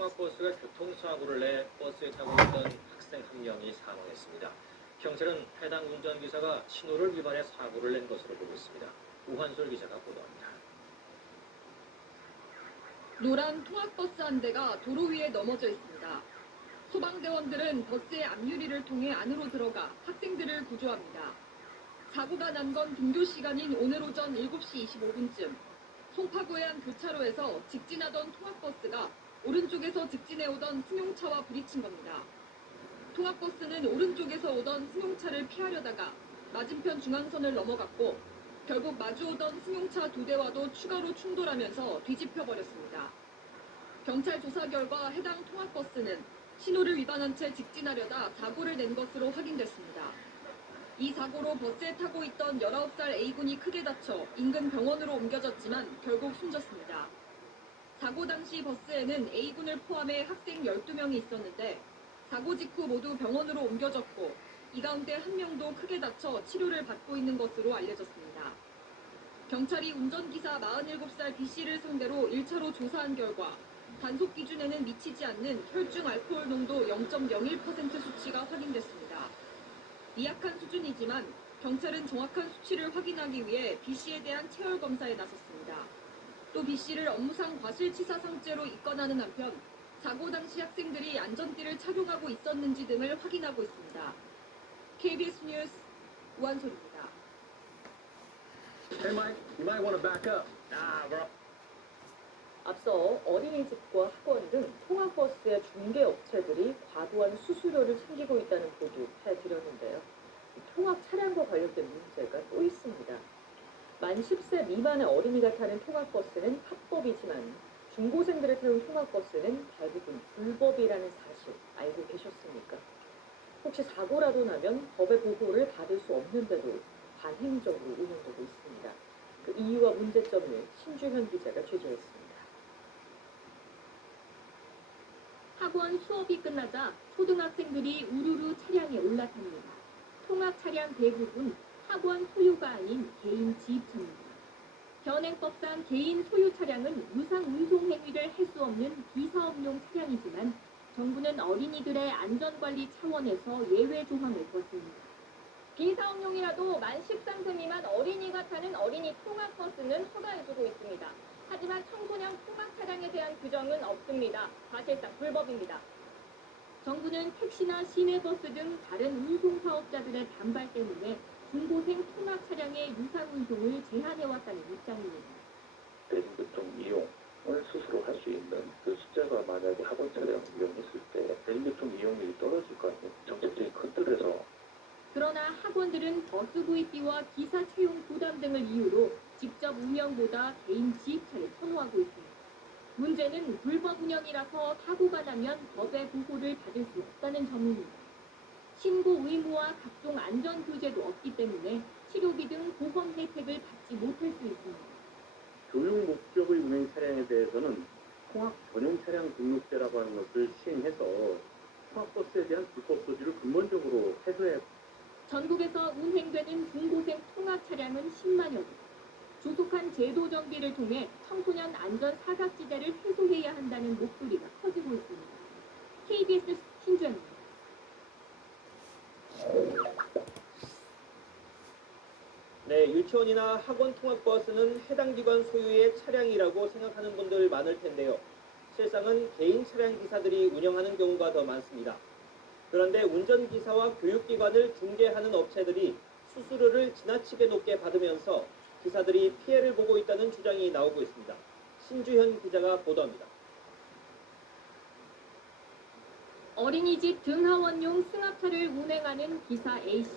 통학버스가 교통사고를 내 버스에 타고 있던 학생 한 명이 사망했습니다. 경찰은 해당 운전기사가 신호를 위반해 사고를 낸 것으로 보고 있습니다. 우환솔 기자가 보도합니다. 노란 통학버스 한 대가 도로 위에 넘어져 있습니다. 소방대원들은 버스의 앞유리를 통해 안으로 들어가 학생들을 구조합니다. 사고가 난 건 등교 시간인 오늘 오전 7시 25분쯤 송파구의 한 교차로에서 직진하던 통학버스가 오른쪽에서 직진해오던 승용차와 부딪힌 겁니다. 통학버스는 오른쪽에서 오던 승용차를 피하려다가 맞은편 중앙선을 넘어갔고 결국 마주오던 승용차 2대와도 추가로 충돌하면서 뒤집혀버렸습니다. 경찰 조사 결과 해당 통학버스는 신호를 위반한 채 직진하려다 사고를 낸 것으로 확인됐습니다. 이 사고로 버스에 타고 있던 19살 A군이 크게 다쳐 인근 병원으로 옮겨졌지만 결국 숨졌습니다. 사고 당시 버스에는 A군을 포함해 학생 12명이 있었는데 사고 직후 모두 병원으로 옮겨졌고 이 가운데 한 명도 크게 다쳐 치료를 받고 있는 것으로 알려졌습니다. 경찰이 운전기사 47살 B씨를 상대로 1차로 조사한 결과 단속 기준에는 미치지 않는 혈중 알코올 농도 0.01% 수치가 확인됐습니다. 미약한 수준이지만 경찰은 정확한 수치를 확인하기 위해 B씨에 대한 체열 검사에 나섰습니다. 또 B씨를 업무상 과실치사상죄로 입건하는 한편 사고 당시 학생들이 안전띠를 착용하고 있었는지 등을 확인하고 있습니다. KBS 뉴스 우한솔입니다. Hey Mike, you might want to back up. Nah, bro. 앞서 어린이집과 학원 등 통학버스의 중개업체들이 과도한 수수료를 챙기고 있다는 보도 해드렸는데요. 통학 차량과 관련된 문제가 또 있습니다. 만 10세 미만의 어린이가 타는 통학버스는 합법이지만 중고생들을 태운 통학버스는 대부분 불법이라는 사실 알고 계셨습니까? 혹시 사고라도 나면 법의 보호를 받을 수 없는데도 반행적으로 운영되고 있습니다. 그 이유와 문제점을 신주현 기자가 취재했습니다. 학원 수업이 끝나자 초등학생들이 우르르 차량에 올라탑니다. 통학 차량 대부분 학원 소유가 아닌 개인 지입차입니다. 현행법상 개인 소유 차량은 유상 운송 행위를 할 수 없는 비사업용 차량이지만 정부는 어린이들의 안전관리 차원에서 예외 조항을 뒀습니다. 비사업용이라도 만 13세 미만 어린이가 타는 어린이 통학버스는 허가해주고 있습니다. 하지만 청소년 통학 차량에 대한 규정은 없습니다. 사실상 불법입니다. 정부는 택시나 시내버스 등 다른 운송사업자들의 반발 때문에 중고생 통학 차량의 유상 운송을 제한해왔다는 입장입니다. 대중교통 이용을 스스로 할 수 있는 그 숫자가 만약에 학원 차량 이용했을 때 대중교통 이용률이 떨어질 거 아니에요. 정책적인 큰 틀에서. 그러나 학원들은 버스 구입비와 기사 채용 부담 등을 이유로 직접 운영보다 개인 지입차를 선호하고 있습니다. 문제는 불법 운영이라서 사고가 나면 법의 보호를 받을 수 없다는 점입니다. 신고 의무와 각종 안전 규제도 없기 때문에 치료비 등 보험 혜택을 받지 못할 수 있습니다. 교육 목적의 운행 차량에 대해서는 통학 전용 차량 등록제라고 하는 것을 시행해서 통학버스에 대한 불법 소지를 근본적으로 해소해야 합니다. 전국에서 운행되는 중고생 통학 차량은 10만여 대. 조속한 제도 정비를 통해 청소년 안전 사각지대를 해소해야 한다는 목소리가 커지고 있습니다. KBS 신주현입니다. 네, 유치원이나 학원 통학버스는 해당 기관 소유의 차량이라고 생각하는 분들 많을 텐데요. 실상은 개인 차량 기사들이 운영하는 경우가 더 많습니다. 그런데 운전기사와 교육기관을 중개하는 업체들이 수수료를 지나치게 높게 받으면서 기사들이 피해를 보고 있다는 주장이 나오고 있습니다. 신주현 기자가 보도합니다. 어린이집 등하원용 승합차를 운행하는 기사 A씨.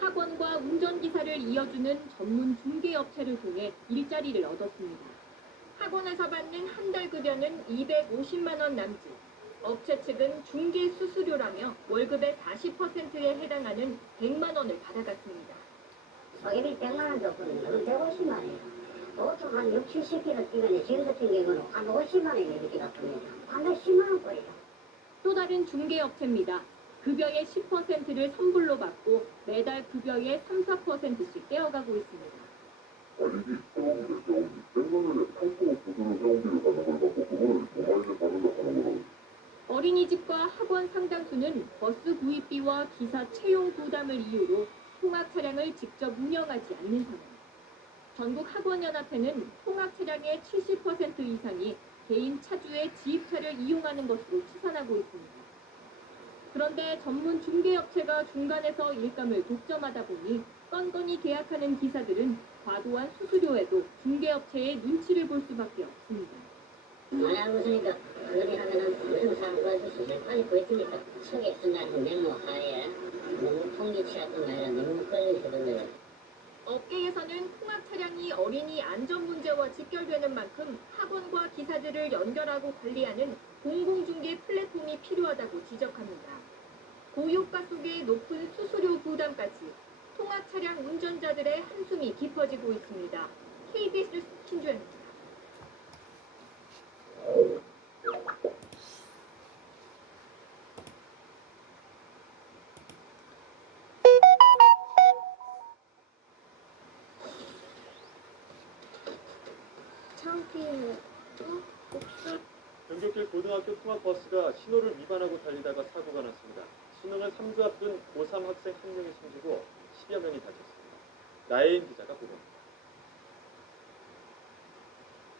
학원과 운전기사를 이어주는 전문 중개업체를 통해 일자리를 얻었습니다. 학원에서 받는 한 달 급여는 250만 원 남짓. 업체 측은 중개 수수료라며 월급의 40%에 해당하는 100만 원을 받아갔습니다. 소개비 100만 원 줬거든요. 150만 원이에요. 보통 한 6, 70km 뛰면 지금 같은 경우는 한 50만 원이 이렇게 갚습니다. 한 달 10만 원 거예요. 또 다른 중개업체입니다. 급여의 10%를 선불로 받고 매달 급여의 3, 4%씩 떼어가고 있습니다. 이게 사람들 100만 원에 평소 보조를 사람들이 받는 걸 갖고 그거를 더 많이 받는다 하는 거는 어린이집과 학원 상당수는 버스 구입비와 기사 채용 부담을 이유로 통학 차량을 직접 운영하지 않는 상황. 전국 학원연합회는 통학 차량의 70% 이상이 개인 차주의 지입차를 이용하는 것으로 추산하고 있습니다. 그런데 전문 중개업체가 중간에서 일감을 독점하다 보니 건건히 계약하는 기사들은 과도한 수수료에도 중개업체의 눈치를 볼 수밖에 없습니다. 많이 알고 있으니까 그렇게 하면은 무슨 사람 구해줄 수 있을 빨리 구했으니까 척에 쓴다는 메모 하에 너무 통기 취할 뿐 아니라 너무 걸리거든요. 업계에서는 통학 차량이 어린이 안전 문제와 직결되는 만큼 학원과 기사들을 연결하고 관리하는 공공중개 플랫폼이 필요하다고 지적합니다. 고효과 속에 높은 수수료 부담까지 통학 차량 운전자들의 한숨이 깊어지고 있습니다. KBS 뉴스 신주현입니다. 창피해요. 전교길 고등학교 통학버스가 신호를 위반하고 달리다가 사고가 났습니다. 수능을 3주 앞둔 고3 학생 1명이 숨지고 10여 명이 다쳤습니다. 나혜인 기자가 보도합니다.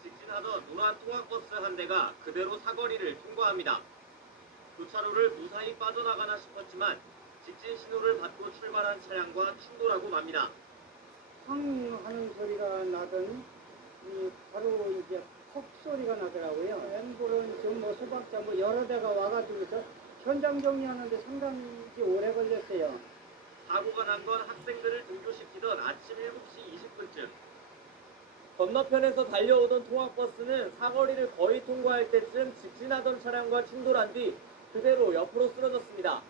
직진하던 노란 통학버스 한 대가 그대로 사거리를 통과합니다. 교차로를 무사히 빠져나가나 싶었지만 직진 신호를 받고 출발한 차량과 충돌하고 맙니다. 팡 하는 소리가 나더니 바로 이제 퍽 소리가 나더라고요. 앰뷸런스, 소방차 여러 대가 와가지고서 현장 정리하는데 상당히 오래 걸렸어요. 사고가 난 건 학생들을 등교시키던 아침 7시 20분쯤. 건너편에서 달려오던 통학버스는 사거리를 거의 통과할 때쯤 직진하던 차량과 충돌한 뒤 그대로 옆으로 쓰러졌습니다.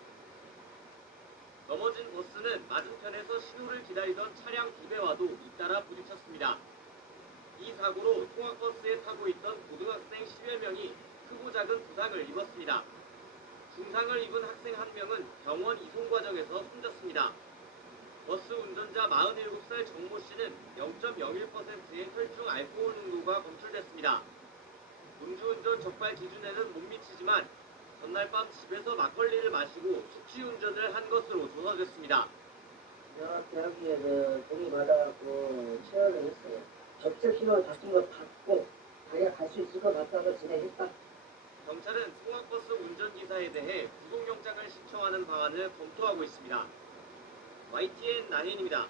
넘어진 버스는 맞은편에서 신호를 기다리던 차량 2대와도 잇따라 부딪혔습니다. 이 사고로 통학버스에 타고 있던 고등학생 10여 명이 크고 작은 부상을 입었습니다. 중상을 입은 학생 1명은 병원 이송 과정에서 숨졌습니다. 버스 운전자 47살 정모 씨는 0.01%의 혈중 알코올 농도가 검출됐습니다. 음주운전 적발 기준에는 못 미치지만 전날 밤 집에서 막걸리를 마시고 숙취운전을 한 것으로 조사됐습니다. 대학교에 동의 받아갖고 체험을 했어요. 적절 신호 바뀐 거 받고 자기가 갈 수 있을 것 같다고 진행했다. 경찰은 통학버스 운전기사에 대해 구속영장을 신청하는 방안을 검토하고 있습니다. YTN 나혜인입니다.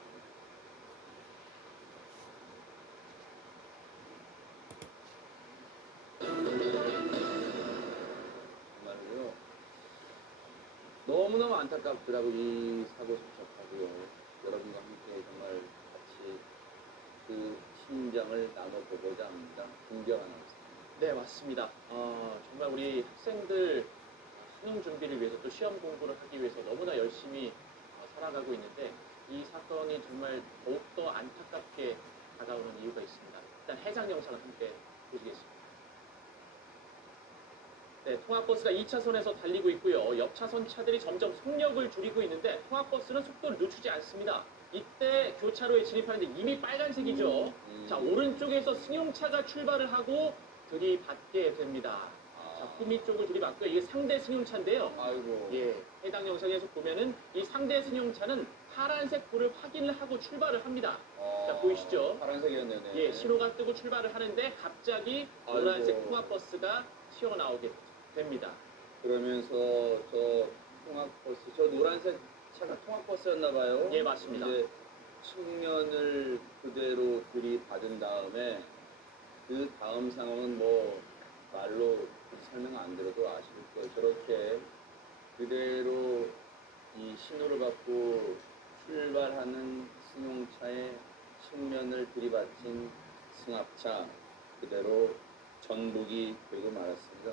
정말로요. 너무너무 안타깝더라고 이 사고 접촉하고요. 여러분과 함께 정말 같이 그 심정을 나눠보고자 합니다. 김경환 아나운서. 네, 맞습니다. 정말 우리 학생들 수능 준비를 위해서 또 시험 공부를 하기 위해서 너무나 열심히 살아가고 있는데 이 사건이 정말 더욱더 안타깝게 다가오는 이유가 있습니다. 일단 해당 영상을 함께 보시겠습니다. 네, 통학버스가 2차선에서 달리고 있고요. 옆 차선 차들이 점점 속력을 줄이고 있는데 통학버스는 속도를 늦추지 않습니다. 이때 교차로에 진입하는데 이미 빨간색이죠. 자, 오른쪽에서 승용차가 출발을 하고 들이받게 됩니다. 자, 후미 쪽을 들이받고요. 이게 상대 승용차인데요. 아이고. 예, 해당 영상에서 보면은 이 상대 승용차는 파란색 불을 확인을 하고 출발을 합니다. 자, 보이시죠? 파란색이었네요. 네. 예, 신호가 뜨고 출발을 하는데 갑자기 노란색 아이고. 통학버스가 튀어나오게 됩니다. 그러면서 저 통학버스, 저 노란색 차가 통학버스였나 봐요. 예, 맞습니다. 이제 측면을 그대로 들이받은 다음에 그 다음 상황은 뭐 말로 설명 안 드려도 아실 거예요. 저렇게 그대로 이 신호를 받고 출발하는 승용차의 측면을 들이받친 승합차 그대로 전복이 되고 말았습니다.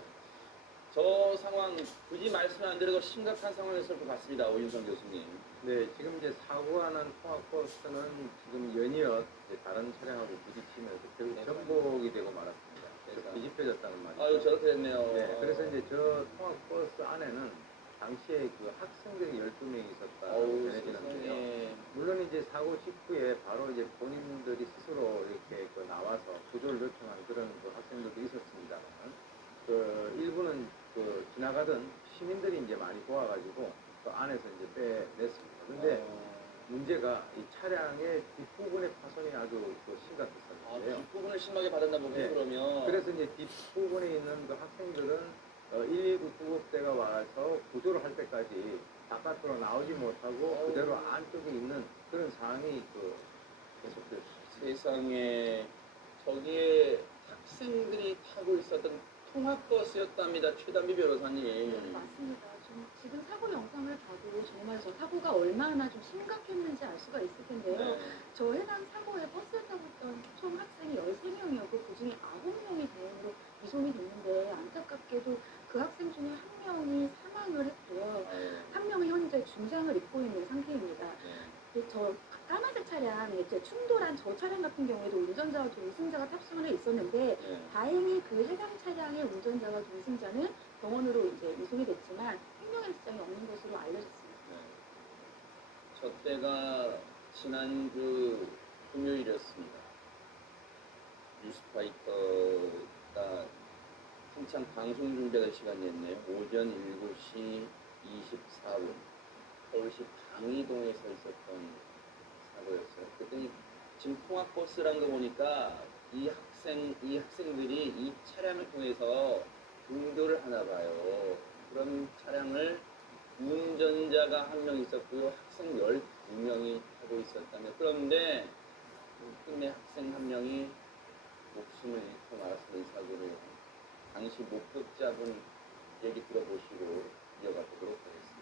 저 상황 굳이 말씀 안 드려도 심각한 상황이었을 것 같습니다. 오윤성 교수님. 네, 지금 이제 사고가 난 통학버스는 지금 연이어 다른 차량하고 부딪히면서 결국 전복이 되고 말았습니다. 그래서 뒤집혀졌다는 말이죠. 아유, 저렇게 됐네요. 네, 그래서 이제 저 통학버스 안에는 당시에 그 학생들이 12명이 있었다 어우, 전해지는데요. 세상에. 물론 이제 사고 직후에 바로 이제 본인들이 스스로 이렇게 나와서 구조를 요청한 그런 그 학생들도 있었습니다만, 그 일부는 그 지나가던 시민들이 이제 많이 도와가지고 그 안에서 이제 빼냈습니다. 근데 문제가 이 차량의 뒷부분의 파손이 아주 심각했었는데요. 뒷부분을 심하게 받았나 보군요. 네. 그러면 그래서 이제 뒷부분에 있는 그 학생들은 119 구급대가 와서 구조를 할 때까지 바깥으로 나오지 못하고 그대로 안쪽에 있는 그런 상황이 계속됐습니다. 세상에 저기에 학생들이 타고 있었던 통학버스였답니다. 최단비 변호사님. 맞습니다. 지금 사고 영상을 봐도 정말 저 사고가 얼마나 좀 심각했는지 알 수가 있을 텐데요. 네. 저 해당 사고에 버스를 타고 있던 총 학생이 13명이었고 그중에 9명이 다행으로 이송이 됐는데 안타깝게도 그 학생 중에 한 명이 사망을 했고요. 한 명은 현재 중상을 입고 있는 상태입니다. 근데 저 까만색 차량, 이제 충돌한 저 차량 같은 경우에도 운전자와 동승자가 탑승을 해 있었는데 다행히 그 해당 차량의 운전자와 동승자는 병원으로 이제 이송이 됐지만 생명의 지장이 없는 것으로 알려졌습니다. 저 때가 지난주 금요일이었습니다. 뉴스파이터가 한창 방송 준비할 시간이었네요. 오전 7시 24분 서울시 강의동에서 있었던 사고였어요. 그랬더니 지금 통학버스라는 거 보니까 이 학생들이 이 차량을 통해서 등교를 하나 봐요. 그런 차량을 운전자가 한 명 있었고요. 학생 12명이 타고 있었다며. 그런데 끝내 학생 한 명이 목숨을 잃고 말았습니다. 이 사고로. 당시 목격자분 얘기 들어보시고 이어가 보도록 하겠습니다.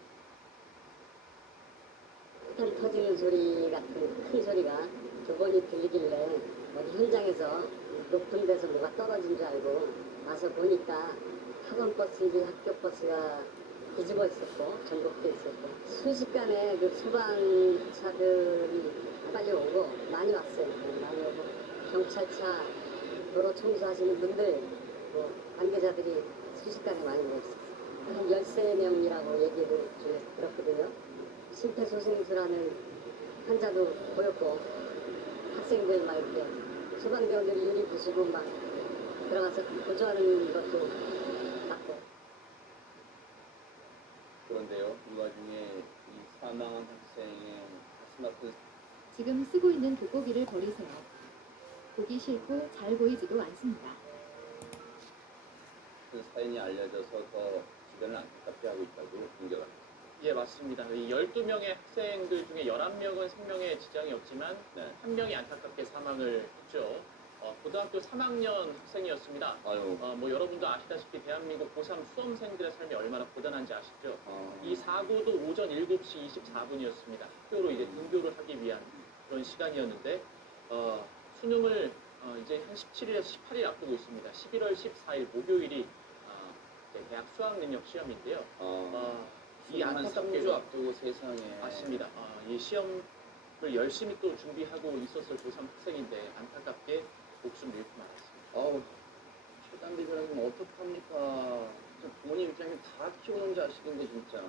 폭탄 터지는 소리 같은 큰 소리가 두 번이 들리길래 어디 현장에서 높은 데서 뭐가 떨어진 줄 알고 와서 보니까 학원 버스인지 학교 버스가 뒤집어 있었고 전복돼 있었고 순식간에 그 소방차들이 빨리 오고 많이 왔어요. 많이 오고 경찰차 도로 청소하시는 분들 뭐 관계자들이 순식간에 많이 모였어요. 한 13명이라고 얘기를 중에 들었거든요. 심폐소생술하는 환자도 보였고 학생들 막 이렇게 소방대원들이 유리 부수고 막 들어가서 구조하는 것도 봤고. 그런데요, 이 와중에 이 사망한 학생의 가슴 아픈 지금 쓰고 있는 돋보기를 버리세요. 보기 싫고 잘 보이지도 않습니다. 그 사연이 알려져서 더 주변을 안타깝게 하고 있다고 공격합니다. 예, 맞습니다. 이 12명의 학생들 중에 11명은 생명에 지장이 없지만 네. 한 명이 안타깝게 사망을 했죠. 고등학교 3학년 학생이었습니다. 아유, 뭐 여러분도 아시다시피 대한민국 고3 수험생들의 삶이 얼마나 고단한지 아시죠? 어, 이 사고도 오전 7시 24분이었습니다. 학교로 이제 등교를 하기 위한 그런 시간이었는데 수능을 이제 한 17일에서 18일 앞두고 있습니다. 11월 14일 목요일이 이제 대학 수학능력 시험인데요. 이 한 3주 안타깝게도 앞두고 세상에. 맞습니다. 이 시험을 열심히 또 준비하고 있었을 고3 학생인데 안타깝게 목숨을 잃고 말았습니다. 아우, 최단비 변호사님 어떡합니까? 진짜 부모님 입장에 다 키우는 자식인데 진짜.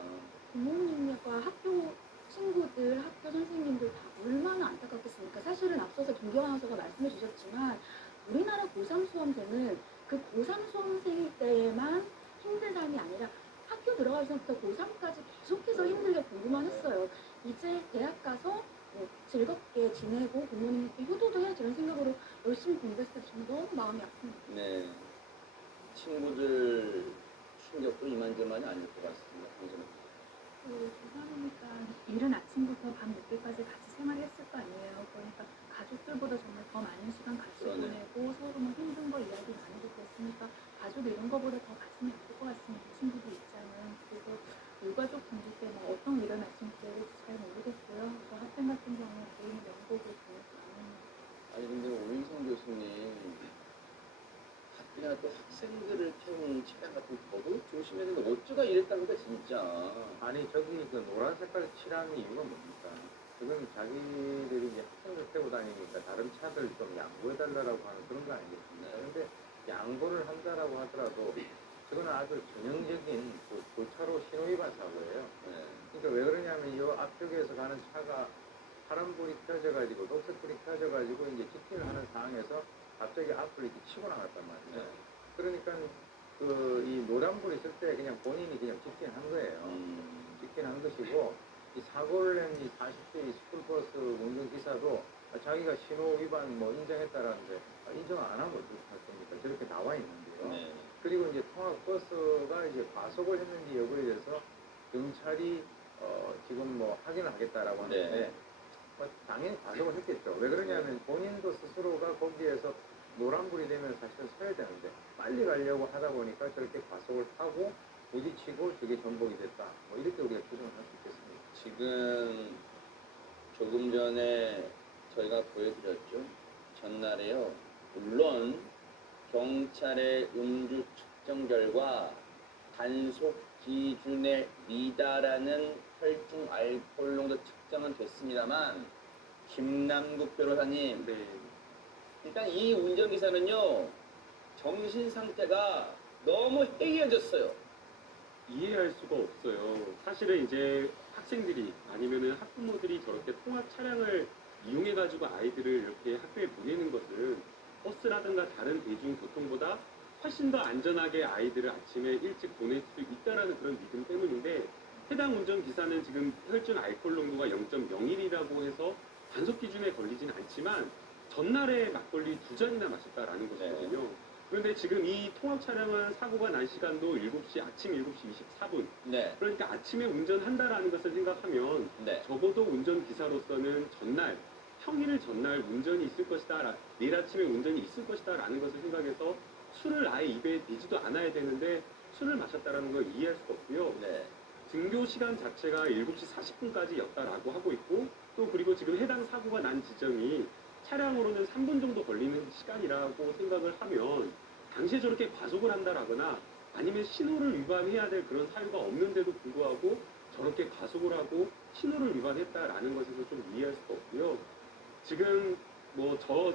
부모님과 학교 친구들, 학교 선생님들 다 얼마나 안타깝겠습니까? 사실은 앞서서 김기환 아나운서가 말씀해 주셨지만 우리나라 고3 수험생은 그 고3 수험생일 때만 힘든 삶이 아니라 학교 들어가서부터 고3까지 계속해서 힘들게 공부만 했어요. 이제 대학 가서 뭐 즐겁게 지내고 부모님께 효도도 해야지 이런 생각으로 열심히 공부했을 때 저는 너무 마음이 아픕니다. 네. 친구들 충격도 이만저만이 아닐 것 같습니다. 당신은. 고3이니까 이른 아침부터 밤 늦게까지 같이 생활했을 거 아니에요. 그러니까 가족들보다 정말 더 많은 시간 같이 그러네. 보내고 서로 뭐 힘든 거 이야기 나누고 그랬으니까 가족 이런 거보다 더 가슴이 아플 것 같습니다. 친구들 입장은. 그리고 유가족 분들 때는 어떤 일을 말씀드려야 될지 잘 모르겠고요. 저 학생 같은 경우는 개인의 명복을 전해서 나눕니다. 아니 근데 오인성 교수님 학교나 또 학생들을 태우는 차량 같은 거 더더욱 조심해야 되는데 어쩌다 이랬답니까 진짜. 아니 저기 그 노란 색깔 칠한 이유가 뭡니까? 그건 자기들이 이제 학생들 태우고 다니니까 다른 차들 좀 양보해달라고 하는 그런 거 아니겠습니까? 근데 양보를 한다라고 하더라도 그건 아주 전형적인 그 교차로 신호위반 사고예요. 네. 그러니까 왜 그러냐면 이 앞쪽에서 가는 차가 파란불이 켜져가지고 녹색불이 켜져가지고 이제 직진을 하는 상황에서 갑자기 앞을 이렇게 치고 나갔단 말이에요. 네. 그러니까 이 노란불 있을 때 그냥 본인이 그냥 직진한 거예요. 직진한 것이고 이 사고를 낸 이 40대 이 스쿨버스 운전기사도 자기가 신호 위반 뭐 인정했다라는데 인정 안 하면 어떡할 겁니까? 저렇게 나와 있는데요. 네. 그리고 이제 통학버스가 이제 과속을 했는지 여부에 대해서 경찰이 지금 뭐 확인을 하겠다라고 하는데 네. 뭐 당연히 과속을 했겠죠. 왜 그러냐면 본인도 스스로가 거기에서 노란불이 되면 사실 서야 되는데 빨리 가려고 하다 보니까 저렇게 과속을 하고 부딪히고 저게 전복이 됐다. 뭐 이렇게 우리가 추정을 할 수 있겠습니다. 지금 조금 전에 저희가 보여드렸죠. 전날에요. 물론 경찰의 음주 측정 결과 단속 기준에 미달하는 혈중 알코올 농도 측정은 됐습니다만 김남국 변호사님 네. 일단 이 운전기사는요 정신 상태가 너무 해이해졌어요. 이해할 수가 없어요. 사실은 이제 학생들이 아니면은 학부모들이 저렇게 통학 차량을 이용해가지고 아이들을 이렇게 학교에 보내는 것은 버스라든가 다른 대중교통보다 훨씬 더 안전하게 아이들을 아침에 일찍 보낼 수 있다라는 그런 믿음 때문인데 해당 운전기사는 지금 혈중 알코올 농도가 0.01이라고 해서 단속 기준에 걸리진 않지만 전날에 막걸리 2잔이나 마셨다라는 것이거든요. 그런데 지금 이 통학 차량은 사고가 난 시간도 아침 7시 24분. 네. 그러니까 아침에 운전한다라는 것을 생각하면 네. 적어도 운전기사로서는 평일 전날 운전이 있을 것이다. 내일 아침에 운전이 있을 것이다. 라는 것을 생각해서 술을 아예 입에 대지도 않아야 되는데 술을 마셨다라는 걸 이해할 수가 없고요. 네. 등교 시간 자체가 7시 40분까지였다라고 하고 있고 또 그리고 지금 해당 사고가 난 지점이 차량으로는 3분 정도 걸리는 시간이라고 생각을 하면 당시에 저렇게 과속을 한다라거나 아니면 신호를 위반해야 될 그런 사유가 없는데도 불구하고 저렇게 과속을 하고 신호를 위반했다라는 것에서 좀 이해할 수가 없고요. 지금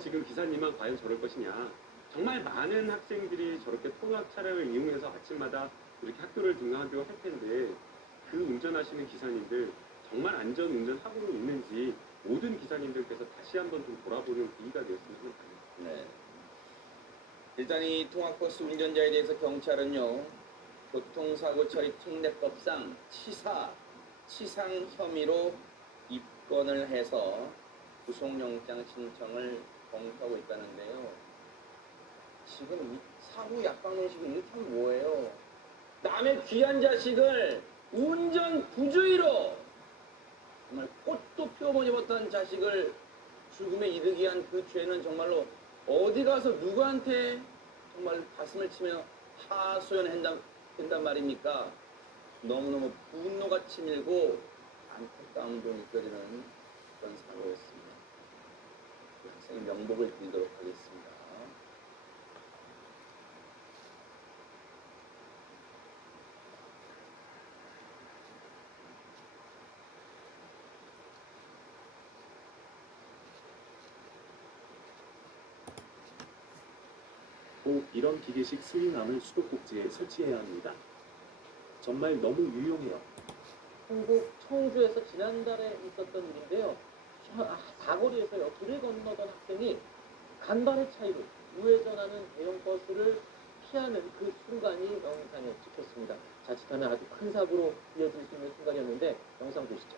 지금 기사님만 과연 저럴 것이냐. 정말 많은 학생들이 저렇게 통학 차량을 이용해서 아침마다 이렇게 학교를 등하교 할 텐데 그 운전하시는 기사님들 정말 안전 운전하고 있는지 모든 기사님들께서 다시 한번 좀 돌아보는 계기가 되었으면 합니다. 네. 일단 이 통학버스 운전자에 대해서 경찰은요 교통사고 처리 특례법상 치상 혐의로 입건을 해서 구속영장 신청을 검토하고 있다는데요. 지금 이 사고 약방론식을 이렇게 하면 뭐예요? 남의 귀한 자식을 운전 부주의로 정말 꽃도 피워보지 못한 자식을 죽음에 이르게 한 그 죄는 정말로 어디 가서 누구한테 정말 가슴을 치며 하소연한단 말입니까? 너무너무 분노가 치밀고 안타까움도 느껴지는 그런 사고였습니다. 그 학생의 명복을 빌도록 하겠습니다. 꼭 이런 기계식 스윙암을 수도꼭지에 설치해야 합니다. 정말 너무 유용해요. 충북 청주에서 지난달에 있었던 일인데요. 사거리에서요, 길을 건너던 학생이 간발의 차이로 우회전하는 대형 버스를 피하는 그 순간이 영상에 찍혔습니다. 자칫하면 아주 큰 사고로 이어질 수 있는 순간이었는데 영상 보시죠.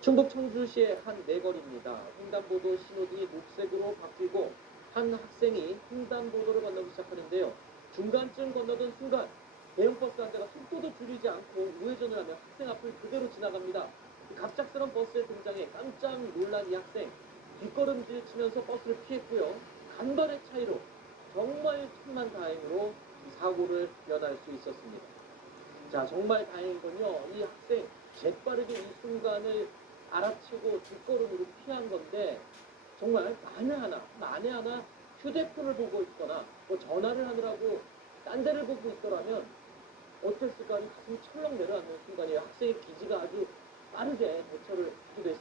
충북 청주시의 한 내거리입니다. 횡단보도 신호등이 녹색으로 바뀌고 한 학생이 횡단보도를 건너기 시작하는데요. 중간쯤 건너던 순간 대형 버스 한 대가 속도도 줄이지 않고 우회전을 하며 학생 앞을 그대로 지나갑니다. 갑작스런 버스의 등장에 깜짝 놀란 이 학생 뒷걸음질 치면서 버스를 피했고요. 간발의 차이로 정말 천만다행으로 이 사고를 면할 수 있었습니다. 자, 정말 다행인 건요. 이 학생 재빠르게 이 순간을 알아채고 뒷걸음으로 피한 건데 정말 만에 하나 휴대폰을 보고 있거나 뭐 전화를 하느라고 딴 데를 보고 있더라면 어땠을까 하는 가슴이 철렁 내려앉는 순간이에요. 학생의 기지가 아주 빠르게 대처를 하기도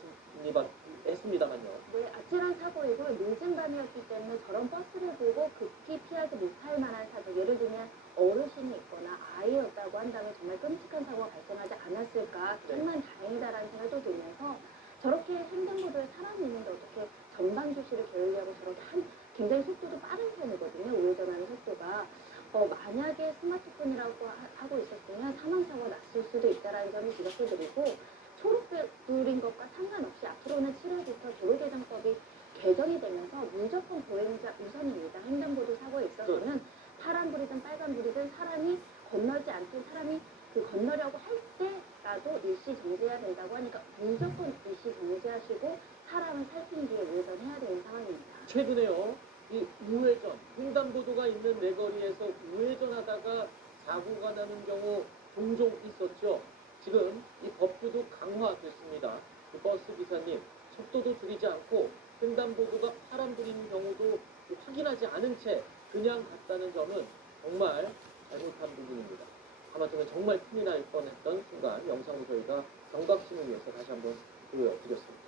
했습니다만요. 네, 아찔한 사고이고 늦은 밤이었기 때문에 저런 버스를 보고 급히 피하지 못할 만한 사고, 예를 들면 어르신이 있거나 아이였다고 한다면 정말 끔찍한 사고가 발생하지 않았을까, 정말 다행이다라는 생각도 들면서 저렇게 횡단보도에 사람이 있는데 어떻게 전방 주시를 게을리하고 저렇게 굉장히 속도도 빠른 편이거든요. 우회전하는 만약에 스마트폰이라고 하고 있었으면 사망사고가 났을 수도 있다는 점을 지적해드리고 초록불인 것과 상관없이 앞으로는 7월부터 도로개정법이 개정이 되면서 무조건 보행자 우선입니다. 횡단보도 사고에 있어서는 파란불이든 빨간불이든 사람이 건널지 않던 사람이 그 건너려고 할 때라도 일시 정지해야 된다고 하니까 무조건 일시 정지하시고 사람을 살핀 뒤에 우회전해야 되는 상황입니다. 최근에요, 이 우회전, 횡단보도가 있는 내거리에서 우회전하다가 사고가 나는 경우 종종 있었죠. 지금 이 법규도 강화됐습니다. 그 버스 기사님, 속도도 줄이지 않고 횡단보도가 파란불인 경우도 확인하지 않은 채 그냥 갔다는 점은 정말 잘못한 부분입니다. 하마터면 정말 큰일 날 뻔했던 순간 영상을 저희가 경각심을 위해서 다시 한번 보여드렸습니다.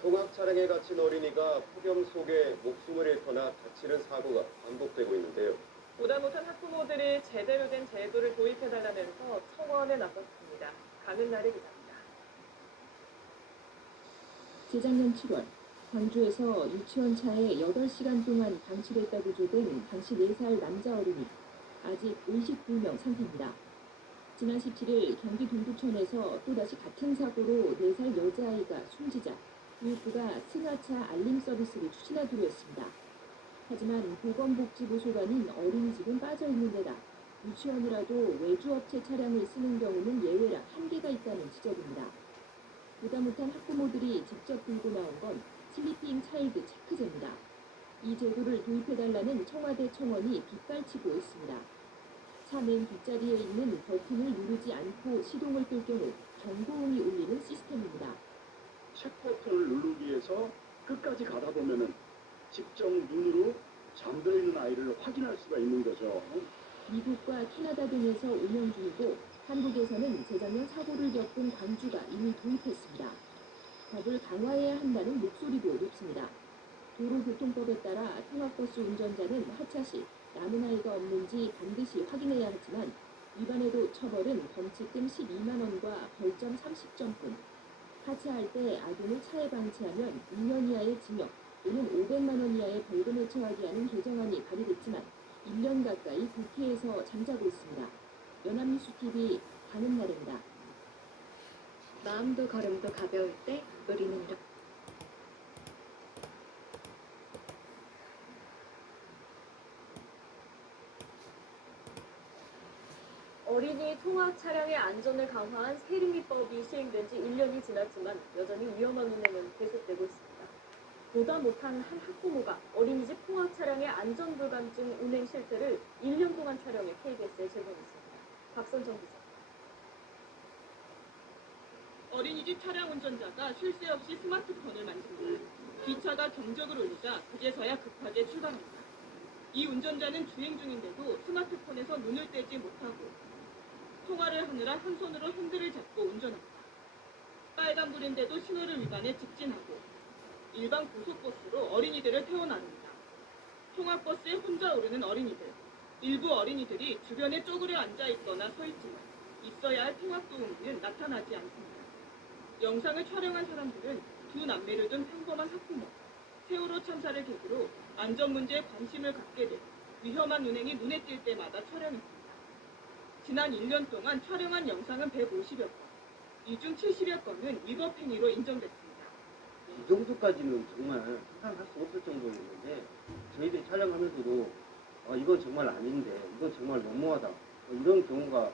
통학 차량에 갇힌 어린이가 폭염 속에 목숨을 잃거나 다치는 사고가 반복되고 있는데요. 보다 못한 학부모들이 제대로 된 제도를 도입해달라면서 청원에 나섰습니다. 강은나래 기자입니다. 재작년 7월 광주에서 유치원 차에 8시간 동안 방치됐다 구조된 당시 4살 남자 어린이 아직 의식 불명 상태입니다. 지난 17일 경기 동두천에서 또다시 같은 사고로 4살 여자아이가 숨지자 교육부가 승하차 알림 서비스를 추진하기로 했습니다. 하지만 보건복지부 소관인 어린이집은 빠져있는 데다 유치원이라도 외주업체 차량을 쓰는 경우는 예외라 한계가 있다는 지적입니다. 보다 못한 학부모들이 직접 들고 나온 건 슬리핑 차일드 체크제입니다. 이 제도를 도입해달라는 청와대 청원이 빗발치고 있습니다. 차 맨 뒷자리에 있는 버튼을 누르지 않고 시동을 끌 경우 경고음이 울리는 시스템입니다. 체크버튼을 누르기 위해서 끝까지 가다 보면은 직접 눈으로 잠들어 있는 아이를 확인할 수가 있는 거죠. 미국과 캐나다 등에서 운영 중이고 한국에서는 재작년 사고를 겪은 광주가 이미 도입했습니다. 법을 강화해야 한다는 목소리도 높습니다. 도로교통법에 따라 통학버스 운전자는 하차 시 남은 아이가 없는지 반드시 확인해야 하지만 위반에도 처벌은 범칙금 12만 원과 벌점 30점뿐. 하차할 때 아동을 차에 방치하면 2년 이하의 징역 또는 500만 원 이하의 벌금에 처하게 하는 개정안이 발의됐지만 1년 가까이 국회에서 잠자고 있습니다. 연합뉴스TV 강은나래입니다. 마음도 걸음도 가벼울 때 우리는 이렇게 어린이 통학 차량의 안전을 강화한 세륜기법이 시행된 지 1년이 지났지만 여전히 위험한 운행은 계속되고 있습니다. 보다 못한 한 학부모가 어린이집 통학 차량의 안전불감증 운행 실태를 1년 동안 촬영해 KBS에 제공했습니다. 박선정 기자. 어린이집 차량 운전자가 쉴 새 없이 스마트폰을 만집니다. 기차가 경적을 울리자 그제서야 급하게 출발합니다. 이 운전자는 주행 중인데도 스마트폰에서 눈을 떼지 못하고 통화를 하느라 한 손으로 핸들을 잡고 운전합니다. 빨간불인데도 신호를 위반해 직진하고 일반 고속버스로 어린이들을 태워 나눕니다. 통학버스에 혼자 오르는 어린이들. 일부 어린이들이 주변에 쪼그려 앉아 있거나 서 있지만 있어야 할 통학도우미는 나타나지 않습니다. 영상을 촬영한 사람들은 두 남매를 둔 평범한 학부모. 세월호 참사를 계기로 안전 문제에 관심을 갖게 돼 위험한 운행이 눈에 띌 때마다 촬영했습니다. 지난 1년 동안 촬영한 영상은 150여 건, 이 중 70여 건은 위법 행위로 인정됐습니다. 이 정도까지는 정말 상상할 수 없을 정도였는데 저희들이 촬영하면서도 이건 정말 아닌데 이건 정말 너무하다 이런 경우가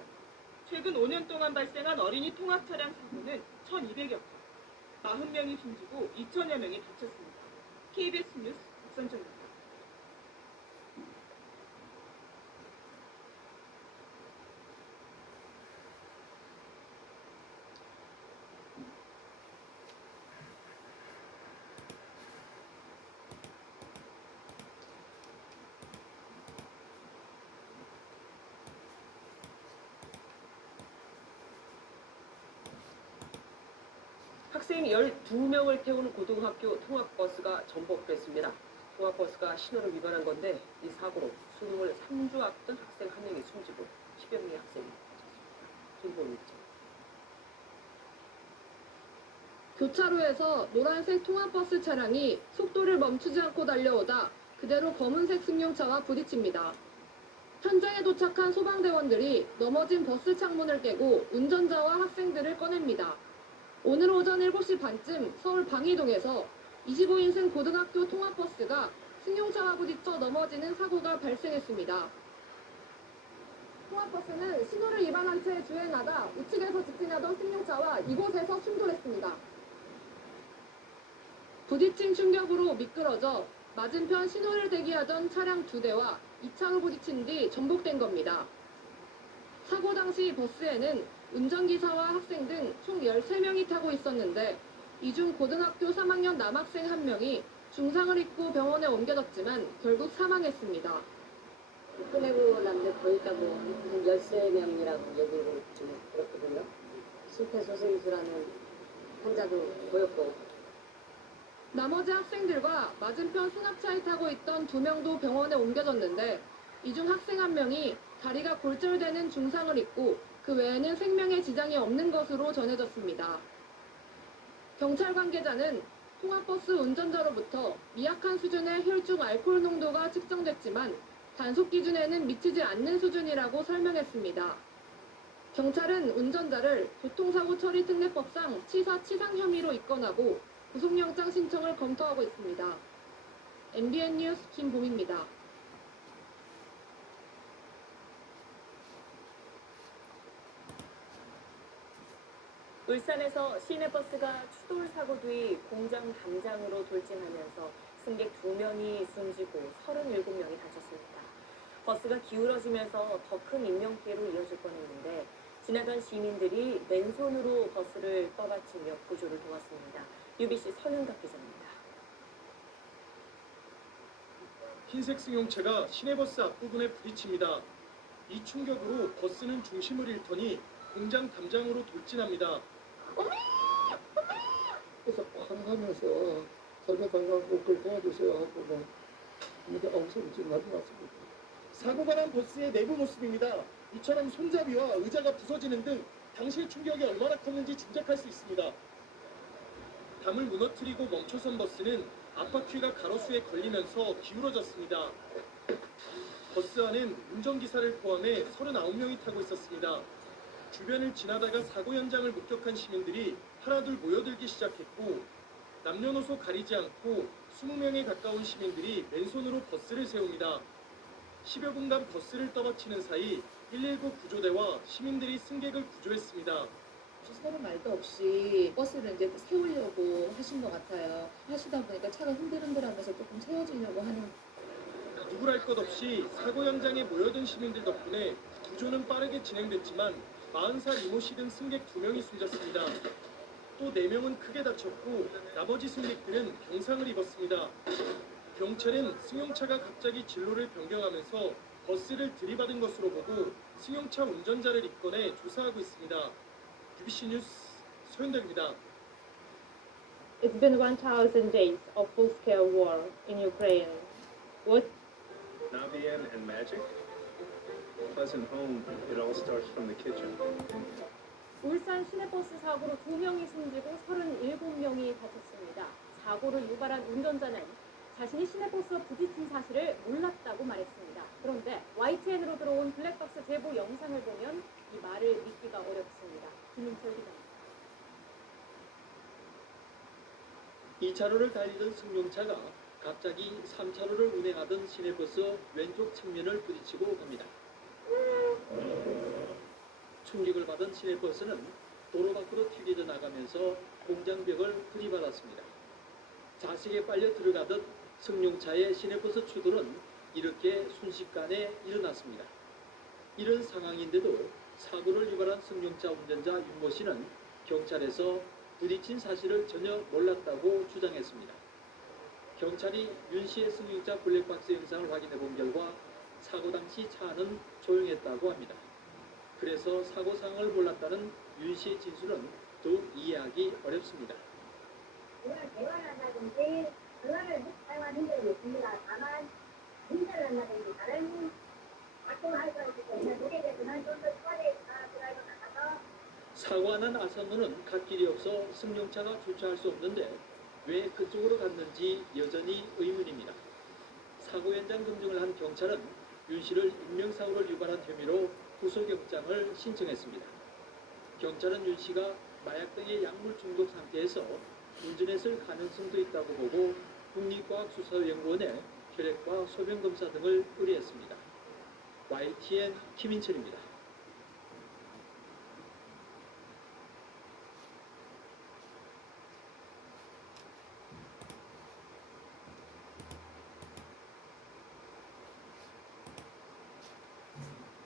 최근 5년 동안 발생한 어린이 통학 차량 사고는 1,200여 건, 40명이 숨지고 2천여 명이 다쳤습니다. KBS 뉴스 박선정입니다. 학생 12명을 태우는 고등학교 통학버스가 전복됐습니다. 통학버스가 신호를 위반한 건데 이 사고로 수능을 3주 앞둔 학생 1명이 숨지고 10여 명의 학생이 다쳤습니다. 김보민 기자. 교차로에서 노란색 통학버스 차량이 속도를 멈추지 않고 달려오다 그대로 검은색 승용차와 부딪힙니다. 현장에 도착한 소방대원들이 넘어진 버스 창문을 깨고 운전자와 학생들을 꺼냅니다. 오늘 오전 7시 반쯤 서울 방이동에서 25인승 고등학교 통학버스가 승용차와 부딪혀 넘어지는 사고가 발생했습니다. 통학버스는 신호를 위반한 채 주행하다 우측에서 직진하던 승용차와 이곳에서 충돌했습니다. 부딪힌 충격으로 미끄러져 맞은편 신호를 대기하던 차량 2대와 2차로 부딪힌 뒤 전복된 겁니다. 사고 당시 버스에는 운전기사와 학생 등 총 13명이 타고 있었는데 이 중 고등학교 3학년 남학생 1명이 중상을 입고 병원에 옮겨졌지만 결국 사망했습니다. 꺼내고 남들 보니까 뭐 한 13명이라고 얘기를 좀 들었거든요. 심폐소생술하는 환자도 보였고. 나머지 학생들과 맞은편 승합차에 타고 있던 2명도 병원에 옮겨졌는데 이 중 학생 1명이 다리가 골절되는 중상을 입고 그 외에는 생명에 지장이 없는 것으로 전해졌습니다. 경찰 관계자는 통학버스 운전자로부터 미약한 수준의 혈중 알코올 농도가 측정됐지만 단속 기준에는 미치지 않는 수준이라고 설명했습니다. 경찰은 운전자를 교통사고 처리 특례법상 치사 치상 혐의로 입건하고 구속영장 신청을 검토하고 있습니다. MBN 뉴스 김봄입니다. 울산에서 시내버스가 추돌 사고 뒤 공장 담장으로 돌진하면서 승객 2명이 숨지고 37명이 다쳤습니다. 버스가 기울어지면서 더 큰 인명피해로 이어질 뻔했는데 지나던 시민들이 맨손으로 버스를 떠받치며 구조를 도왔습니다. UBC 서윤덕 기자입니다. 흰색 승용차가 시내버스 앞부분에 부딪힙니다. 이 충격으로 버스는 중심을 잃더니 공장 담장으로 돌진합니다. 그래서 환하면서 설명당하고 그걸 도와주세요 하고 뭐 이렇게 엉성이 지금 난리 났습니다. 사고가 난 버스의 내부 모습입니다. 이처럼 손잡이와 의자가 부서지는 등 당시의 충격이 얼마나 컸는지 짐작할 수 있습니다. 담을 무너뜨리고 멈춰선 버스는 앞바퀴가 가로수에 걸리면서 기울어졌습니다. 버스 안엔 운전기사를 포함해 39명이 타고 있었습니다. 주변을 지나다가 사고 현장을 목격한 시민들이 하나둘 모여들기 시작했고 남녀노소 가리지 않고 20명에 가까운 시민들이 맨손으로 버스를 세웁니다. 10여 분간 버스를 떠받치는 사이 119 구조대와 시민들이 승객을 구조했습니다. 서로 말도 없이 버스를 이제 세우려고 하신 것 같아요. 하시다 보니까 차가 흔들흔들하면서 조금 세워지려고 하는. 누구랄 것 없이 사고 현장에 모여든 시민들 덕분에 구조는 빠르게 진행됐지만 40살 이모 씨 등 승객 2명이 숨졌습니다. 또 4명은 크게 다쳤고 나머지 승객들은 경상을 입었습니다. 경찰은 승용차가 갑자기 진로를 변경하면서 버스를 들이받은 것으로 보고 승용차 운전자를 입건해 조사하고 있습니다. UBC 뉴스 소현덕입니다. It's been 1,000 days of full-scale war in Ukraine. What? Navien and magic? Pleasant home, it all starts from the kitchen. 울산 시내버스 사고로 2명이 숨지고 37명이 다쳤습니다. 사고를 유발한 운전자는 자신이 시내버스와 부딪힌 사실을 몰랐다고 말했습니다. 그런데 YTN으로 들어온 블랙박스 제보 영상을 보면 이 말을 믿기가 어렵습니다. 김민철 기자입니다. 2차로를 달리던 승용차가 갑자기 3차로를 운행하던 시내버스 왼쪽 측면을 부딪히고 갑니다. 충격을 받은 시내버스는 도로 밖으로 튀겨져 나가면서 공장벽을 들이받았습니다. 자식에 빨려 들어가던 승용차의 시내버스 추돌은 이렇게 순식간에 일어났습니다. 이런 상황인데도 사고를 유발한 승용차 운전자 윤모 씨는 경찰에서 부딪힌 사실을 전혀 몰랐다고 주장했습니다. 경찰이 윤 씨의 승용차 블랙박스 영상을 확인해 본 결과 사고 당시 차 안은 조용했다고 합니다. 그래서 사고 상황을 몰랐다는 윤 씨의 진술은 더욱 이해하기 어렵습니다. 그걸 대화를 한다든지 그거를 사용하는 적은 있습니다. 다만 문제를 한다든지 다른 활동을 할 수 있기 때문에 그게 되면 좀더 초과돼 있다 드라이버 나가서 사고가 난 아산로는 갓길이 없어 승용차가 주차할 수 없는데 왜 그쪽으로 갔는지 여전히 의문입니다. 사고 현장 검증을 한 경찰은 윤 씨를 인명사고를 유발한 혐의로 구속영장을 신청했습니다. 경찰은 윤 씨가 마약 등의 약물 중독 상태에서 운전했을 가능성도 있다고 보고 국립과학수사연구원에 혈액과 소변검사 등을 의뢰했습니다. YTN 김인철입니다.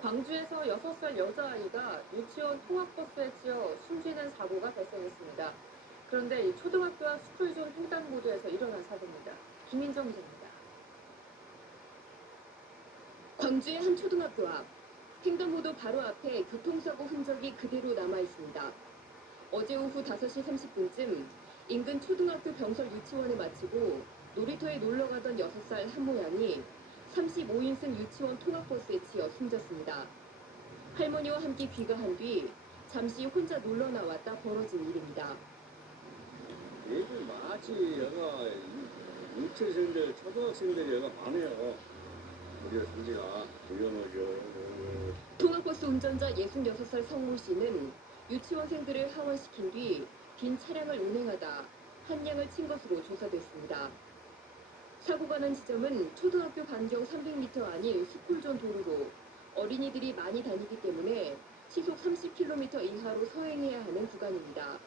광주에서 6살 여자아이가 유치원 통학버스에 치여 숨지는 사고가 발생했습니다. 그런데 이 초등학교와 스쿨존 횡단보도에서 일어난 사고입니다. 김인정 기자입니다. 광주의 한 초등학교 앞 횡단보도 바로 앞에 교통사고 흔적이 그대로 남아 있습니다. 어제 오후 5시 30분쯤 인근 초등학교 병설 유치원에 마치고 놀이터에 놀러가던 6살 한 모양이 35인승 유치원 통학버스에 치여 숨졌습니다. 할머니와 함께 귀가한 뒤 잠시 혼자 놀러 나왔다 벌어진 일입니다. 애들 마치 여가 유치생들, 초등학생들이 여가 많아요. 우리가 성지가 위험하죠. 통학버스 운전자 66살 성모 씨는 유치원생들을 하원시킨 뒤 빈 차량을 운행하다 한량을 친 것으로 조사됐습니다. 사고가 난 지점은 초등학교 반경 300m 아닌 스쿨존 도로로 어린이들이 많이 다니기 때문에 시속 30km 이하로 서행해야 하는 구간입니다.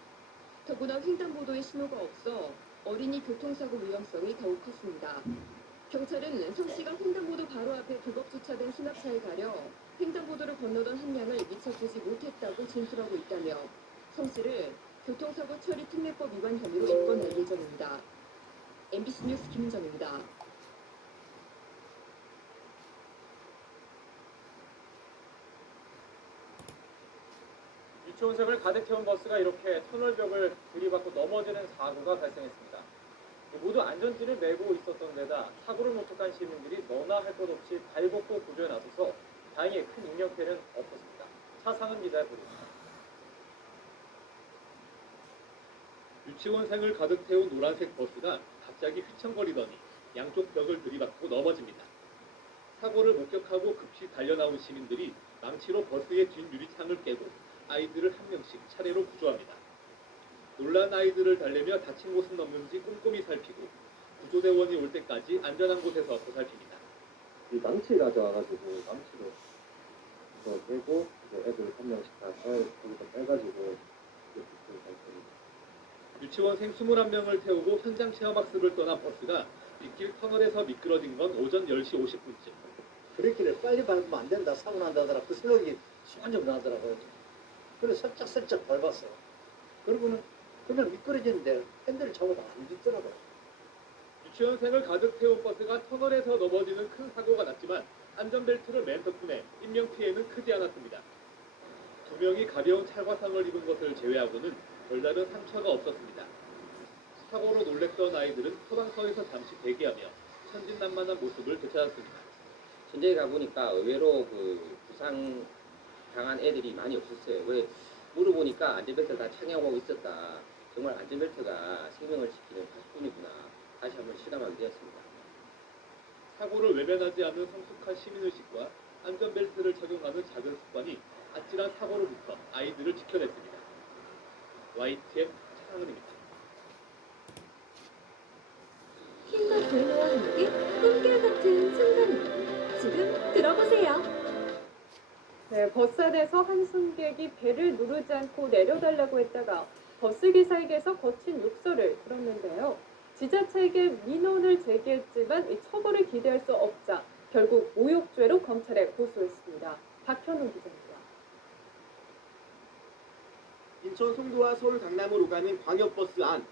더구나 횡단보도에 신호가 없어 어린이 교통사고 위험성이 더욱 컸습니다. 경찰은 성 씨가 횡단보도 바로 앞에 불법 주차된 수납차에 가려 횡단보도를 건너던 한량을 미처 보지 못했다고 진술하고 있다며 성 씨를 교통사고 처리 특례법 위반 혐의로 입건할 예정입니다. MBC 뉴스 김은정입니다. 유치원생을 가득 태운 버스가 이렇게 터널벽을 들이받고 넘어지는 사고가 발생했습니다. 모두 안전띠를 메고 있었던 데다 사고를 목격한 시민들이 너나 할 것 없이 발벗고 구조에 나서서 다행히 큰 인명피해는 없었습니다. 차상은 기자의 보도입니다. 유치원생을 가득 태운 노란색 버스가 갑자기 휘청거리더니 양쪽 벽을 들이받고 넘어집니다. 사고를 목격하고 급히 달려나온 시민들이 망치로 버스의 뒷유리창을 깨고 아이들을 한 명씩 차례로 구조합니다. 놀란 아이들을 달래며 다친 곳은 없는지 꼼꼼히 살피고 구조대원이 올 때까지 안전한 곳에서 보살핍니다. 이 망치 가져와가지고 망치로 이거 빼고 이제 애들 한 명씩 다 거기서 빼가지고 이렇게 살펴니다. 유치원생 21명을 태우고 현장 체험학습을 떠난 버스가 빗길 터널에서 미끄러진 건 오전 10시 50분쯤. 브레이크를 빨리 밟으면 안 된다, 사고 난다더라. 그 생각이 순간적으로 나더라고요. 그래서 살짝 밟았어. 그러고는 그냥 미끄러지는데 핸들을 잡아도 안 빗더라고요. 유치원생을 가득 태운 버스가 터널에서 넘어지는 큰 사고가 났지만 안전벨트를 맨 덕분에 인명피해는 크지 않았습니다. 2명이 가벼운 찰과상을 입은 것을 제외하고는 별다른 상처가 없었습니다. 사고로 놀랬던 아이들은 소방서에서 잠시 대기하며 천진난만한 모습을 되찾았습니다. 현장에 가보니까 의외로 그 부상 당한 애들이 많이 없었어요. 왜 물어보니까 안전벨트 다 착용하고 있었다. 정말 안전벨트가 생명을 지키는 파수꾼이구나. 다시 한번 실감하게 되었습니다. 사고를 외면하지 않는 성숙한 시민의식과 안전벨트를 착용하는 작은 습관이 아찔한 사고로부터 아이들을 지켜냈습니다. YTN 차상은입니다. 힘과 분노와 함께 꿈결같은 순간이 지금 들어보세요. 네, 버스 안에서 한 승객이 배를 누르지 않고 내려달라고 했다가 버스 기사에게서 거친 욕설을 들었는데요. 지자체에게 민원을 제기했지만 이 처벌을 기대할 수 없자 결국 모욕죄로 검찰에 고소했습니다. 박현우 기자입니다. 인천 송도와 서울 강남으로 가는 광역버스 안.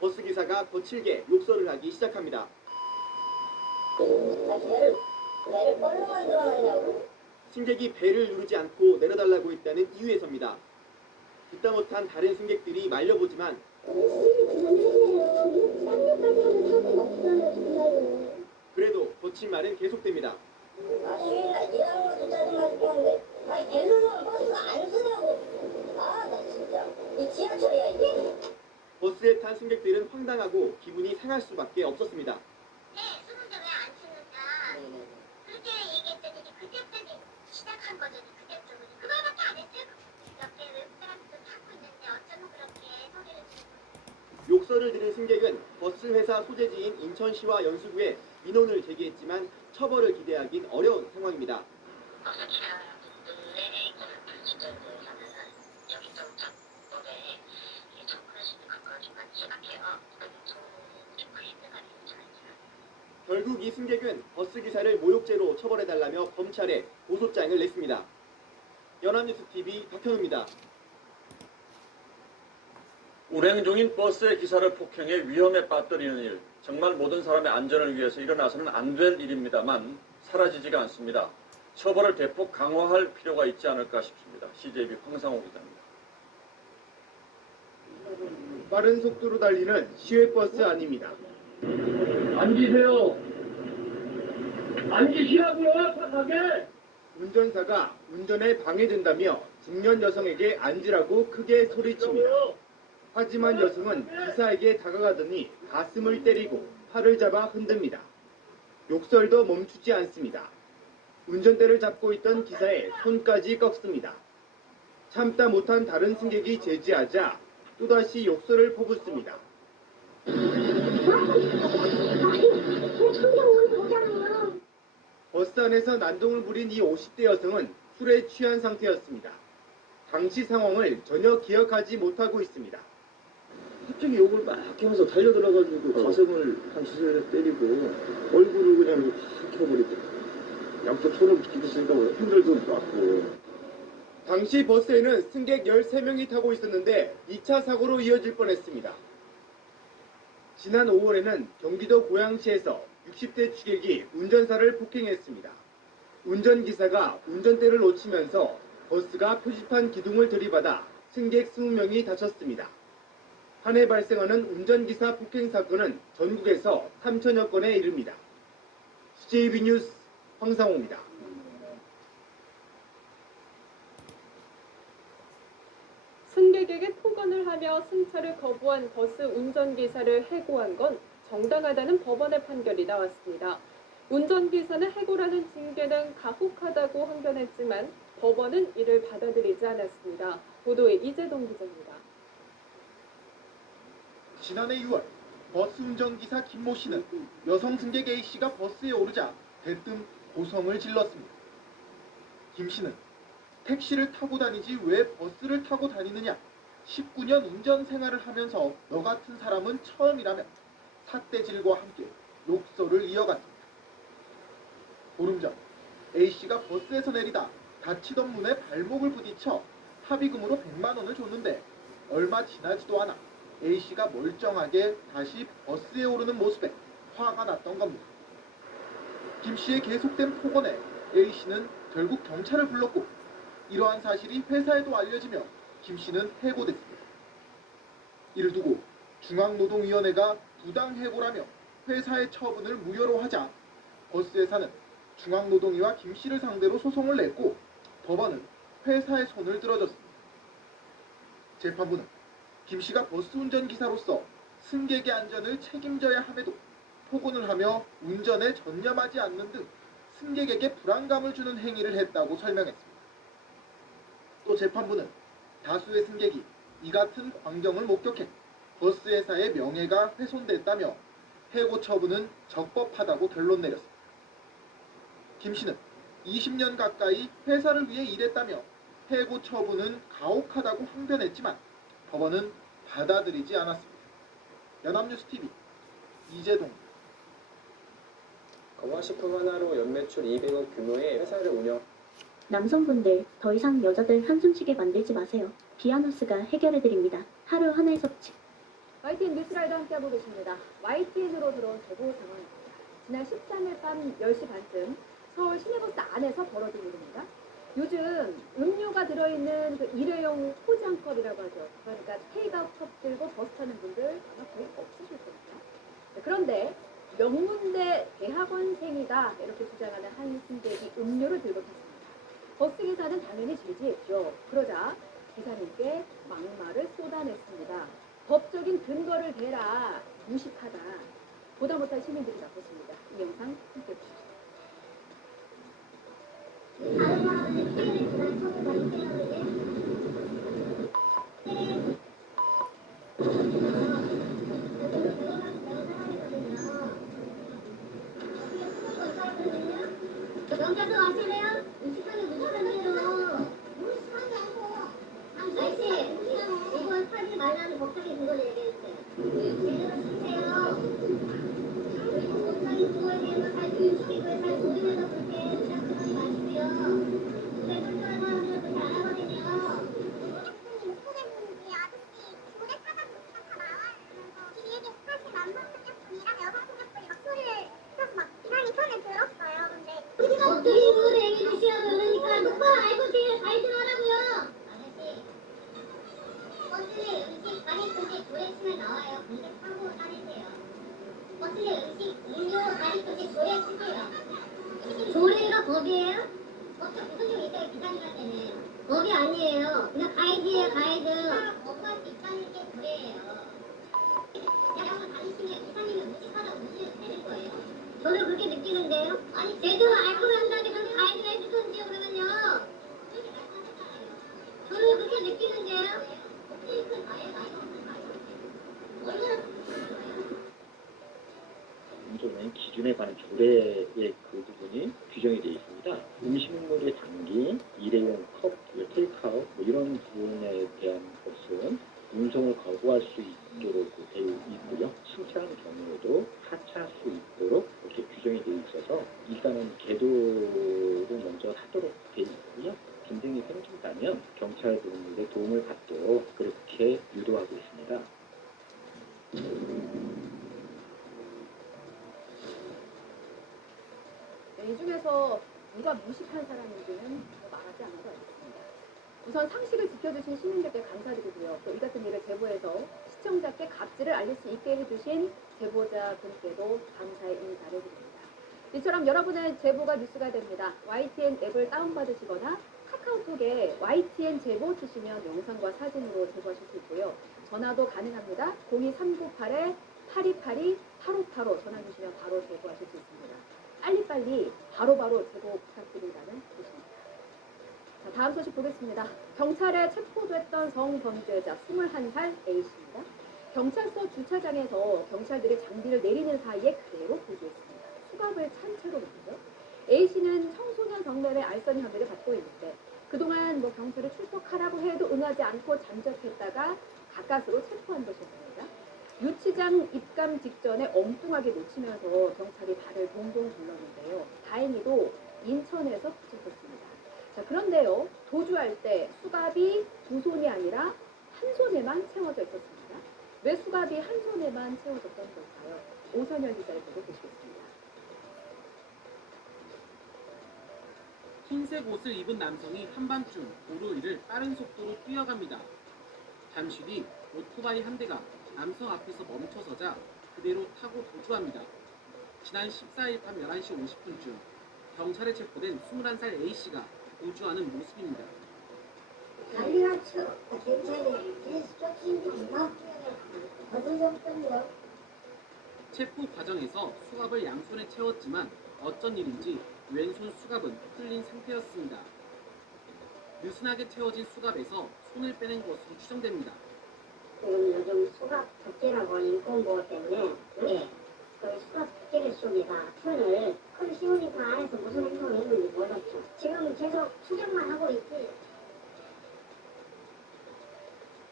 버스 기사가 거칠게 욕설을 하기 시작합니다. 승객이 배를 누르지 않고 내려달라고 했다는 이유에서입니다. 듣다 못한 다른 승객들이 말려보지만 그래도 거친 말은 계속됩니다. 일하는 것도 짜증나게 하는데, 대소는 버스가 안 쓰냐고. 나 버스에 탄 승객들은 황당하고 기분이 상할 수밖에 없었습니다. 그렇게 얘기했더니 그때부터 시작한 거죠. 그때부터 그거밖에 안 했어요. 옆에 외국 사람들도 타고 있는데 어쩌면 그렇게 소리를 지르고. 욕설을 들은 승객은 버스 회사 소재지인 인천시와 연수구에 민원을 제기했지만 처벌을 기대하긴 어려운 상황입니다. 결국 이 승객은 버스 기사를 모욕죄로 처벌해달라며 검찰에 고소장을 냈습니다. 연합뉴스TV 박현우입니다. 운행 중인 버스의 기사를 폭행해 위험에 빠뜨리는 일, 정말 모든 사람의 안전을 위해서 일어나서는 안 될 일입니다만 사라지지가 않습니다. 처벌을 대폭 강화할 필요가 있지 않을까 싶습니다. CJB 황상호 기자입니다. 빠른 속도로 달리는 시외버스 아닙니다. 앉으세요. 앉으시라고요, 착하게. 운전사가 운전에 방해된다며 중년 여성에게 앉으라고 크게 소리칩니다. 하지만 여성은 기사에게 다가가더니 가슴을 때리고 팔을 잡아 흔듭니다. 욕설도 멈추지 않습니다. 운전대를 잡고 있던 기사의 손까지 꺾습니다. 참다 못한 다른 승객이 제지하자 또다시 욕설을 퍼붓습니다. 버스 안에서 난동을 부린 이 50대 여성은 술에 취한 상태였습니다. 당시 상황을 전혀 기억하지 못하고 있습니다. 갑자기 욕을 막 하면서 달려들어가지고 가슴을 한 수술에 때리고 얼굴을 그냥 확 켜버리고 양쪽 손을 붙이니까 핸들도 놨고. 당시 버스에는 승객 13명이 타고 있었는데 2차 사고로 이어질 뻔했습니다. 지난 5월에는 경기도 고양시에서 60대 취객이 운전사를 폭행했습니다. 운전기사가 운전대를 놓치면서 버스가 표지판 기둥을 들이받아 승객 20명이 다쳤습니다. 한 해 발생하는 운전기사 폭행 사건은 전국에서 3천여 건에 이릅니다. CJB 뉴스 황상호입니다. 승객에게 폭언을 하며 승차를 거부한 버스 운전기사를 해고한 건 정당하다는 법원의 판결이 나왔습니다. 운전기사는 해고라는 징계는 가혹하다고 항변했지만 법원은 이를 받아들이지 않았습니다. 보도에 이재동 기자입니다. 지난해 6월 버스 운전기사 김모 씨는 여성 승객 A 씨가 버스에 오르자 대뜸 고성을 질렀습니다. 김 씨는 택시를 타고 다니지 왜 버스를 타고 다니느냐? 19년 운전 생활을 하면서 너 같은 사람은 처음이라며 삿대질과 함께 욕설을 이어갔습니다. 보름 전 A 씨가 버스에서 내리다 다치던 문에 발목을 부딪혀 합의금으로 100만 원을 줬는데 얼마 지나지도 않아 A 씨가 멀쩡하게 다시 버스에 오르는 모습에 화가 났던 겁니다. 김 씨의 계속된 폭언에 A 씨는 결국 경찰을 불렀고 이러한 사실이 회사에도 알려지며 김 씨는 해고됐습니다. 이를 두고 중앙노동위원회가 부당해고라며 회사의 처분을 무효로 하자 버스회사는 중앙노동위와 김 씨를 상대로 소송을 냈고 법원은 회사의 손을 들어줬습니다. 재판부는 김 씨가 버스 운전기사로서 승객의 안전을 책임져야 함에도 폭언을 하며 운전에 전념하지 않는 등 승객에게 불안감을 주는 행위를 했다고 설명했습니다. 또 재판부는 다수의 승객이 이 같은 광경을 목격해 버스회사의 명예가 훼손됐다며 해고 처분은 적법하다고 결론 내렸습니다. 김 씨는 20년 가까이 회사를 위해 일했다며 해고 처분은 가혹하다고 항변했지만 법원은 받아들이지 않았습니다. 연합뉴스TV 이재동. 검화식품 하나로 연매출 200억 규모의 회사를 운영. 남성분들 더 이상 여자들 한숨 쉬게 만들지 마세요. 비아누스가 해결해드립니다. 하루 하나의 섭취. YTN 뉴스라이더 함께하고 계십니다. YTN으로 들어온 제보 상황입니다. 지난 13일 밤 10시 반쯤 서울 시내버스 안에서 벌어진 일입니다. 요즘 음료가 들어있는 그 일회용 포장컵이라고 하죠. 그러니까 테이크아웃 들고 버스 타는 분들 아마 거의 없으실 겁니다. 그런데 명문대 대학원생이다 이렇게 주장하는 한 승객이 음료를 들고 탔습니다. 버스 기사는 당연히 제지했죠. 그러자 기사님께 막말을 쏟아냈습니다. 법적인 근거를 대라. 무식하다. 보다 못한 시민들이 나섰습니다. 이 영상 함께 보시죠. 명자도 아실래요? 무식하게 무식하게요. 무식한 게 아니고. 아저씨, 이건 하지 말라는 법적인 근거를 얘기해주세요. 제대로 쓰세요. 그리고 법적인 근거에 대해서 잘 들으시고 잘 모르면서 그렇게 생각하지 마시고요. 근데 불편한 사람들은 그렇게 안 하거든요. 소개분이 아저씨 교대 타당 무시가 다 나와요. 이 얘기 사실 남성 승객분이랑 여성 승객분이 막 소리를 펴서 막 이상하게 편을 들었어요. 근데 법적인 근거를 얘기해 주시라고 그러니까 똑바로 알고 제일 잘 들어라고요. 아저씨, 버스의 음식 가리 표시 조례침에 나와요. 근데 사고 따르세요. 버스의 음식 음료 가리 표시 조례 치세요. 조례가 법이에요? 법적 무슨 있어요? 기사님한테는 법이 아니에요. 그냥 가이드예요, 가이드. 법과 있다는 게 조례예요. 그냥 다니시면 기사님이 무식하다고 무시해도 되는 거예요. 저는 그렇게 느끼는데요. 아니 제대로 알고 난 다음에 저는 가이드를 해주던지요 그러면요. 저는 그렇게 느끼는데요. 운전은 기준에 관한 조례의 그 부분이 규정이 되어 있습니다. 음식물의 담기, 일회용 컵, 테이크아웃 이런 부분에 대한 것은 운송을 거부할 수 있도록 되어 있고요. 승차한 경우에도 하차할 수 있도록 이렇게 규정이 되어 있어서 일단은 계도를 먼저 하도록 되어 있고요. 분쟁이 생긴다면 경찰분들의 도움을 받도록 그렇게 유도하고 있습니다. 이 중에서 누가 무식한 사람인지는 말하지 않아도 알겠습니다. 우선 상식을 지켜주신 시민들께 감사드리고요. 또 이 같은 일을 제보해서 시청자께 갑질을 알릴 수 있게 해주신 제보자분께도 감사의 인사를 드립니다. 이처럼 여러분의 제보가 뉴스가 됩니다. YTN 앱을 다운받으시거나 카카오톡에 YTN 제보 치시면 영상과 사진으로 제보하실 수 있고요. 전화도 가능합니다. 02398-8282-8585 전화 주시면 바로 제보하실 수 있습니다. 빨리빨리 바로바로 제보 부탁드린다는 뜻입니다. 자, 다음 소식 보겠습니다. 경찰에 체포됐던 성범죄자 21살 A씨입니다. 경찰서 주차장에서 경찰들이 장비를 내리는 사이에 그대로 도주했습니다. 수갑을 찬 채로 말이죠. A씨는 청소년 성매매 알선 혐의를 받고 있는데 그동안 경찰에 출석하라고 해도 응하지 않고 잠적했다가 가까스로 체포한 것이었습니다. 유치장 입감 직전에 엉뚱하게 놓치면서 경찰이 발을 동동 굴렀는데요. 다행히도 인천에서 붙잡혔습니다. 자, 그런데요. 도주할 때 수갑이 두 손이 아니라 한 손에만 채워져 있었습니다. 왜 수갑이 한 손에만 채워졌던 걸까요? 오선열 기자를 보고 보시겠습니다. 흰색 옷을 입은 남성이 한밤중 도로 위를 빠른 속도로 뛰어갑니다. 잠시 뒤 오토바이 한 대가 남성 앞에서 멈춰서자 그대로 타고 도주합니다. 지난 14일 밤 11시 50분쯤 경찰에 체포된 21살 A씨가 도주하는 모습입니다. 난리가 쳐. 경찰이 뒤에서 쫓기는 막 거들렸던데요. 체포 과정에서 수갑을 양손에 채웠지만 어쩐 일인지 왼손 수갑은 풀린 상태였습니다. 느슨하게 채워진 수갑에서 손을 빼낸 것으로 추정됩니다. 지금 요즘 수갑 특제라고 인권보호 때문에 그 수갑 특제를 속에다 손을 큰 씌우니까 안에서 무슨 행동을 했는지 몰랐죠. 지금 계속 추정만 하고 있지.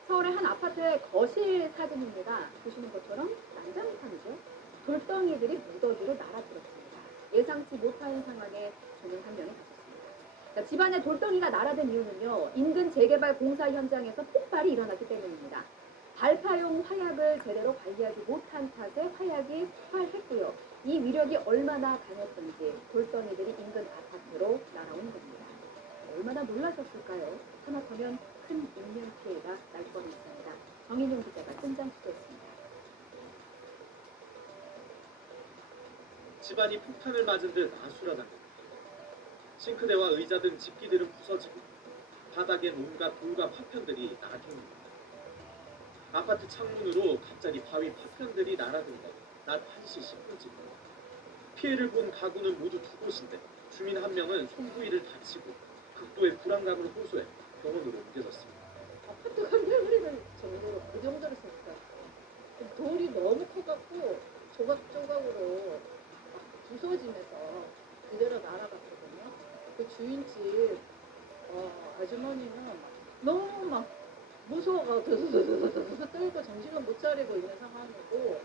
서울의 한 아파트의 거실 사진입니다. 보시는 것처럼 난장판이죠. 돌덩이들이 무더기로 날아들었습니다. 예상치 못한 상황에 주민 한 명이 다쳤습니다. 집안에 돌덩이가 날아든 이유는요. 인근 재개발 공사 현장에서 폭발이 일어났기 때문입니다. 발파용 화약을 제대로 관리하지 못한 탓에 화약이 폭발했고요. 이 위력이 얼마나 강했던지 돌덩이들이 인근 아파트로 날아온 겁니다. 얼마나 놀라셨을까요? 하마터면 큰 인명 피해가 날 뻔했습니다. 정인용 기자가 현장 취재했습니다. 집안이 폭탄을 맞은 듯 아수라장입니다. 싱크대와 의자 등 집기들은 부서지고 바닥엔 온갖 돌과 파편들이 낙엽입니다. 아파트 창문으로 갑자기 바위 파편들이 날아든다고 낮 1시 10분쯤. 피해를 본 가구는 모두 두 곳인데 주민 한 명은 손 부위를 다치고 극도의 불안감을 호소해 병원으로 옮겨졌습니다. 아파트가 흔들리는 정도로 그 정도로 생겼어요. 돌이 너무 커갖고 조각조각으로 막 부서지면서 그대로 날아갔거든요. 그 주인집 아주머니는 너무 막 무서워가 드드드드드 떨고 정신을 못 차리고 있는 상황이고.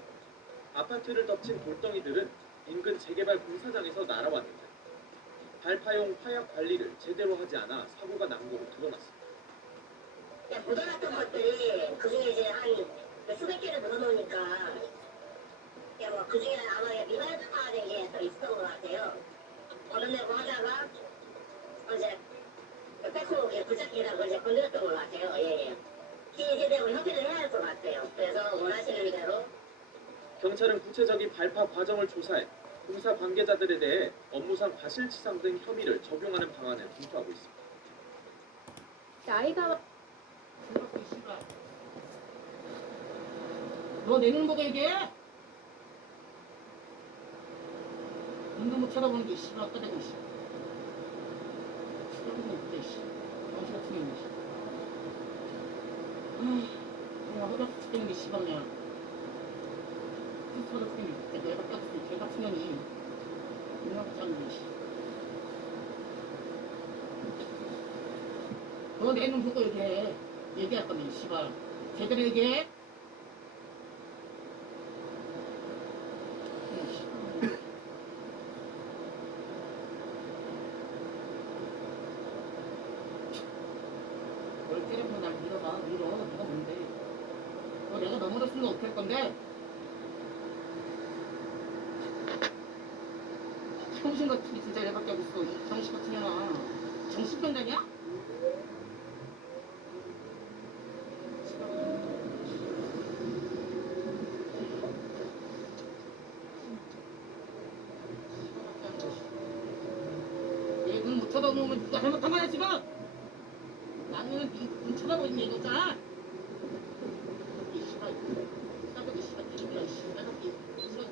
아파트를 덮친 돌덩이들은 인근 재개발 공사장에서 날아왔는데 발파용 화약 관리를 제대로 하지 않아 사고가 난 거로 드러났습니다. 묻어놨던 것들이 그중에 이제 한 수백 개를 묻어놓으니까 뭐 그중에 아마 미발파된 게 또 있었던 것 같아요. 얻어내고 하다가 이제 백호로 붙잡기라고 이제 건드렸던 것 같아요. 예. 피해 세대고 형태를 해야 할 것 같아요. 그래서 원하시는 대로. 경찰은 구체적인 발파 과정을 조사해 공사 관계자들에 대해 업무상 과실치상 등 혐의를 적용하는 방안을 검토하고 있습니다. 나이가 너 내눈 보고 얘기해? 눈도 못 쳐다보는 게 씨발 어디다 대고 씨. 쳐다보고 있대 씨. 정신 같은 게 씨. 그냥 허락 죽겠는 게 씨발 그냥. 허락 죽겠는 게 내가 떴을 개 같은 년이 눈하고 짜는 게 씨. 너 내 눈 보고 얘기해. 얘기할 거면 씨발 제대로 얘기해. 널 때려보면 날 밀어봐. 밀어. 네가 뭔데? 너 내가 넘어졌으면 어떻게 할 건데? 정신 같은 게 진짜 얘밖에 없어. 이 정신 같은 년아. 정신병자냐? 내 눈 못 쳐다보면 누가 잘못한 거야 지금? 나는 눈 쳐다보고 있는 얘기잖아. 이 씨발, 싸가지 씨발 뒤집이야 씨. 싸가지 무슨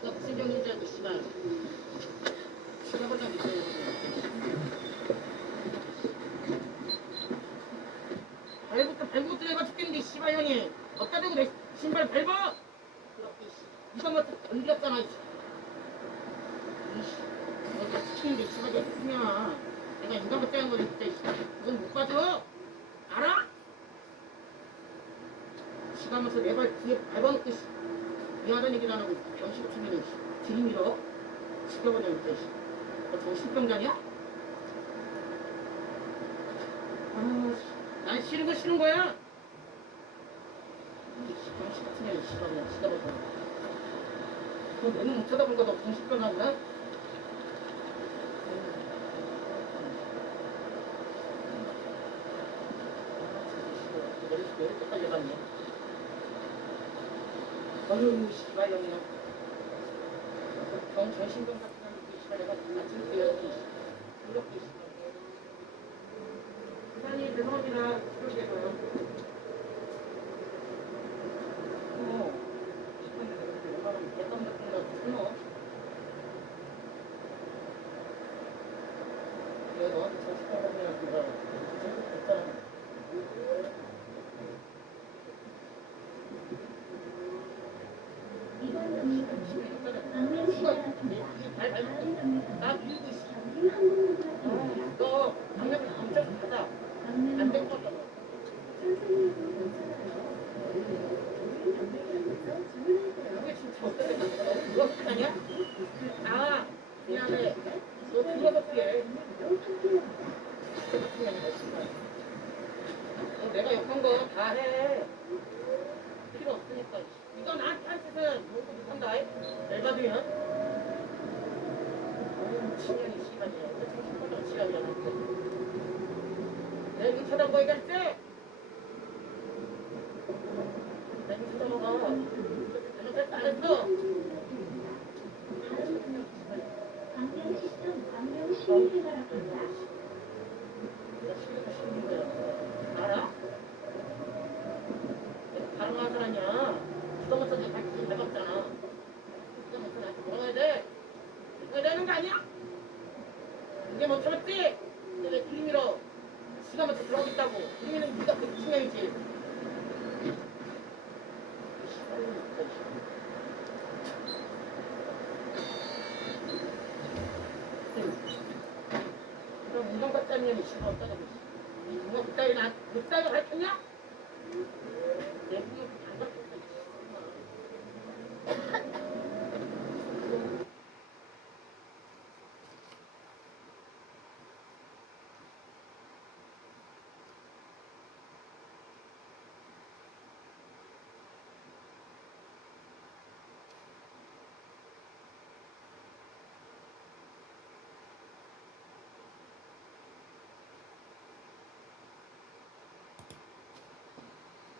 누가 무슨 병인 줄 알고 씨발. 쳐다보려고 있어요. 발부터 내가 죽겠는데 씨발 형이 어디다 대고 내 신발 밟아! 이거 뭐 건드렸잖아 이씨. 내가 시키는데 씨발 내 스승이야. 내가 인간 같다는 거는 진짜 씨발 그건 못 봐줘. 알아? 시가면서 내 발 뒤에 밟아놓고 미안하다는 얘기를 안 하고 병신 같으면 들이밀어. 죽여버려 진짜 씨. 너 정신병자냐? 난 싫은 거 싫은 거야. 정신 같은 애는 씨발 그냥 죽여버려. 너 내눈 못 쳐다본 거너 정신병자냐? 왜 이렇게 빨리 갔냐? 어휴 씨발 형이야. 정신병 같은 놈이 씨발 내가 아침 때 여기 이렇게 씨발. 부산이 죄송합니다. 그러게요. 대감 같은 거 끊어. 내가 너한테 정신병자냐 그거 됐잖아. 나 밀고 있어. 너 강력을 엄청 하자. 안 될 것 같다. 이게 진짜 어떻게 너 그렇게 하냐? 아 미안해. 너 들어서 피해. 내가 욕한 거 다 해. 필요 없으니까. 이거 나한테 한 짓은 뭐도 못한다. 열받으면. 미친년이 시간이야. 왜 정신병자 시간이야. 내 눈 쳐다보고 얘기할 때. 내 눈 쳐다보고. 잘못했다 안 했어. 내가 싫은 거야. 알아? 아니야? 이제 못 참았지? 근데 왜 그림이로 시간 맞춰 들어오겠다고. 그림이는 네가 그 중요이지. 그럼 운동과 짜면 시간 없다고. 누가 그따위 나 그따위 가르쳤냐? 내 그게 안 가르쳤어.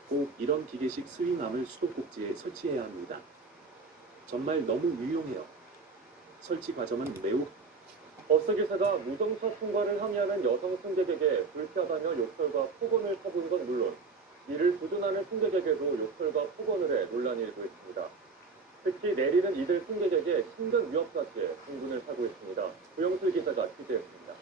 꼭 이런 기계식 스윙암을 수도꼭지에 설치해야 합니다. 정말 너무 유용해요. 설치 과정은 매우 버스기사가 무정차 통과를 항의하는 여성 승객에게 불쾌하다며 욕설과 폭언을 퍼부은 건 물론 이를 두둔하는 승객에게도 욕설과 폭언을 해 논란이 일고 있습니다. 특히 내리는 이들 승객에게 신변 위협까지 공분을 사고 있습니다. 구영슬 기자가 취재했습니다.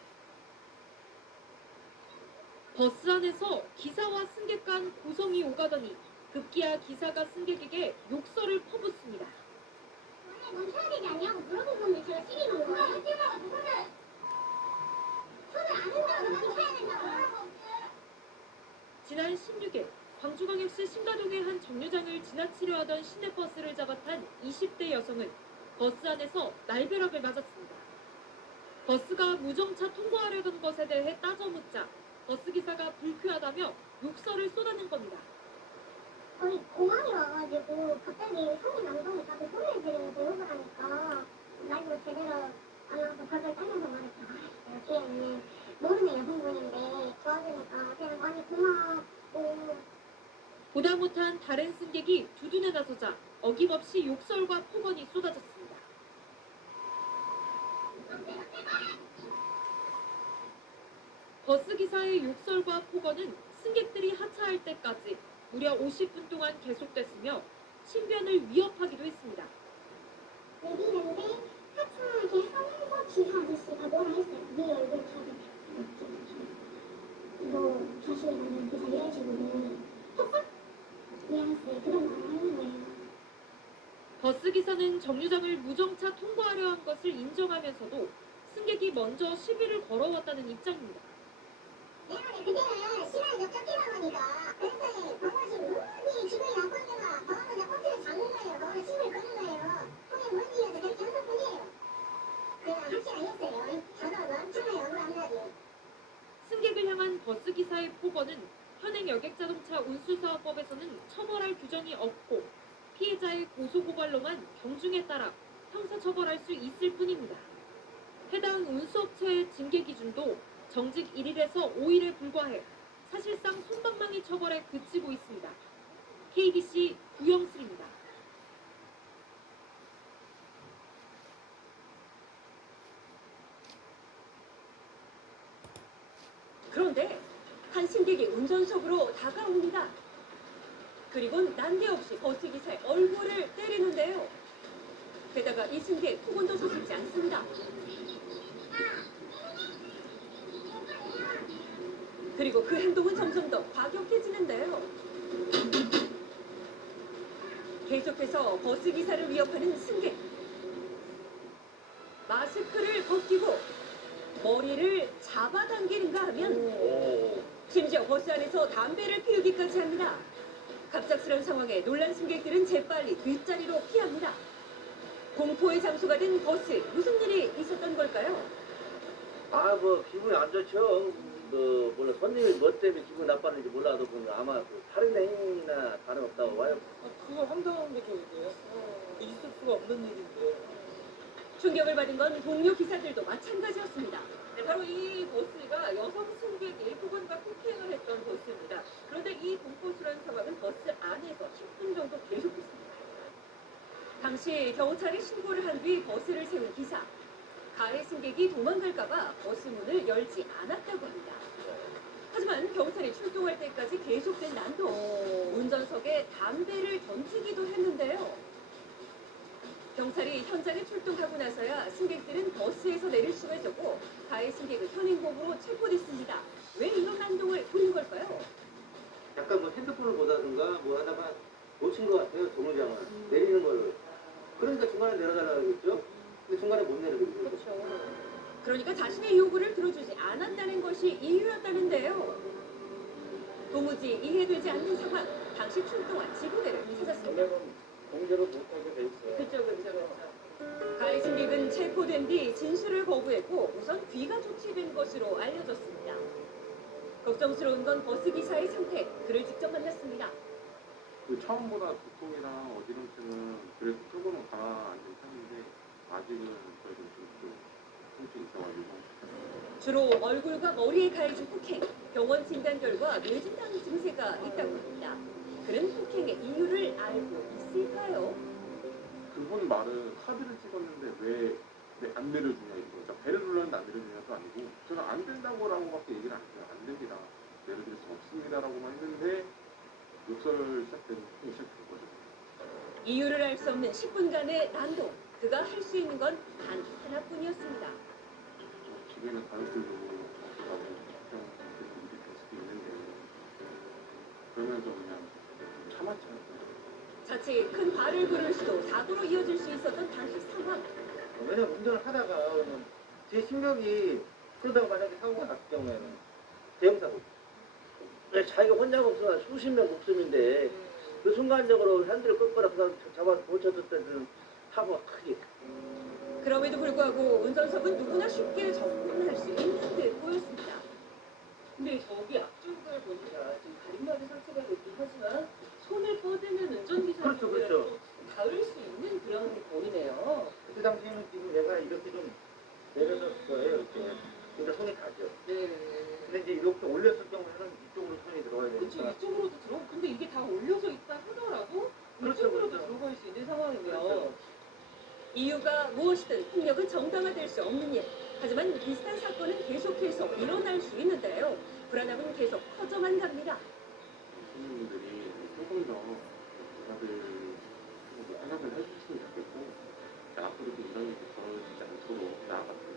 버스 안에서 기사와 승객 간 고성이 오가더니 급기야 기사가 승객에게 욕설을 퍼붓습니다. 멈춰야 되지 않냐고 물어본 건데 제가 시비는 거예요. 손을 안 흔들어서 멈춰야 된다고. 지난 16일 광주광역시 신가동의 한 정류장을 지나치려 하던 시내버스를 잡아탄 20대 여성은 버스 안에서 날벼락을 맞았습니다. 버스가 무정차 통과하려던 것에 대해 따져묻자 버스기사가 불쾌하다며 욕설을 쏟아낸 겁니다. 거의 공항이 와가지고 갑자기 손이 남동이 가서 소리를 지르면서 욕을 하니까 말도 제대로 안 하고 발을 떨면서 말했죠. 뒤에 있는 모르는 여성분인데 도와주니까 그냥 많이 고마웠고. 보다 못한 다른 승객이 두둔에 나서자 어김없이 욕설과 폭언이 쏟아졌습니다. 버스기사의 욕설과 폭언은 승객들이 하차할 때까지 무려 50분 동안 계속됐으며 신변을 위협하기도 했습니다. 내리는데 하차하게 하면서 기사 아저씨가 뭐라 했어요. 네 얼굴 켜고 너 다시 나는 기사 이런 식으로 했어? 미안했어요. 그런 말을 하는 거예요. 버스기사는 정류장을 무정차 통과하려 한 것을 인정하면서도 승객이 먼저 시비를 걸어왔다는 입장입니다. 내가 그때는 시간이 쫓기다 보니까 그랬더니 방금씩 뭔지 기분이 나빴구나. 저한테 내 꼴찌를 잡는 거예요. 너는 시비를 거는 거예요. 형이 뭔지 해서 그렇게 한 것뿐이에요. 그냥 확실 안 했어요. 저도 엄청나게 억울합니다. 승객을 향한 버스기사의 폭언은 현행 여객자동차 운수사업법에서는 처벌할 규정이 없고 피해자의 고소고발로만 경중에 따라 형사처벌할 수 있을 뿐입니다. 해당 운수업체의 징계 기준도 정직 1일에서 5일에 불과해 사실상 솜방망이 처벌에 그치고 있습니다. KBC 구영슬입니다. 그런데 한 승객이 운전석으로 다가옵니다. 그리곤 난데없이 버스기사의 얼굴을 때리는데요. 게다가 이 승객 폭언도 서슴지 않습니다. 그리고 그 행동은 점점 더 과격해지는데요. 계속해서 버스기사를 위협하는 승객. 마스크를 벗기고 머리를 잡아당기는가 하면 심지어 버스 안에서 담배를 피우기까지 합니다. 갑작스런 상황에 놀란 승객들은 재빨리 뒷자리로 피합니다. 공포의 장소가 된 버스, 무슨 일이 있었던 걸까요? 뭐 기분이 안 좋죠. 물론 손님이 뭐 때문에 기분 나빴는지 몰라도 아마 살인 행위나 다름없다고 와요. 그걸 황당한 게 저기예요. 있을 수가 없는 일인데. 충격을 받은 건 동료 기사들도 마찬가지였습니다. 네, 바로 이 버스가 여성 승객 일부분과 폭행을 했던 버스입니다. 그런데 이 공포스러운 상황은 버스 안에서 10분 정도 계속했습니다. 당시 경찰이 신고를 한 뒤 버스를 세운 기사. 가해 승객이 도망갈까봐 버스 문을 열지 않았다고 합니다. 하지만 경찰이 출동할 때까지 계속된 난동. 운전석에 담배를 던지기도 했는데요. 경찰이 현장에 출동하고 나서야 승객들은 버스에서 내릴 수가 있었고 가해 승객은 현행범으로 체포됐습니다. 왜 이런 난동을 부린 걸까요? 약간 뭐 핸드폰을 보다든가 뭐 하다가 놓친 것 같아요. 정류장을 내리는 걸. 그러니까 중간에 내려달라고 했죠. 근데 중간에 못 내려드리고. 그렇죠. 그러니까 자신의 요구를 들어주지 않았다는 것이 이유였다는데요. 도무지 이해되지 않는 상황. 당시 출동한 지구대를 찾았습니다. 공개를 못하게 돼 있어요. 그쵸. 가해 승객은 체포된 뒤 진술을 거부했고 우선 귀가 조치된 것으로 알려졌습니다. 걱정스러운 건 버스 기사의 상태. 그를 직접 만났습니다. 그 처음보다 두통이랑 어지럼증은 그래도 조금은 가라앉은 편인데 아직은 그래도 좀 통증이 있어가지고. 주로 얼굴과 머리에 가해진 폭행, 병원 진단 결과 뇌진탕 증세가 있다고 합니다. 그는 폭행의 이유를 알고 있을까요? 그분 말은 카드를 찍었는데 왜 안 내려주냐 이거. 그러니까 배를 눌렀는데 안 내려주냐도 아니고 저는 안 된다고라고밖에 얘기를 안 해요. 안 됩니다. 내려드릴 수 없습니다라고만 했는데 욕설 시작된 거죠. 이유를 알 수 없는 10분간의 난동. 그가 할 수 있는 건 단 하나뿐이었습니다. 집에는 가족들도 가고 일이 될 수도 있는데 그러면서 그냥 참았죠. 자칫 큰 발을 부를 수도 사고로 이어질 수 있었던 당시 상황. 왜냐면 운전을 하다가 제 심력이 그러다가 만약에 사고가 났을 경우에는 대형사고. 자기가 혼자 목숨 수십 명 목숨인데 그 순간적으로 핸들을 꺾거나 그다음 잡아 못 쳤을 때는 사고가 크게. 그럼에도 불구하고 운전석은 누구나 쉽게 접근할 수 있는 듯 보였습니다. 근데 저기 앞쪽을 보니까 지금 가림막이 설치가 되긴 하지만 손을 뻗으면 운전기사님이랑 그렇죠. 닿을 수 있는 그런 거리네요. 그때 당시에는 지금 내가 이렇게 좀 내려졌을 거예요. 이렇게. 그러니까 손이 닿죠. 네. 근데 이제 이렇게 올렸을 경우에는 이쪽으로 손이 들어가야 그렇죠. 되니까. 이쪽으로도 들어. 근데 이게 다 올려져 있다 하더라도 이쪽으로도 들어갈 수 있는 상황이고요. 이유가 무엇이든 폭력은 정당화될 수 없는 일. 하지만 비슷한 사건은 계속해서 일어날 수 있는데요. 불안함은 계속 커져만 갑니다. 시민분들이 조금 더 다들 생각을 해주셨으면 좋겠고 앞으로도 이런 일이 벌어지지 않도록 나아갔습니다.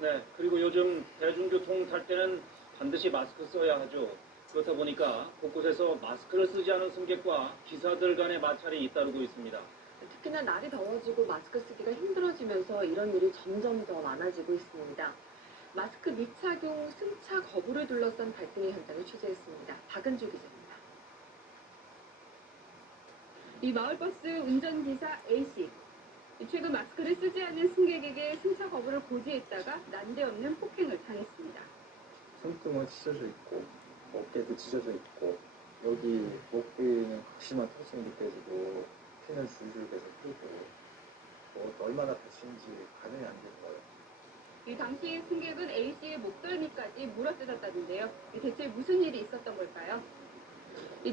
네, 그리고 요즘 대중교통 탈 때는 반드시 마스크 써야 하죠. 그렇다 보니까 곳곳에서 마스크를 쓰지 않은 승객과 기사들 간의 마찰이 잇따르고 있습니다. 특히나 날이 더워지고 마스크 쓰기가 힘들어지면서 이런 일이 점점 더 많아지고 있습니다. 마스크 미착용 승차 거부를 둘러싼 갈등의 현장을 취재했습니다. 박은주 기자입니다. 이 마을버스 운전기사 A씨. 최근 마스크를 쓰지 않은 승객에게 승차 거부를 고지했다가 난데없는 폭행을 당했습니다. 손등은 찢어져 있고 어깨도 찢어져 있고 여기 목 부위는 극심한 통증이 느껴지고 피는 줄줄 계속 흐르고 얼마나 다치는지 가늠이 안 되는 거예요. 이 당시 승객은 A씨의 목덜미까지 물어뜯었다는데요. 대체 무슨 일이 있었던 걸까요?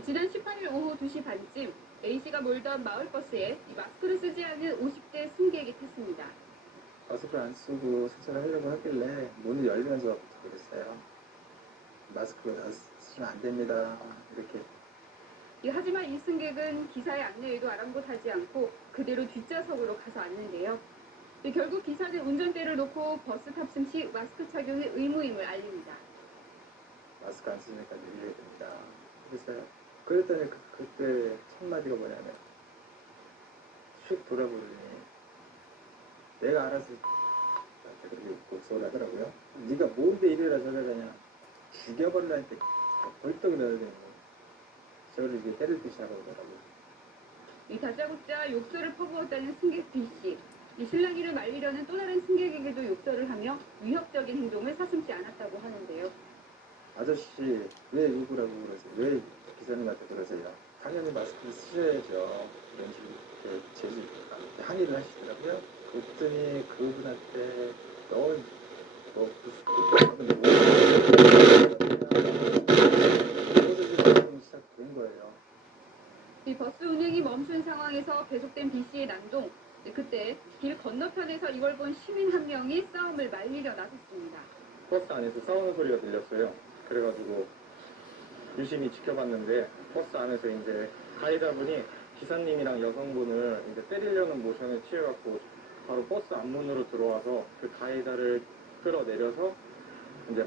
지난 18일 오후 2시 반쯤 A씨가 몰던 마을버스에 마스크를 쓰지 않은 50대 승객이 탔습니다. 마스크를 안 쓰고 승차를 하려고 하길래 문이 열리면서부터 그랬어요. 마스크를 다 쓰면 안 됩니다. 이렇게. 하지만 이 승객은 기사의 안내에도 아랑곳하지 않고 그대로 뒷좌석으로 가서 앉는데요. 결국 기사는 운전대를 놓고 버스 탑승 시 마스크 착용이 의무임을 알립니다. 마스크 안 쓰니까 내려야 됩니다. 그랬어요. 그랬더니 그때 첫 마디가 뭐냐면 휙 돌아보더니 내가 알아서 나한테 그렇게 목소리를 하더라고요. 네가 뭔데 이래라 저래라냐 죽여버리라니까 벌떡 일어나더니 저를 이렇게 때릴 듯이 하더라고요. 다짜고짜 욕설을 퍼부었다는 승객 B씨. 실랑이를 말리려는 또 다른 승객에게도 욕설을 하며 위협적인 행동을 사슴지 않았다고 하는데요. 아저씨 왜 욕을 하고 그러세요? 왜 기사님한테 그러세요? 당연히 마스크를 쓰셔야죠. 이런 식으로 항의를 하시더라고요. 그랬더니 그분한테 너 시작된 거예요. 이 버스 운행이 멈춘 상황에서 계속된 B 씨의 난동. 그때 길 건너편에서 이걸 본 시민 한 명이 싸움을 말리려 나섰습니다. 버스 안에서 싸우는 소리가 들렸어요. 그래가지고 유심히 지켜봤는데 버스 안에서 이제 가해자분이 기사님이랑 여성분을 이제 때리려는 모션을 취해갖고 바로 버스 앞문으로 들어와서 그 가해자를 끌어내려서 이제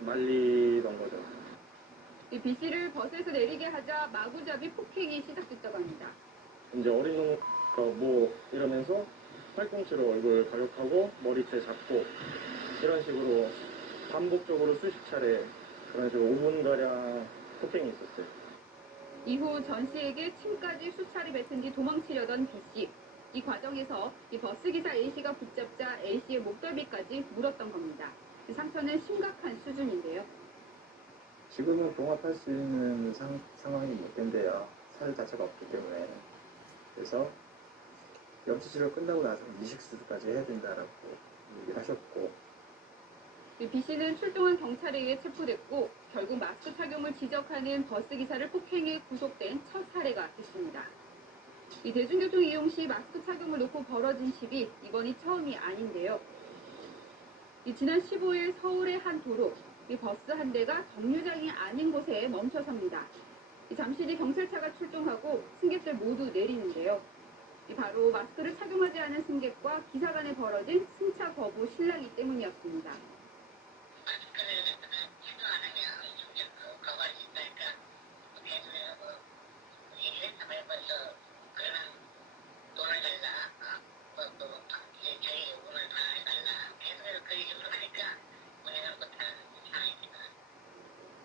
말리던 거죠. 이 B 씨를 버스에서 내리게 하자 마구잡이 폭행이 시작됐다고 합니다. 이제 어린 놈 뭐 이러면서 팔꿈치로 얼굴 가격하고 머리채 잡고 이런 식으로 반복적으로 수십 차례 그런 식으로 5분가량 폭행이 있었어요. 이후 전 씨에게 침까지 수차례 뱉은 뒤 도망치려던 B 씨. 이 과정에서 이 버스기사 A 씨가 붙잡자 A 씨의 목덜미까지 물었던 겁니다. 그 상처는 심각한 수준인데요. 지금은 봉합할 수 있는 상황이 못 된대요. 살 자체가 없기 때문에. 그래서 염치치료 끝나고 나서 이식수술까지 해야 된다라고 얘기를 하셨고. B 씨는 출동한 경찰에 의해 체포됐고 결국 마스크 착용을 지적하는 버스기사를 폭행해 구속된 첫 사례가 됐습니다. 이 대중교통 이용 시 마스크 착용을 놓고 벌어진 시비 이번이 처음이 아닌데요. 지난 15일 서울의 한 도로 이 버스 한 대가 정류장이 아닌 곳에 멈춰섭니다. 잠시 뒤 경찰차가 출동하고 승객들 모두 내리는데요. 바로 마스크를 착용하지 않은 승객과 기사 간에 벌어진 승차 거부 실랑이 때문이었습니다.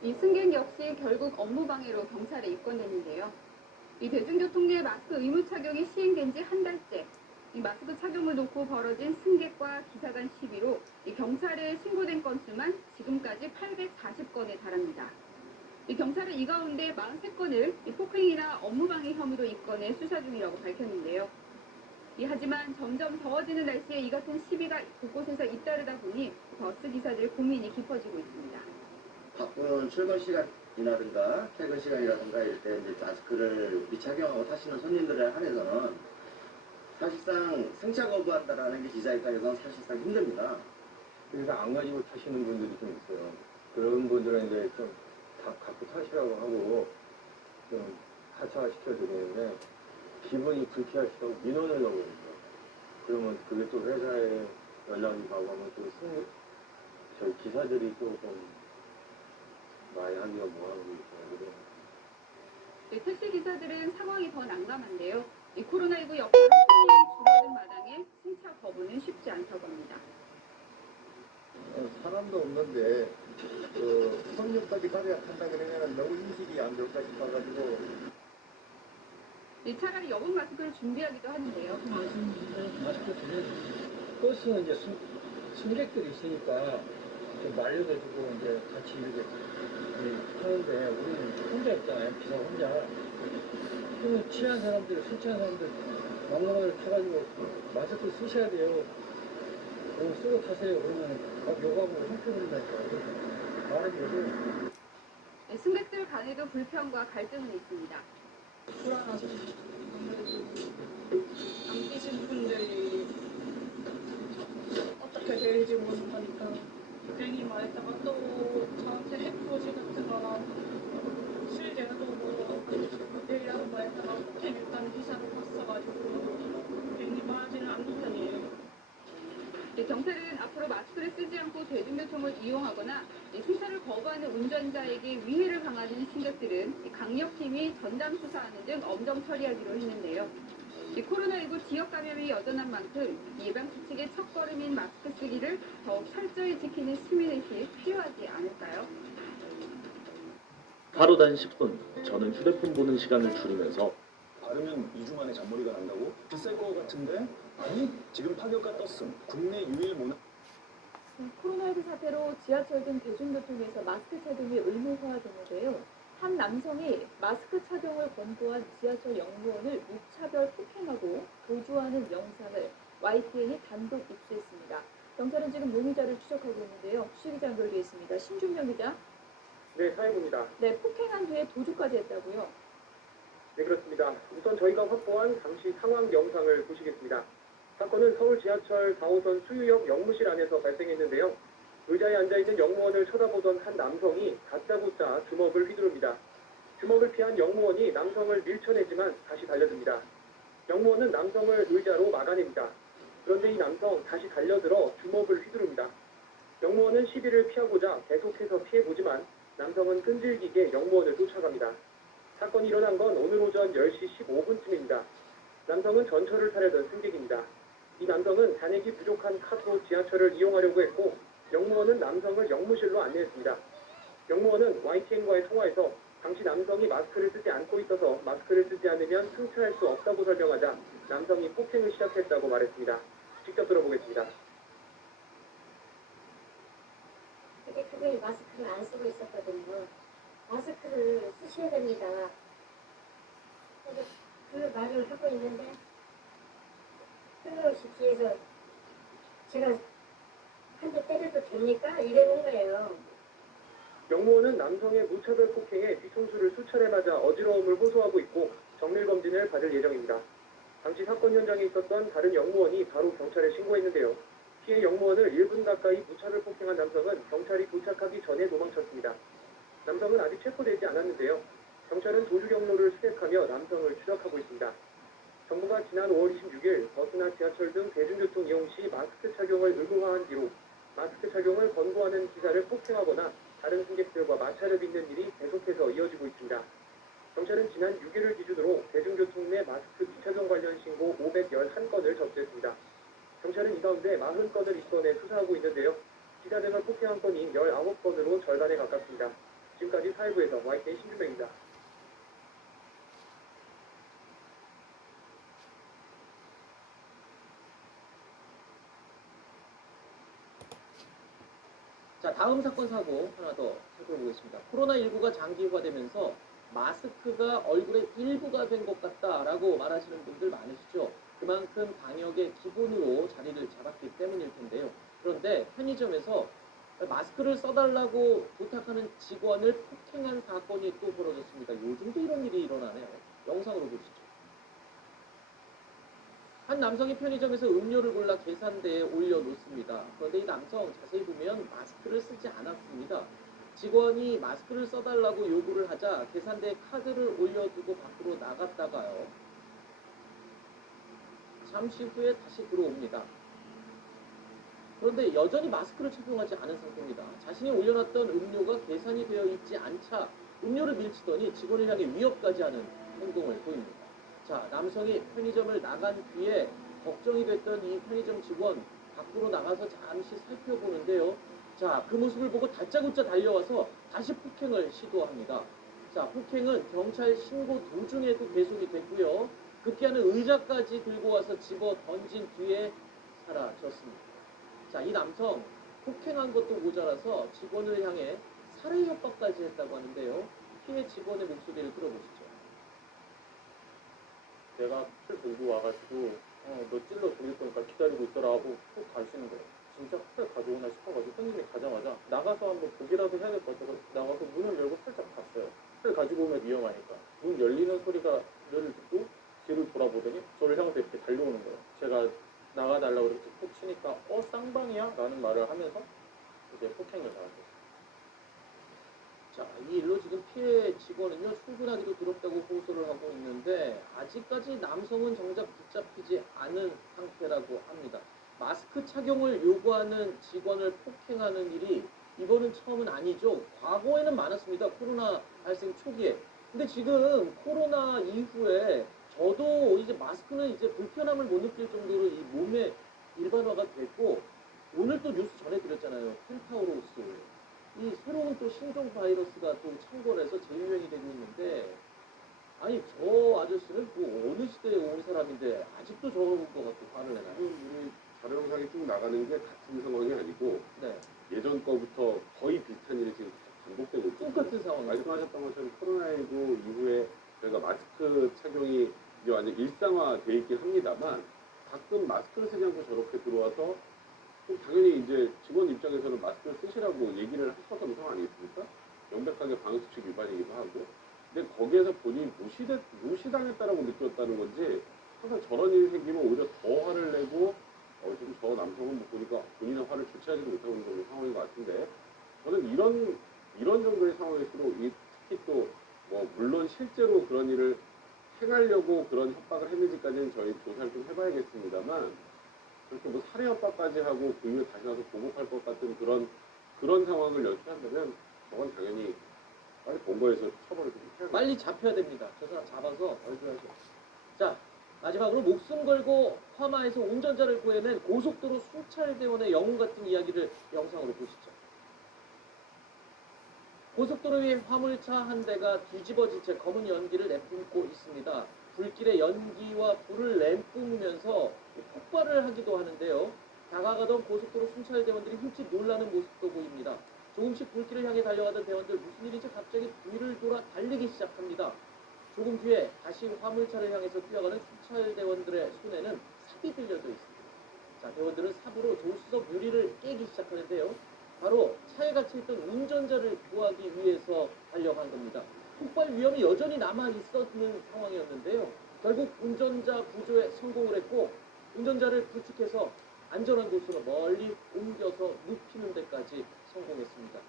이 승객 역시 결국 업무방해로 경찰에 입건됐는데요. 이 대중교통 내 마스크 의무 착용이 시행된 지 한 달째. 이 마스크 착용을 놓고 벌어진 승객과 기사 간 시비로 이 경찰에 신고된 건수만 지금까지 840건에 달합니다. 이 경찰은 이 가운데 43건을 이 폭행이나 업무방해 혐의로 입건해 수사 중이라고 밝혔는데요. 하지만 점점 더워지는 날씨에 이 같은 시비가 곳곳에서 잇따르다 보니 버스 기사들 고민이 깊어지고 있습니다. 바쁜 출근 시간이라든가 퇴근 시간이라든가 이럴 때 이제 마스크를 미착용하고 타시는 손님들에 한해서는 사실상 승차 거부한다라는 게 기자 입장에서는 사실상 힘듭니다. 그래서 안 가지고 타시는 분들이 좀 있어요. 그런 분들은 이제 좀 다 갖고 타시라고 하고 좀 하차화 시켜드리는데 기분이 불쾌하시다고 민원을 넣어버립니다. 그러면 그게 또 회사에 연락이 가고 하면 또 저희 기사들이 조금 많이 하기가 뭐하고 있어요. 택시 기사들은 상황이 더 난감한데요. 이 코로나19 여파로 손님이 줄어든 마당에 승차 거부는 쉽지 않다고 합니다. 사람도 없는데 손님까지 가져야 한다 그러면 너무 인식이 안 좋을까 싶어가지고. 차라리 여분 마스크를 준비하기도 하는데요. 마스크 주면 버스는 이제 승객들이 있으니까 좀 말려가지고 이제 같이 이렇게 하는데 우리는 혼자 있잖아요. 기사 혼자. 그러면 취한 사람들, 술 취한 사람들 막무가내로 타가지고 마스크 쓰셔야 돼요. 그럼 쓰고 타세요. 그러면 막 욕하고 형편을내니까 말하기 승객들 간에도 불편과 갈등은 있습니다. 불안하죠. 안 끼신 분들이 어떻게 될지 모르니까 괜히 말했다가 또 저한테 해프로지 같은 거나 실제로 뭐 내일이라고 말했다가 폭행했다는 기사를 봤어가지고 괜히 말하지는 않는 편이에요. 경찰은 앞으로 마스크를 쓰지 않고 대중교통을 이용하거나 승차를 거부하는 운전자에게 위해를 가하는 승객들은 강력팀이 전담 수사하는 등 엄정 처리하기로 했는데요. 코로나19 지역 감염이 여전한 만큼 예방 수칙의 첫걸음인 마스크 쓰기를 더욱 철저히 지키는 시민의식 필요하지 않을까요? 하루 단 10분, 저는 휴대폰 보는 시간을 줄이면서 바르면 2주 만에 잔머리가 난다고? 비쌀 거 같은데? 아니, 지금 파격가 떴음. 국내 유일 모나... 코로나19 사태로 지하철 등 대중교통에서 마스크 착용이 의무화됐는데요. 한 남성이 마스크 착용을 권고한 지하철 역무원을 무차별 폭행하고 도주하는 영상을 YTN이 단독 입수했습니다. 경찰은 지금 용의자를 추적하고 있는데요. 취재기자 연결돼 있습니다. 신준명 기자. 네, 사회부입니다. 네, 폭행한 뒤에 도주까지 했다고요? 네, 그렇습니다. 우선 저희가 확보한 당시 상황 영상을 보시겠습니다. 사건은 서울 지하철 4호선 수유역 역무실 안에서 발생했는데요. 의자에 앉아있는 역무원을 쳐다보던 한 남성이 다짜고짜 주먹을 휘두릅니다. 주먹을 피한 역무원이 남성을 밀쳐내지만 다시 달려듭니다. 역무원은 남성을 의자로 막아냅니다. 그런데 이 남성 다시 달려들어 주먹을 휘두릅니다. 역무원은 시비를 피하고자 계속해서 피해보지만 남성은 끈질기게 역무원을 쫓아갑니다. 사건이 일어난 건 오늘 오전 10시 15분쯤입니다. 남성은 전철을 타려던 승객입니다. 이 남성은 잔액이 부족한 카드로 지하철을 이용하려고 했고 역무원은 남성을 역무실로 안내했습니다. 역무원은 YTN과의 통화에서 당시 남성이 마스크를 쓰지 않고 있어서 마스크를 쓰지 않으면 승차할 수 없다고 설명하자 남성이 폭행을 시작했다고 말했습니다. 직접 들어보겠습니다. 그때 그분이 마스크를 안 쓰고 있었거든요. 마스크를 쓰셔야 됩니다. 그래서 그 말을 하고 있는데 끊임없이 뒤에서 제가 한 대 때려도 됩니까? 이러는 거예요. 역무원은 남성의 무차별 폭행에 뒤통수를 수차례 맞아 어지러움을 호소하고 있고 정밀검진을 받을 예정입니다. 당시 사건 현장에 있었던 다른 역무원이 바로 경찰에 신고했는데요. 피해 역무원을 1분 가까이 무차별 폭행한 남성은 경찰이 도착하기 전에 도망쳤습니다. 남성은 아직 체포되지 않았는데요. 경찰은 도주 경로를 수색하며 남성을 추적하고 있습니다. 정부가 지난 5월 26일 버스나 지하철 등 대중교통 이용 시 마스크 착용을 의무화한 뒤로 마스크 착용을 권고하는 기사를 폭행하거나 다른 승객들과 마찰을 빚는 일이 계속해서 이어지고 있습니다. 경찰은 지난 6일을 기준으로 대중교통 내 마스크 비착용 관련 신고 511건을 접수했습니다. 경찰은 이 가운데 40건을 입건해 수사하고 있는데요. 기사 등을 폭행한 건이 19건으로 절반에 가깝습니다. 지금까지 사회부에서 YTN 신준명입니다. 자, 다음 사건 사고 하나 더 살펴보겠습니다. 코로나19가 장기화되면서 마스크가 얼굴의 일부가 된 것 같다라고 말하시는 분들 많으시죠. 그만큼 방역의 기본으로 자리를 잡았기 때문일 텐데요. 그런데 편의점에서 마스크를 써달라고 부탁하는 직원을 폭행한 사건이 또 벌어졌습니다. 요즘도 이런 일이 일어나네요. 영상으로 보시죠. 한 남성이 편의점에서 음료를 골라 계산대에 올려놓습니다. 그런데 이 남성 자세히 보면 마스크를 쓰지 않았습니다. 직원이 마스크를 써달라고 요구를 하자 계산대에 카드를 올려두고 밖으로 나갔다가요. 잠시 후에 다시 들어옵니다. 그런데 여전히 마스크를 착용하지 않은 상태입니다. 자신이 올려놨던 음료가 계산이 되어 있지 않자 음료를 밀치더니 직원을 향해 위협까지 하는 행동을 보입니다. 자, 남성이 편의점을 나간 뒤에 걱정이 됐던 이 편의점 직원 밖으로 나가서 잠시 살펴보는데요. 자, 그 모습을 보고 다짜고짜 달려와서 다시 폭행을 시도합니다. 자, 폭행은 경찰 신고 도중에도 계속이 됐고요. 급기야는 의자까지 들고 와서 집어 던진 뒤에 사라졌습니다. 자, 이 남성 폭행한 것도 모자라서 직원을 향해 살해 협박까지 했다고 하는데요. 피해 직원의 목소리를 들어보시죠. 내가 풀 들고 와가지고 너 찔러 죽일 거니까 기다리고 있더라 하고 푹 가시는 거예요. 진짜 칼 가져오나 싶어가지고 손님이 가자마자 나가서 한번 보기라도 해야 될 것 같아서 나가서 문을 열고 살짝 봤어요. 칼 가지고 오면 위험하니까. 문 열리는 소리를 듣고 뒤를 돌아보더니 저를 향해서 이렇게 달려오는 거예요. 제가 나가달라고 이렇게 푹 치니까 쌍방이야? 라는 말을 하면서 이제 폭행을 당했어요. 자, 이 일로 지금 피해 직원은요, 출근하기도 두렵다고 호소를 하고 있는데 아직까지 남성은 정작 붙잡히지 않은 상태라고 합니다. 마스크 착용을 요구하는 직원을 폭행하는 일이 이번은 처음은 아니죠. 과거에는 많았습니다. 코로나 발생 초기에. 근데 지금 코로나 이후에 저도 이제 마스크는 이제 불편함을 못 느낄 정도로 이 몸에 일반화가 됐고, 오늘 또 뉴스 전해드렸잖아요. 펜타우로스. 이 새로운 또 신종 바이러스가 또 창궐해서 재유행이 되고 있는데, 아니 저 아저씨는 뭐 어느 시대에 온 사람인데 아직도 저런 것 같고 화를 내나요? 지금 자료 영상이 쭉 나가는 게 같은 상황이 아니고 네. 예전 거부터 거의 비슷한 일이 지금 반복되고 있고 똑같은 상황. 말씀하셨던 것처럼 코로나19 이후에 저희가 마스크 착용이 이제 완전 일상화돼 있긴 합니다만 가끔 마스크를 쓰지 않고 저렇게 들어와서 좀 당연히 이제 직원 입장에서는 마스크를 쓰시라고 얘기를 할 수밖에 없는 상황 아니겠습니까? 명백하게 방역수칙 위반이기도 하고 근데 거기에서 본인이 무시당했다라고 느꼈다는 건지 항상 저런 일이 생기면 오히려 더 화를 내고 지금 저 남성은 못 보니까 본인은 화를 주체하지도 못하고 있는 그런 상황인 것 같은데 저는 이런 정도의 상황일수록 특히 또 뭐 물론 실제로 그런 일을 행하려고 그런 협박을 했는지까지는 저희 조사를 좀 해봐야겠습니다만 그렇게 뭐 살해 협박까지 하고 그 이후에 다시 나서 보복할 것 같은 그런 상황을 연출한다면 저건 당연히 빨리 본거에서 처벌을 좀 해야 빨리 잡혀야 됩니다. 저 사람 잡아서 얼굴하죠. 자, 마지막으로 목숨 걸고 화마에서 운전자를 구해낸 고속도로 순찰대원의 영웅 같은 이야기를 영상으로 보시죠. 고속도로 위에 화물차 한 대가 뒤집어진 채 검은 연기를 내뿜고 있습니다. 불길에 연기와 불을 내뿜으면서 폭발을 하기도 하는데요. 다가가던 고속도로 순찰대원들이 흠칫 놀라는 모습도 보입니다. 조금씩 불길을 향해 달려가던 대원들 무슨 일인지 갑자기 뒤를 돌아 달리기 시작합니다. 조금 뒤에 다시 화물차를 향해서 뛰어가는 순찰대원들의 손에는 삽이 들려져 있습니다. 자, 대원들은 삽으로 조수석 유리를 깨기 시작하는데요. 바로 차에 갇혀있던 운전자를 구하기 위해서 달려간 겁니다. 폭발 위험이 여전히 남아있었는 상황이었는데요. 결국 운전자 구조에 성공을 했고 운전자를 구축해서 안전한 곳으로 멀리 옮겨서 눕히는 데까지 성공했습니다.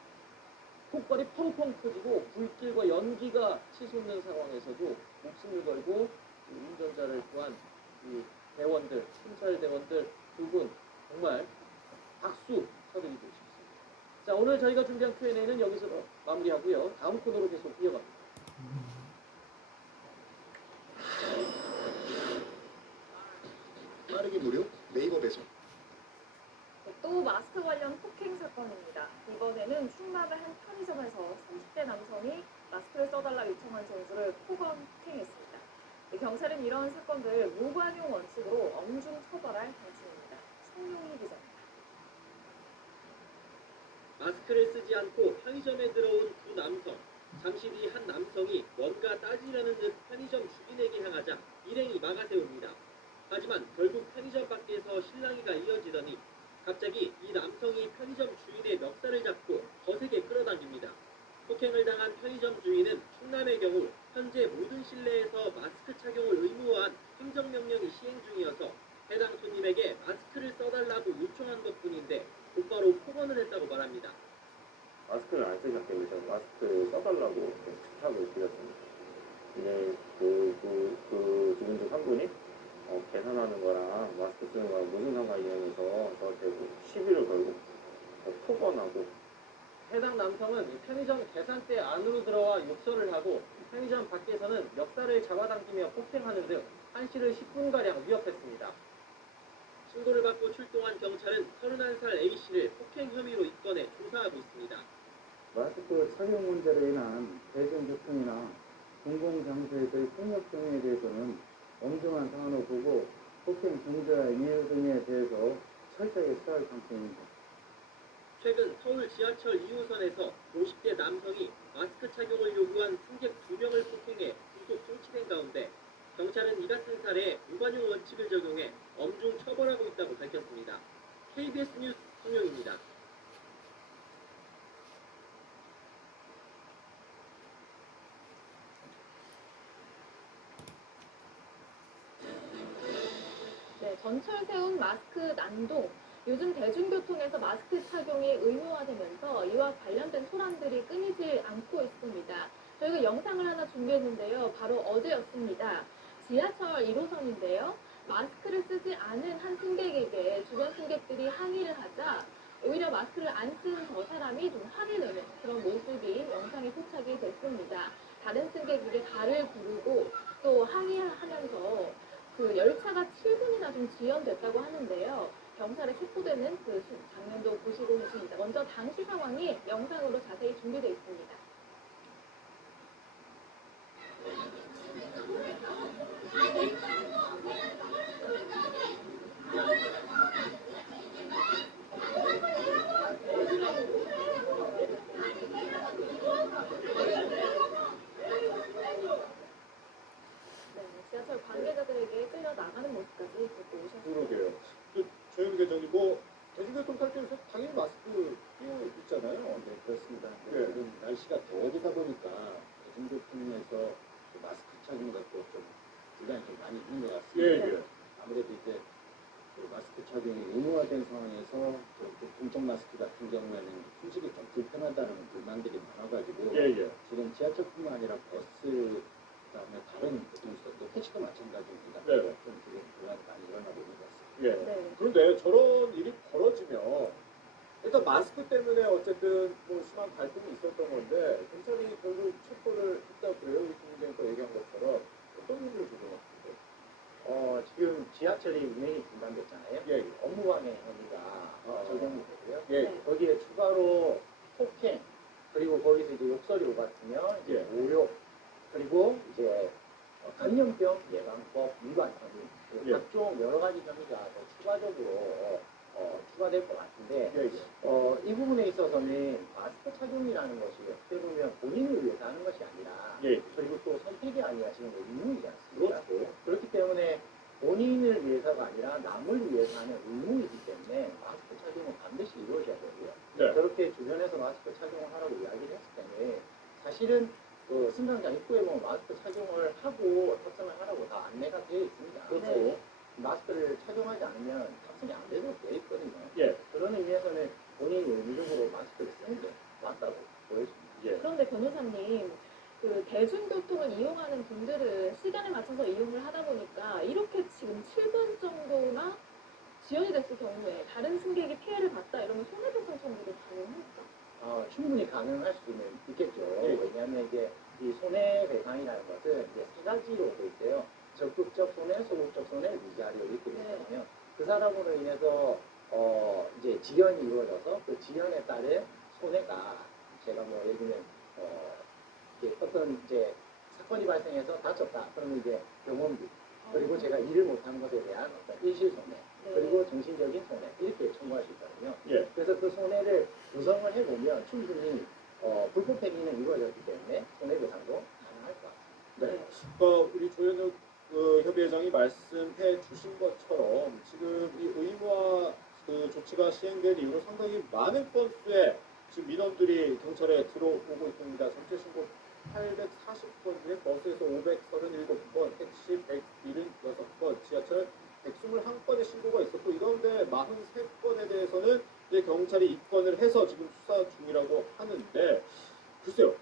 폭발이 펑펑 터지고 불길과 연기가 치솟는 상황에서도 목숨을 걸고 운전자를 구한 이 대원들, 순찰 대원들 두 분 정말 박수 쳐드리고 싶습니다. 자, 오늘 저희가 준비한 Q&A는 여기서 마무리하고요. 다음 코너로 계속 이어갑니다. 빠르게 무료 네이버 배송. 또 마스크 관련 폭행 사건입니다. 이번에는 충남의 한 편의점에서 30대 남성이 마스크를 써달라 요청한 점주를 폭언 폭행했습니다. 경찰은 이런 사건들 무관용 원칙으로 엄중 처벌할 방침입니다. 성용희 기자입니다. 마스크를 쓰지 않고 편의점에 들어온 두 남성. 잠시 뒤 한 남성이 뭔가 따지려는 듯 편의점 주인에게 향하자 일행이 막아세웁니다. 하지만 결국 편의점 밖에서 실랑이가 이어지더니 갑자기 이 남성이 편의점 주인의 멱살을 잡고 거세게 끌어당깁니다. 폭행을 당한 편의점 주인은 충남의 경우 현재 모든 실내에서 마스크 착용을 의무화한 행정명령이 시행 중이어서 해당 손님에게 마스크를 써달라고 요청한 것뿐인데 곧바로 폭언을 했다고 말합니다. 마스크를 안 쓰셨기 위해서 마스크 써달라고 부탁을 드렸습니다. 근데 그 주민들 한 분이 계산하는 거랑 마스크 쓰는 거랑 무슨 상관이 하면서 저한테 시비를 걸고 폭언하고 해당 남성은 편의점 계산대 안으로 들어와 욕설을 하고 편의점 밖에서는 멱살을 잡아당기며 폭행하는 등 한시를 10분가량 위협했습니다. 신고를 받고 출동한 경찰은 31살 A씨를 폭행 혐의로 입건해 조사하고 있습니다. 마스크 착용 문제로 인한 대중교통이나 공공장소에서의 폭력 행위에 대해서는 엄중한 상황으로 보고 폭행 중대와 이유 등에 대해서 철저하게 수사할 방침입니다. 최근 서울 지하철 2호선에서 50대 남성이 마스크 착용을 요구한 승객 2명을 폭행해 구속 송치된 가운데 경찰은 이 같은 사례에 무관용 원칙을 적용해 엄중 처벌하고 있다고 밝혔습니다. KBS 뉴스 송영입니다. 네, 전철 세운 마스크 난동. 요즘 대중교통에서 마스크 착용이 의무화되면서 이와 관련된 소란들이 끊이질 않고 있습니다. 저희가 영상을 하나 준비했는데요. 바로 어제였습니다. 지하철 1호선인데요. 마스크를 쓰지 않은 한 승객에게 주변 승객들이 항의를 하자 오히려 마스크를 안 쓴 저 사람이 좀 화를 내는 그런 모습이 영상에 포착이 됐습니다. 다른 승객에게 발을 구르고 또 항의하면서 그 열차가 7분이나 좀 지연됐다고 하는데요. 경찰에 체포되는 그 장면도 보시고 계십니다. 먼저 당시 상황이 영상으로 자세히 준비되어 있습니다. 그 마스크 착용 갖고 좀 논란이 좀 많이 있는 것 같습니다. 아무래도 이제 그 마스크 착용이 의무화된 상황에서 그 공적 마스크 같은 경우에는 숨쉬기 좀 불편하다는 불만들이 많아가지고 지금 지하철뿐만 아니라 버스 그다음에 다른 교통수단도 택시도 마찬가지입니다. 좀 지금 논란이 많이 일어나고 있는 것 같습니다. 그런데 저런 일이 벌어지면 일단 마스크 때문에 어쨌든 뭐 심한 갈등이 있었던 건데 경찰이 결국 체포를 했다고 그래요. 우리 김민정이 얘기한 것처럼 어떤 일을 조정했는데? 지금 지하철이 운행이 중단됐잖아요. 업무방해 혐의가 적용이 되고요. 거기에 추가로 폭행 그리고 거기서 이제 욕설이 오갔으면 이제 모욕 그리고 이제 감염병 예방법 위반 혐의 각종 여러 가지 혐의가 더 추가적으로 추가될 것 같은데 이 부분에 있어서는 마스크 착용이라는 것이 어떻게 보면 본인을 위해서 하는 것이 아니라 그리고 또 선택이 아니라 지금 의무이지 않습니까? 그렇기 때문에 본인을 위해서가 아니라 남을 위해서 하는 의무이기 때문에 마스크 착용은 반드시 이루어져야 되고요. 저렇게 주변에서 마스크 착용을 하라고 이야기를 했을 때는 사실은 그 승강장 입구에 보면 마스크 착용을 하고 탑승을 하라고 다 안내가 되어 있습니다. 그렇죠. 마스크를 착용하지 않으면 탑승이 안 되도록 되어 있거든요. 그런 의미에서는 본인이 의무적으로 마스크를 쓰는 게 맞다고 보여집니다. 그런데 변호사님, 그 대중교통을 이용하는 분들은 시간에 맞춰서 이용을 하다 보니까 이렇게 지금 7분 정도나 지연이 됐을 경우에 다른 승객이 피해를 봤다 이러면 손해배상 청구도 가능합니까? 충분히 가능할 수는 있겠죠. 왜냐하면 이게 이 손해배상이라는 것은 이제 세 가지로 돼 있어요. 적극적 손해, 소극적 손해, 미자료 이렇게 있거든요. 그 사람으로 인해서 이제 지연이 이루어져서 그 지연에 따른 손해가 제가 뭐 예를 들면 이게 어떤 이제 사건이 발생해서 다쳤다. 그러면 이제 병원비 그리고 제가 일을 못한 것에 대한 어떤 일실 손해 그리고 정신적인 손해 이렇게 청구할 수 있거든요. 그래서 그 손해를 구성을 해보면 충분히 불법 행위는 이루어졌기 때문에 손해배상도 가능할 것 같습니다. 그러니까 우리 조현욱 협의회장이 말씀해 주신 것처럼 지금 이 의무화 그 조치가 시행된 이후로 상당히 많은 건수의 지금 민원들이 경찰에 들어오고 있습니다. 전체 신고 840건 중에 버스에서 537건, 택시 176건, 지하철 121건의 신고가 있었고 이 가운데 43건에 대해서는 이제 경찰이 입건을 해서 지금 수사 중이라고 하는데 글쎄요.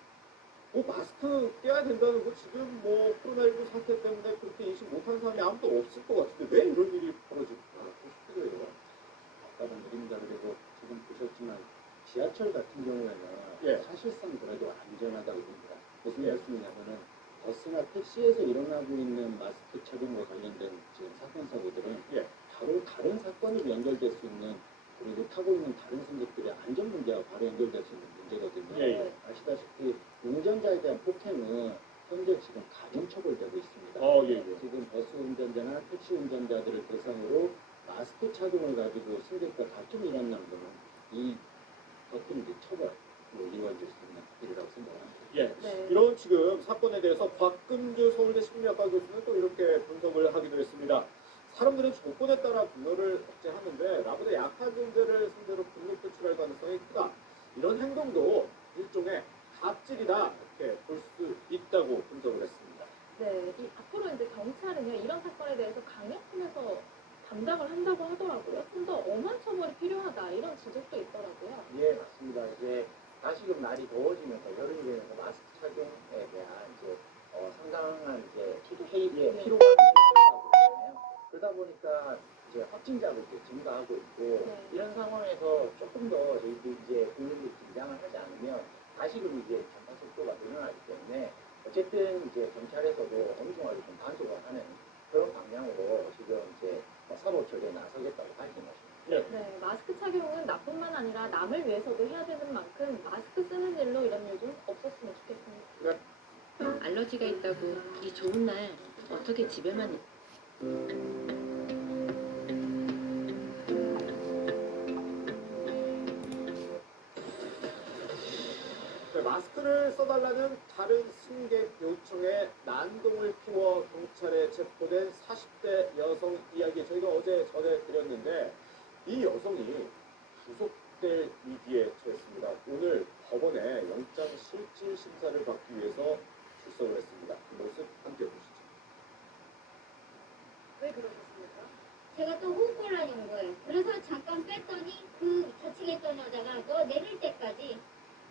뭐 마스크 껴야 된다는 거 지금 뭐 코로나19 사태 때문에 그렇게 인식 못하는 사람이 아무도 없을 것 같은데 왜 이런 일이 벌어질까 싶어요. 아까도 드립니다. 그리고 지금 보셨지만 지하철 같은 경우에는 사실상 그래도 안전하다고 봅니다. 무슨 말씀이냐면은 버스나 택시에서 일어나고 있는 마스크 착용과 관련된 지금 사건 사고들은 바로 다른 사건으로 연결될 수 있는 그리고 타고 있는 다른 승객들의 안전 문제와 바로 연결될 수 있는 문제거든요. 아시다시피 운전자에 대한 폭행은 현재 지금 가중처벌되고 있습니다. 지금 버스 운전자나 택시 운전자들을 대상으로 마스크 착용을 가지고 승객과 다툼이 일어나는 것은 이 어떤 처벌로 이루어질 수 있는 일이라고 생각합니다. 이런 지금 사건에 대해서 곽금주 서울대 심리학과 교수는 또 이렇게 분석을 하기도 했습니다. 사람들은 조건에 따라 분노를 억제하는데 나보다 약한 존재를 상대로 분노 표출할 가능성이 크다. 이런 행동도 일종의 갑질이다 이렇게 볼 수 있다고 분석을 했습니다. 앞으로 이제 경찰은요 이런 사건에 대해서 강력하면서 담당을 한다고 하더라고요. 좀 더 엄한 처벌이 필요하다 이런 지적도 있더라고요. 맞습니다. 이제 다시금 날이 더워지면서 여름이 되면서 마스크 착용에 대한 이제 상당한 이제 피로감이 증가하고 있잖아요. 그러다 보니까 이제 확진자도 이제 증가하고 있고 이런 상황에서 조금 더 저희들이 이제 국민들이 긴장을 하지 않으면 다시금 이제 전파 속도가 늘어나기 때문에 어쨌든 이제 경찰에서도 엄중하게 좀 단속을 하는 그런 방향으로 지금 이제 사법 처리에 나서겠다고 밝힌 것입니다. 마스크 착용은 나뿐만 아니라 남을 위해서도 해야 되는 만큼 마스크 쓰는 일로 이런 일 좀 없었으면 좋겠습니다. 알러지가 있다고 이 좋은 날 어떻게 집에만 마스크를 써달라는 다른 승객 요청에 난동을 피워 경찰에 체포된 40대 여성 이야기 저희가 어제 전해드렸는데 이 여성이 구속될 위기에 처했습니다. 오늘 법원에 영장 실질 심사를 받기 위해서 출석을 했습니다. 그 모습 함께 보시죠. 왜 그러셨습니까? 제가 또 호흡곤란이 온 거예요. 그래서 잠깐 뺐더니 그 자칭했던 여자가 너 내릴 때까지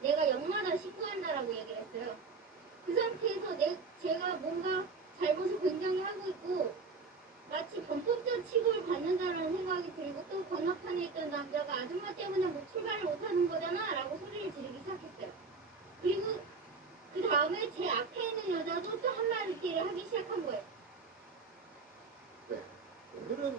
내가 역마다 신고한다라고 얘기를 했어요. 그 상태에서 제가 뭔가 잘못을 굉장히 하고 있고 마치 범법자 취급을 받는다라는 생각이 들고 또 건너편에 있던 남자가 아줌마 때문에 뭐 출발을 못하는 거잖아 라고 소리를 지르기 시작했어요. 그리고 그 다음에 제 앞에 있는 여자도 또 한마디를 하기 시작한 거예요. 네, 오늘은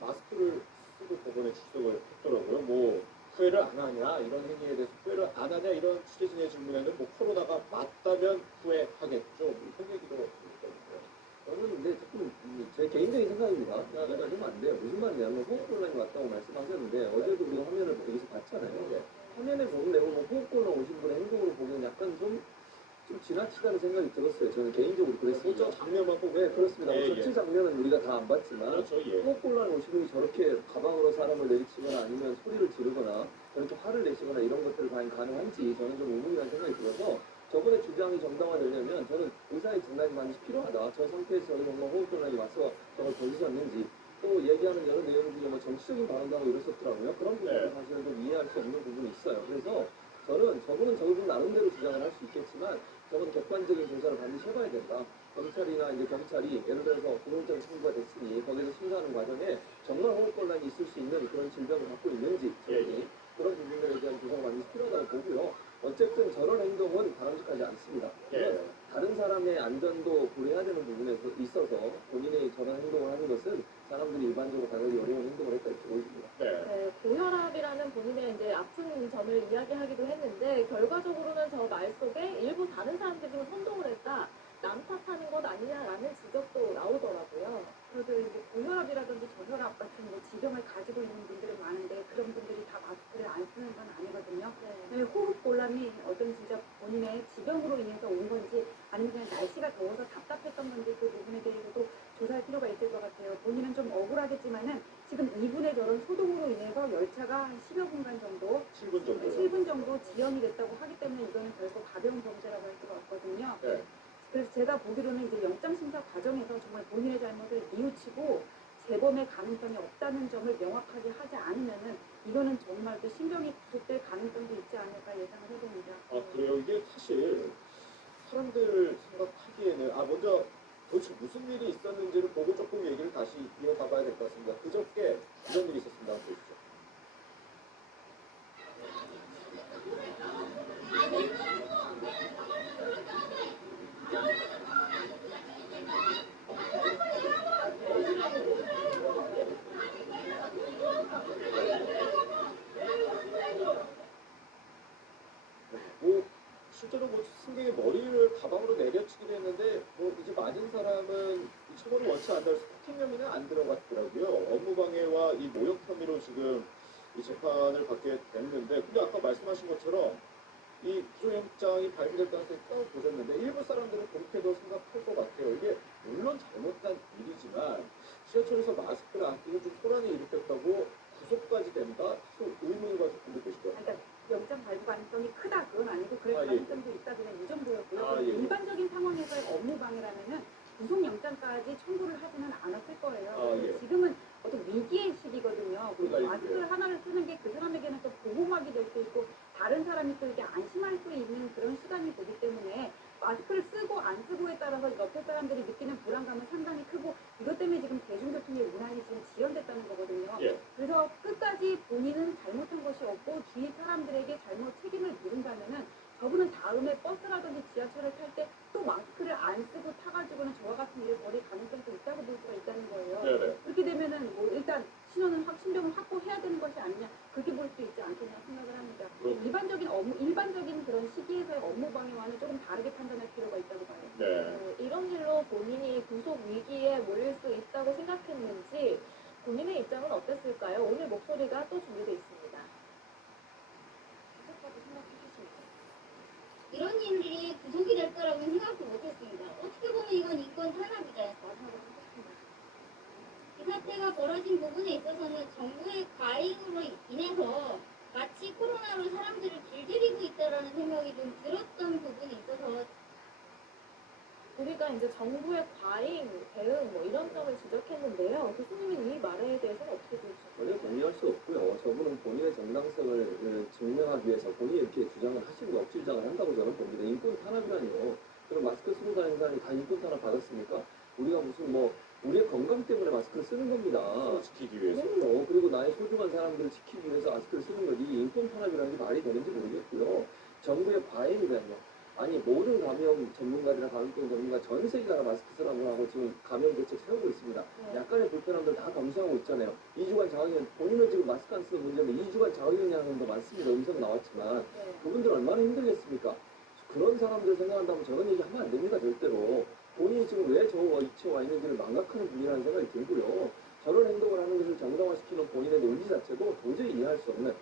마스크를 쓰고 법원에 출석을 했더라고요. 뭐 후회를 안 하냐 이런 행위에 대해서 후회를 안 하냐 이런 취재진의 질문에는 뭐 코로나가 맞다면 후회하겠죠. 이런 얘기도 있거든요. 저는 근데 조금 제 개인적인 생각입니다. 그러면 안 돼요. 무슨 말이냐면 호흡곤란이 왔다고 말씀하셨는데 어제도 우리가 화면을 여기서 봤잖아요. 화면에 보는 내용은 뭐 호흡곤란 오신 분의 행동으로 보기엔 약간 좀 지나치다는 생각이 들었어요. 저는 개인적으로 그랬습니다. 저 장면만 보고 네, 그렇습니다. 예, 전체 장면은 우리가 다 안 봤지만 그렇죠, 예. 호흡곤란 오신 분이 저렇게 가방으로 사람을 내리치거나 아니면 소리를 지르거나 저렇게 화를 내시거나 이런 것들이 과연 가능한지 저는 좀 의문이라는 생각이 들어서 저분의 주장이 정당화되려면 저는 의사의 진단이 반드시 필요하다. 저 상태에서 정말 호흡곤란이 와서 저걸 벌이셨는지 또 얘기하는 여러 내용 중에 뭐 정치적인 발언도 하고 이랬었더라고요. 그런 부분도 사실은 좀 이해할 수 없는 부분이 있어요. 그래서 저는 저분 나름대로 주장을 할 수 있겠지만 저건 객관적인 조사를 반드시 해봐야 된다. 검찰이나 이제 경찰이 예를 들어서 공공장 청구가 됐으니 거기서 심사하는 과정에 정말 호흡곤란이 있을 수 있는 그런 질병을 갖고 있는지 그런 부분들에 대한 조사가 반드시 필요하다고 보고요. 어쨌든 저런 행동은 바람직하지 않습니다. 다른 사람의 안전도 고려해야 되는 부분에 있어서 본인이 저런 행동을 하는 것은 사람들이 일반적으로 다루기 어려운 행동을 했다 이렇게 보입니다. 네, 고혈압이라는 본인의 이제 아픈 점을 이야기하기도 했는데 결과적으로는 저 말 속에 일부 다른 사람들이 좀 선동을 했다. 남 탓하는 것 아니냐라는 지적도 나오더라고요. 저도 이제 고혈압이라든지 저혈압 같은 뭐 지병을 가지고 있는 분들이 많은데 그런 분들이 다 마스크를 안 쓰는 건 아니거든요. 네, 호흡곤란이 어떤 진짜 본인의 지병으로 인해서 온 건지 아니면 그냥 날씨가 더워서 답답했던 건지 그 부분에 대해서도 조사할 필요가 있을 것 같아요. 본인은 좀 억울하겠지만은 지금 2분의 저런 소동으로 인해서 열차가 한 10여 분간 정도 7분 정도 지연이 됐다고 하기 때문에 이거는 결코 가벼운 범죄라고 할 수가 없거든요. 그래서 제가 보기로는 이제 영장심사 과정에서 정말 본인의 잘못을 뉘우치고 재범의 가능성이 없다는 점을 명확하게 하지 않으면은 이거는 정말 그 신병이 구속될 가능성도 있지 않을까 예상을 해봅니다. 아 그래요? 이게 사실 사람들 생각하기에는 먼저 도대체 무슨 일이 있었는지를 보고 조금 얘기를 다시 이어가봐야 될 것 같습니다. 그저께 이런 일이 있었습니다. 한번 보시죠. 실제로 뭐 승객의 머리를 가방으로 내려치기도 했는데 뭐 이제 맞은 사람은 이 처벌을 원치 않다 해서 스토킹 혐의는 안 들어갔더라고요. 업무방해와 이 모욕 혐의로 지금 이 재판을 받게 됐는데 근데 아까 말씀하신 것처럼 이 구속영장이 발부될 가능성이 있다고 보셨는데 일부 사람들은 그렇게도 생각할 것 같아요. 이게 물론 잘못된 일이지만 지하철에서 마스크를 안 끼고 좀 소란을 일으켰다고 구속까지 된다? 또 의문을 가지고 분들 계시더라고요. 그러니까 영장 발부 가능성이 크다 그건 아니고 그럴 가능성도 있다 그냥 이 정도였고요. 예. 일반적인 상황에서의 업무방해라면은 구속영장까지 청구를 하지는 않았을 거예요. 예. 지금은 어떤 위기의 시기거든요. 그리고 그러니까 마스크를 하나를 쓰는 게 그 사람에게는 또 보호막이 될 수 있고 다른 사람이 또 이렇게 안심할 수 있는 그런 수단이 되기 때문에 마스크를 쓰고 안 쓰고에 따라서 옆에 사람들이 느끼는 불안감은 상당히 크고 이것 때문에 지금 대중교통의 문안이 지금 지연됐다는 거거든요. 그래서 끝까지 본인은 잘못한 것이 없고 뒤에 사람들에게 잘못 책임을 물은다면은 저분은 다음에 버스라든지 지하철을 탈 때 또 마스크를 안 쓰고 타가지고는 저와 같은 일을 벌일 가능성도 있다고 볼 수가 있다는 거예요. 그렇게 되면은 뭐 일단 신병을 확보해야 되는 것이 아니냐 그렇게 볼 수도 있지 않겠냐 생각을 합니다. 일반적인 그런 시기에서의 업무 방해와는 조금 다르게 판단할 필요가 있다고 봐요. 이런 일로 본인이 구속 위기에 몰릴 수 있다고 생각했는지 본인의 입장은 어땠을까요? 오늘 목소리가 또 준비되어 있습니다. 이런 일들이 구속이 될 거라고는 생각도 못했습니다. 어떻게 보면 이건 인권 탄압이다 라고 생각합니다. 이 사태가 벌어진 부분에 있어서는 정부의 과잉으로 인해서 마치 코로나로 사람들을 길들이고 있다라는 생각이 좀 들었던 부분이 있어서 우리가 이제 정부의 과잉 대응 뭐 이런 점을 지적했는데요. 교수님은 이 말에 대해서는 어떻게 보시나요? 전혀 동의할 수 없고요. 저분은 본인의 정당성을 증명하기 위해서 본인이 이렇게 주장을 하시고 억지 주장을 한다고 저는 봅니다. 인권 탄압이라니요. 그럼 마스크 쓰고 다니는 사람이 다 인권 탄압 받았습니까? 우리가 무슨 뭐 우리의 건강 때문에 마스크를 쓰는 겁니다. 지키기 위해서. 그럼요. 그리고 나의 소중한 사람들을 지키기 위해서 마스크를 쓰는 거지 인권 탄압이라는 게 말이 되는지 모르겠고요. 정부의 과잉이라뇨. 아니 모든 감염 전문가들이나 감염병 전문가 전 세계가 마스크 쓰라고 하고 지금 감염 대책 세우고 있습니다. 약간의 불편함들 다 감수하고 있잖아요. 2주간 자가격리, 본인은 지금 마스크 안 쓰는 문제인데 2주간 자가격리 하는 분도 많습니다. 음성 나왔지만 그분들 얼마나 힘들겠습니까? 그런 사람들 생각한다면 저런 얘기 하면 안 됩니다. 절대로. 본인이 지금 왜 저 위치에 와 있는지를 망각하는 분이라는 생각이 들고요. 저런 행동을 하는 것을 정당화시키는 본인의 논리 자체도 도저히 이해할 수 없는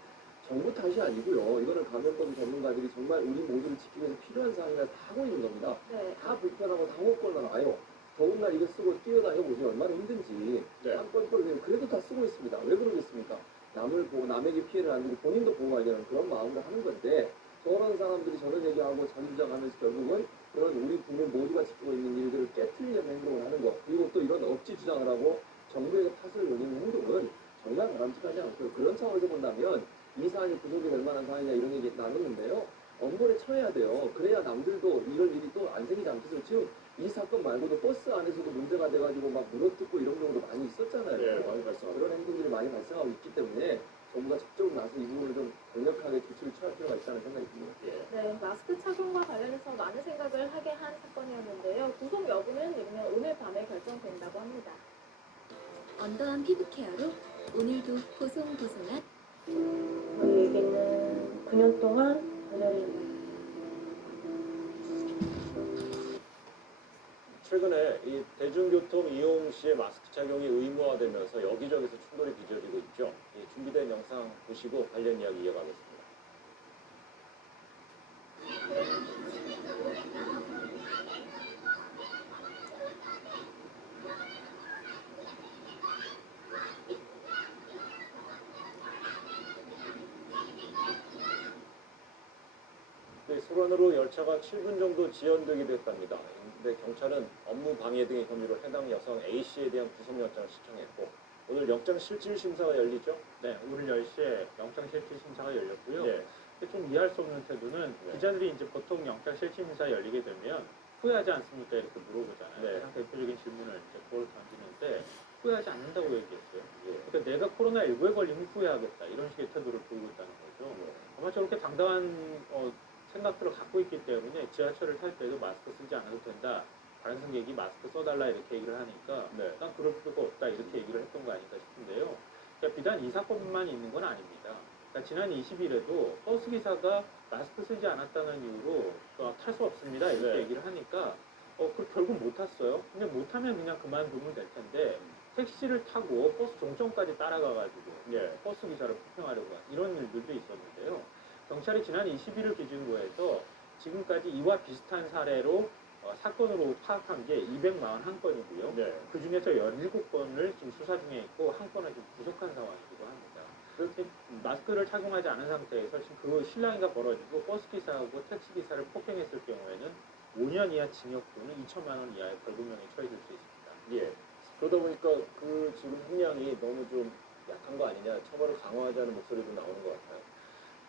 정부 탓이 아니고요. 이거는 감염병 전문가들이 정말 우리 모두를 지키기 위해서 필요한 사항이라서 다 하고 있는 겁니다. 다 불편하고 다 호흡곤란 와요. 더운 날 이거 쓰고 뛰어다녀 보세요. 얼마나 힘든지. 땀 뻘뻘 흘리고 그래도 다 쓰고 있습니다. 왜 그러겠습니까? 남을 보고 남에게 피해를 안 주고 본인도 보호하려는 그런 마음으로 하는 건데 저런 사람들이 저런 얘기하고 자기 주장하면서 결국은 그런 우리 국민 모두가 지키고 있는 일들을 깨트리려는 행동을 하는 것 그리고 또 이런 억지 주장을 하고 정부에게 탓을 올리는 행동은 정말 바람직하지 않고요. 그런 차원에서 본다면 이 사안이 구속이 될 만한 사안이냐 이런 얘기 나눴는데요. 엄벌에 처해야 돼요. 그래야 남들도 이런 일이 또 안 생기지 않겠어요. 지금 이 사건 말고도 버스 안에서도 문제가 돼가지고 막 물어뜯고 이런 경우도 많이 있었잖아요. 많이 발생하죠. 그런 행동들이 많이 발생하고 있기 때문에 정부가 적극적으로 나서 이 부분을 좀 강력하게 조치를 취할 필요가 있다는 생각이 듭니다. 네, 마스크 착용과 관련해서 많은 생각을 하게 한 사건이었는데요. 구속 여부는 오늘 밤에 결정된다고 합니다. 언더한 피부 케어로 오늘도 보송보송한 저희에게는 9년 동안 그녀를 최근에 이 대중교통 이용 시에 마스크 착용이 의무화되면서 여기저기서 충돌이 빚어지고 있죠. 이 준비된 영상 보시고 관련 이야기 이어가겠습니다. 소란으로 열차가 7분 정도 지연되게 됐답니다. 근데 경찰은 업무 방해 등의 혐의로 해당 여성 A씨에 대한 구속영장을 신청했고 오늘 영장 실질 심사가 열리죠? 네, 오늘 10시에 영장 실질 심사가 열렸고요. 네. 근데 좀 이해할 수 없는 태도는 기자들이 이제 보통 영장 실질 심사 열리게 되면 후회하지 않습니까? 이렇게 물어보잖아요. 네. 가장 대표적인 질문을 이제 그걸 던지는데 후회하지 않는다고 얘기했어요. 그러니까 내가 코로나19에 걸리면 후회하겠다 이런 식의 태도를 보이고 있다는 거죠. 아마 저렇게 당당한 생각들을 갖고 있기 때문에 지하철을 탈 때도 마스크 쓰지 않아도 된다. 다른 승객이 마스크 써달라 이렇게 얘기를 하니까 난 그럴 필요가 없다 이렇게 얘기를 했던 거 아닐까 싶은데요. 그러니까 비단 이 사건만 있는 건 아닙니다. 그러니까 지난 20일에도 버스 기사가 마스크 쓰지 않았다는 이유로 탈 수 없습니다 이렇게 얘기를 하니까 그 결국 못 탔어요. 근데 못 타면 그냥 그만두면 될 텐데 택시를 타고 버스 종점까지 따라가가지고 버스 기사를 폭행하려고 한 이런 일들도 있었는데요. 경찰이 지난 20일을 기준으로 해서 지금까지 이와 비슷한 사례로 사건으로 파악한 게 241건이고요. 그 중에서 17건을 지금 수사 중에 있고 한 건은 지금 부족한 상황이기도 합니다. 그렇게 마스크를 착용하지 않은 상태에서 지금 그 실랑이가 벌어지고 버스 기사하고 택시 기사를 폭행했을 경우에는 5년 이하 징역 또는 2천만 원 이하의 벌금형에 처해질 수 있습니다. 예. 그러다 보니까 그 지금 형량이 너무 좀 약한 거 아니냐, 처벌을 강화하자는 목소리도 나오는 것 같아요.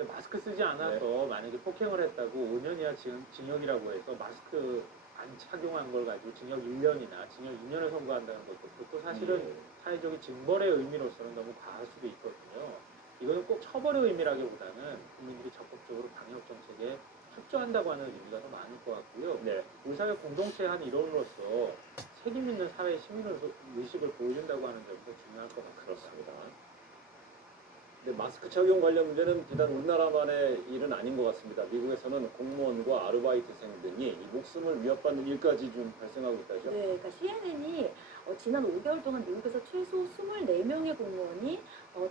마스크 쓰지 않아서 만약에 폭행을 했다고 5년 이하 징역이라고 해서 마스크 안 착용한 걸 가지고 징역 1년이나 징역 2년을 선고한다는 것도 그것도 사실은 사회적인 징벌의 의미로서는 너무 과할 수도 있거든요. 이거는 꼭 처벌의 의미라기보다는 국민들이 적극적으로 방역 정책에 협조한다고 하는 의미가 더 많을 것 같고요. 우리 사회 공동체의 한 일원으로서 책임 있는 사회 시민의식을 보여준다고 하는 점도 중요할 것 같습니다. 그렇습니다. 근데 마스크 착용 관련 문제는 비단 우리나라만의 일은 아닌 것 같습니다. 미국에서는 공무원과 아르바이트생 등이 이 목숨을 위협받는 일까지 좀 발생하고 있다죠? 네, 그러니까 CNN이 지난 5개월 동안 미국에서 최소 24명의 공무원이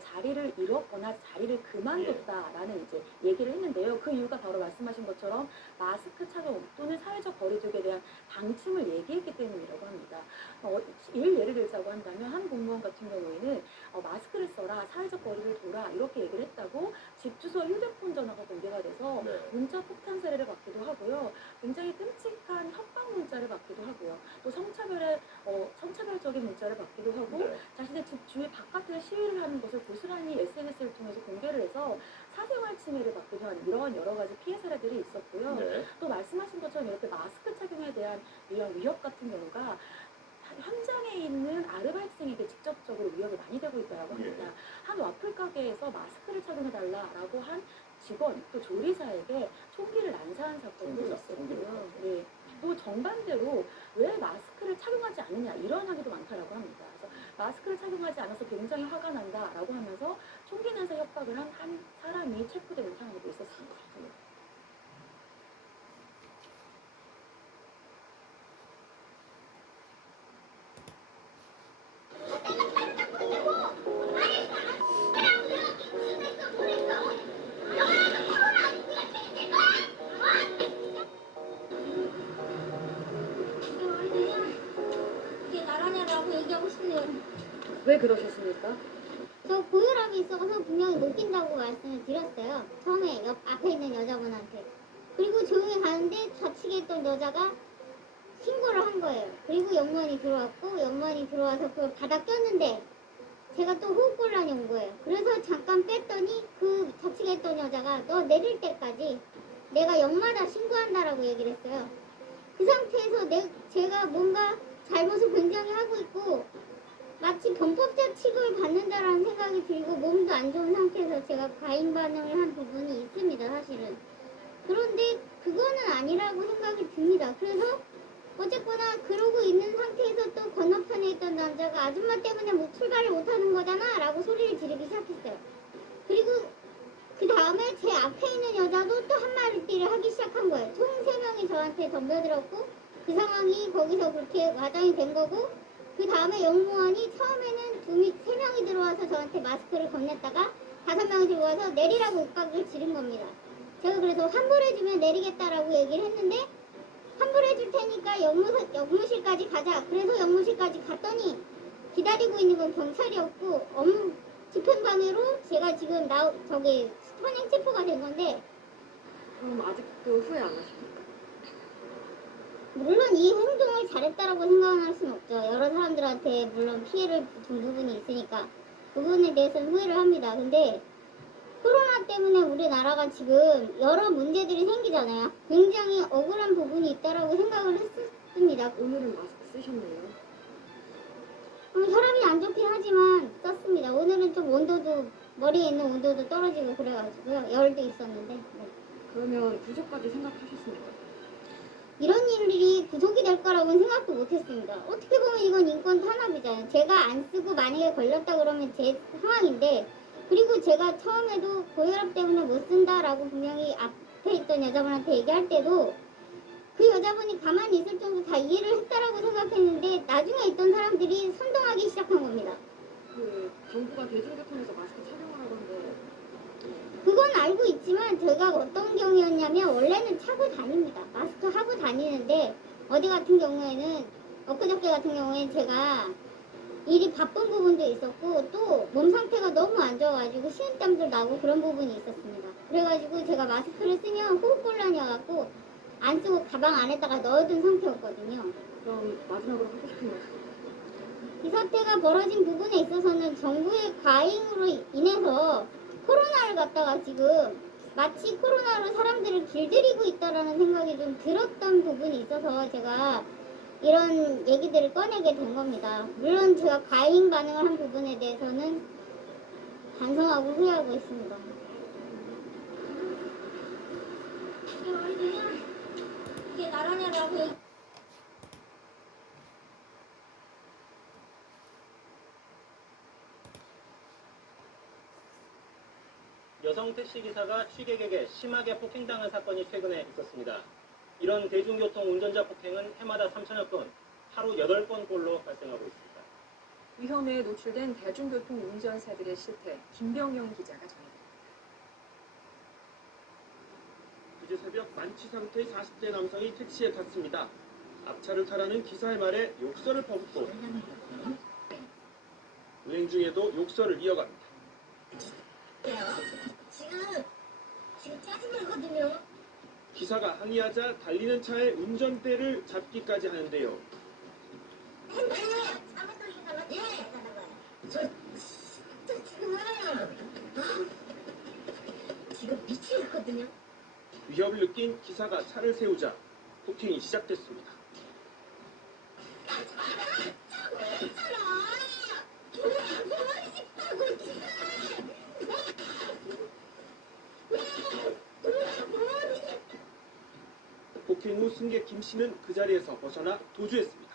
자리를 잃었거나 자리를 그만뒀다라는 이제 얘기를 했는데요. 그 이유가 바로 말씀하신 것처럼 마스크 착용 또는 사회적 거리두기에 대한 방침을 얘기했기 때문이라고 합니다. 예를 들자고 한다면 한 공무원 같은 경우에는 마스크를 써라, 사회적 거리를 둬라 이렇게 얘기를 했다고 집 주소 휴대폰 전화가 공개가 돼서 네. 문자 폭탄 사례를 받기도 하고요. 굉장히 끔찍한 협박 문자를 받기도 하고요. 또 성차별적인 문자를 받기도 하고 네. 자신의 집 주위 바깥에 시위를 하는 것을 고스란히 SNS를 통해서 공개를 해서 사생활 침해를 받기도 하는 이런 여러 가지 피해 사례들이 있었고요. 네. 또 말씀하신 것처럼 이렇게 마스크 착용에 대한 이런 위협 같은 경우가 현장에 있는 아르바이트생에게 직접적으로 위협이 많이 되고 있다고 합니다. 예. 한 와플 가게에서 마스크를 착용해달라라고 한 직원 또 조리사에게 총기를 난사한 사건도 있었고요. 네. 또 정반대로 왜 마스크를 착용하지 않느냐 이런 항의도 많다라고 합니다. 그래서 마스크를 착용하지 않아서 굉장히 화가 난다라고 하면서 총기 난사 협박을 한 사람이 체포되는 상황도 있었습니다. 이게 나라냐라고 얘기하고 싶네요. 왜 그러셨습니까? 저 고혈압이 있어서 분명히 못 낀다고 말씀을 드렸어요. 처음에 앞에 있는 여자분한테. 그리고 조용히 가는데 좌측에 있던 여자가 신고를 한 거예요. 그리고 연무원이 들어왔고 연무원이 들어와서 그걸 받아 꼈는데 제가 또 호흡곤란이 온 거예요. 그래서 잠깐 뺐더니 그 좌측에 있던 여자가 너 내릴 때까지 내가 역마다 신고한다라고 얘기를 했어요. 그 상태에서 제가 뭔가 잘못을 굉장히 하고 있고 마치 범법자 취급을 받는다라는 생각이 들고 몸도 안 좋은 상태에서 제가 과잉 반응을 한 부분이 있습니다, 사실은. 그런데 그거는 아니라고 생각이 듭니다. 그래서 어쨌거나 그러고 있는 상태에서 또 건너편에 있던 남자가 아줌마 때문에 뭐 출발을 못하는 거잖아 라고 소리를 지르기 시작했어요. 그리고 그 다음에 제 앞에 있는 여자도 또 한마디를 하기 시작한 거예요. 총 3명이 저한테 덤벼들었고 그 상황이 거기서 그렇게 와장이 된 거고 그 다음에 영무원이 처음에는 3명이 들어와서 저한테 마스크를 건넸다가 5명이 들어와서 내리라고 윽박을 지른 겁니다. 제가 그래서 환불해주면 내리겠다라고 얘기를 했는데 환불해줄 테니까 영무실까지 가자. 그래서 영무실까지 갔더니 기다리고 있는 건 경찰이었고 업무 집행방해로 제가 지금 저기 현행 체포가 된 건데 그럼 아직도 후회 안 하십니까? 물론 이 행동을 잘했다라고 생각할 수는 없죠. 여러 사람들한테 물론 피해를 준 부분이 있으니까 그 부분에 대해서는 후회를 합니다. 근데 코로나 때문에 우리나라가 지금 여러 문제들이 생기잖아요. 굉장히 억울한 부분이 있다라고 생각을 했습니다. 오늘은 마스크 쓰셨네요. 혈압이 안 좋긴 하지만 썼습니다. 오늘은 좀 온도도 머리에 있는 온도도 떨어지고 그래가지고요. 열도 있었는데. 네. 그러면 구속까지 생각하셨습니까? 이런 일이 구속이 될 거라고는 생각도 못했습니다. 어떻게 보면 이건 인권 탄압이잖아요. 제가 안 쓰고 만약에 걸렸다 그러면 제 상황인데 그리고 제가 처음에도 고혈압 때문에 못 쓴다라고 분명히 앞에 있던 여자분한테 얘기할 때도 그 여자분이 가만히 있을 정도 다 이해를 했다라고 생각했는데 나중에 있던 사람들이 선동하기 시작한 겁니다. 그 정부가 대중교통에서 마스크 착용하라고 하는데 그건 알고 있지만 제가 어떤 경우였냐면 원래는 차고 다닙니다. 마스크 하고 다니는데 어디 같은 경우에는 엊그저께 같은 경우에 제가 일이 바쁜 부분도 있었고 또 몸 상태가 너무 안 좋아가지고 식은땀도 나고 그런 부분이 있었습니다. 그래가지고 제가 마스크를 쓰면 호흡곤란이 와갖고 안 쓰고 가방 안에다가 넣어둔 상태였거든요. 그럼 마지막으로 하고 싶은 말씀? 이 사태가 벌어진 부분에 있어서는 정부의 과잉으로 인해서 코로나를 갖다가 지금 마치 코로나로 사람들을 길들이고 있다라는 생각이 좀 들었던 부분이 있어서 제가 이런 얘기들을 꺼내게 된 겁니다. 물론 제가 과잉 반응을 한 부분에 대해서는 반성하고 후회하고 있습니다. 이게 나라냐라고 얘기... 여성 택시기사가 취객에게 심하게 폭행당한 사건이 최근에 있었습니다. 이런 대중교통 운전자 폭행은 해마다 3천여 건, 하루 8건꼴로 발생하고 있습니다. 위험에 노출된 대중교통 운전사들의 실태, 김병영 기자가 전해드립니다. 어제 새벽 만취 상태의 40대 남성이 택시에 탔습니다. 앞차를 타라는 기사의 말에 욕설을 퍼붓고 운행 중에도 욕설을 이어갑니다. 지금 짜증나거든요. 기사가 항의하자 달리는 차의 운전대를 잡기까지 하는데요. 지금 미치겠거든요. 위협을 느낀 기사가 차를 세우자 폭행이 시작됐습니다. 폭행 후 승객 김 씨는 그 자리에서 벗어나 도주했습니다.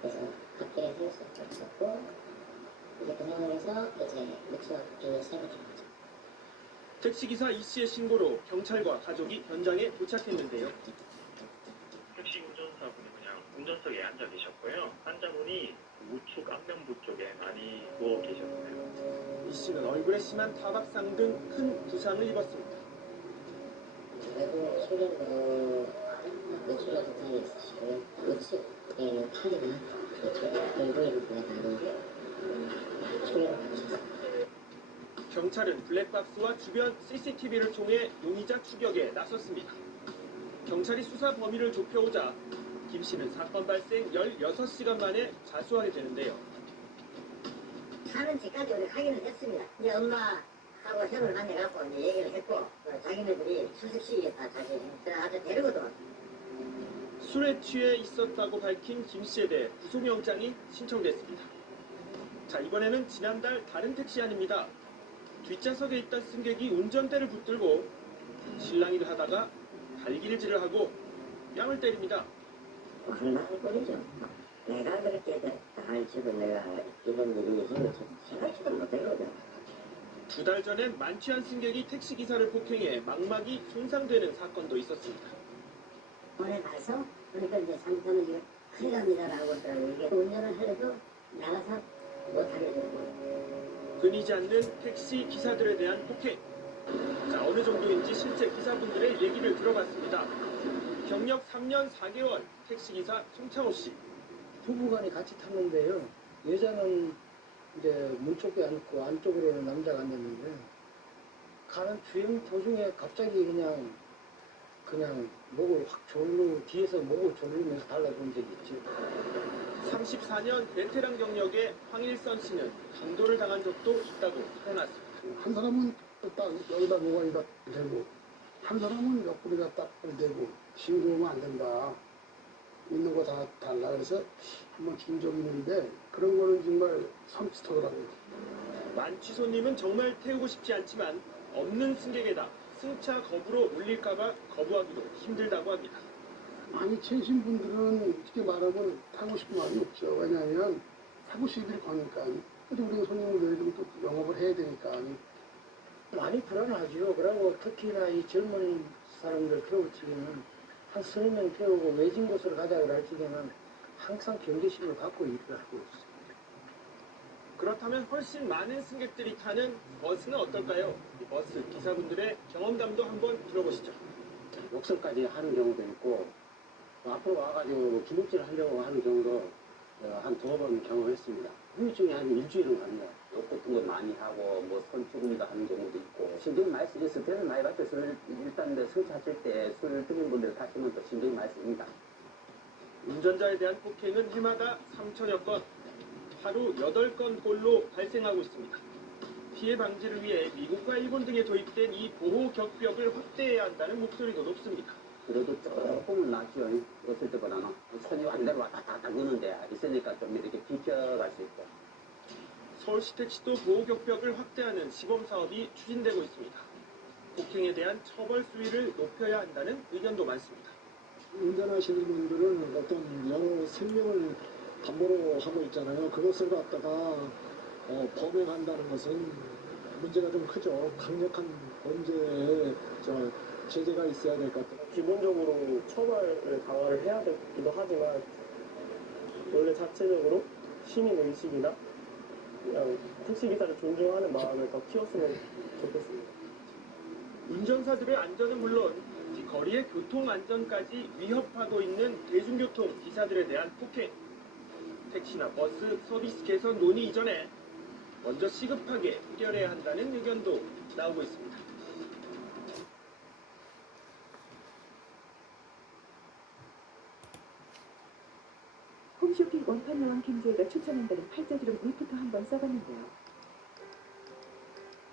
그래서 밖에 세울 수 없었고 이제 그 상황에서 이제 무차가 급행을 시작이 된 거죠. 택시기사 이 씨의 신고로 경찰과 가족이 현장에 도착했는데요. 택시 운전사분이 그냥 운전석에 앉아 계셨고요. 환자분이 우측 안면부 쪽에 많이 누워 계셨어요. 이 씨는 얼굴에 심한 타박상 등 큰 부상을 입었습니다. 외부 충격으로 뇌출혈 증상이 있으시고요. 우측에는 파리나 얼굴에 보여다는 충격을 받으셨습니다. 경찰은 블랙박스와 주변 CCTV를 통해 용의자 추격에 나섰습니다. 경찰이 수사 범위를 좁혀오자 김 씨는 사건 발생 16시간 만에 자수하게 되는데요. 차는 집까지 우리 확인을 했습니다. 이제 엄마하고 형을 만나갖고 이제 얘기를 했고 자기네들이 수습시키겠다 다시 아주 데리고도 술에 취해 있었다고 밝힌 김 씨에 대해 구속영장이 신청됐습니다. 자, 이번에는 지난달 다른 택시 안입니다. 뒷좌석에 있던 승객이 운전대를 붙들고 실랑이를 하다가 발길질을 하고 뺨을 때립니다. 황당할 뻔이죠. 내가 그렇게 할 줄은 내가 이번 일이 생각지도 못했거든. 2달 전엔 만취한 승객이 택시기사를 폭행해 망막이 손상되는 사건도 있었습니다. 오늘 가서 그러니까 이제 잘못하면 이거 큰일 납니다라고 하더라고요. 이게 운전을 하려도 나가서 못하게 되고. 끊이지 않는 택시 기사들에 대한 폭행. 자, 어느 정도인지 실제 기사분들의 얘기를 들어봤습니다. 경력 3년 4개월 택시기사 송창호 씨. 부부간이 같이 탔는데요. 여자는 이제 문 쪽에 앉고 안쪽으로는 남자가 앉았는데 가는 주행 도중에 갑자기 그냥 목을 확 뒤에서 목을 조르면서 달라본 적이 있죠. 34년 베테랑 경력의 황일선 씨는 강도를 당한 적도 있다고 표현했습니다. 한 사람은 딱 여기다 모가지다 대고 한 사람은 옆구리가 딱 대고 신고하면 안 된다. 있는 거 다 달라. 그래서 한번 준 적이 있는데 그런 거는 정말 섬찟하더라고요. 만취 손님은 정말 태우고 싶지 않지만 없는 승객에다 승차 거부로 몰릴까봐 거부하기도 힘들다고 합니다. 많이 채신 분들은 어떻게 말하면 타고 싶은 마음이 없죠. 왜냐하면 타고 싶이들이 거니까. 그래도 우리가 손님을 내리면 또 영업을 해야 되니까. 많이 불안하죠. 그리고 특히나 이 젊은 사람들 태울 적에는 한 3명 태우고 외진 곳으로 가자고 할 적에는 항상 경계심을 갖고 일을 하고 있습니다. 그렇다면 훨씬 많은 승객들이 타는 버스는 어떨까요? 이 버스 기사분들의 경험담도 한번 들어보시죠. 욕설까지 하는 경우도 있고 앞으로 와가지고 주먹질 하려고 하는 경우도 한 2번 경험했습니다. 후유증이 한 일주일은 갑니다. 욕 같은 거 많이 하고 뭐 손주근이가 하는 경우도 있고 신경이 많이 쓰였을 때는 많이 받죠. 일단 승차하실 때 술 드는 분들 타시면 또 신경이 많이 씁니다. 운전자에 대한 폭행은 해마다 3천여 건, 하루 8건꼴로 발생하고 있습니다. 피해 방지를 위해 미국과 일본 등에 도입된 이 보호 격벽을 확대해야 한다는 목소리도 높습니다. 그래도 조금은 낫죠. 어떨 때보다는 손이 반대로 왔다 갔다 그는데 있으니까 좀 이렇게 비켜갈 수 있고. 서울시택시도 보호격벽을 확대하는 시범사업이 추진되고 있습니다. 폭행에 대한 처벌 수위를 높여야 한다는 의견도 많습니다. 운전하시는 분들은 어떤 영어 생명을 담보로 하고 있잖아요. 그것을 갖다가 범행한다는 것은 문제가 좀 크죠. 강력한 범죄에 제재가 있어야 될 것 같아요. 기본적으로 처벌을 강화를 해야 되기도 하지만 원래 자체적으로 시민 의식이나 그냥 택시기사를 존중하는 마음을 더 키웠으면 좋겠습니다. 운전사들의 안전은 물론 거리의 교통 안전까지 위협하고 있는 대중교통 기사들에 대한 폭행. 택시나 버스 서비스 개선 논의 이전에 먼저 시급하게 해결해야 한다는 의견도 나오고 있습니다. 홈쇼핑 원판 여왕 김주혜가 추천한다는 팔자주름 물부터 한번 써봤는데요.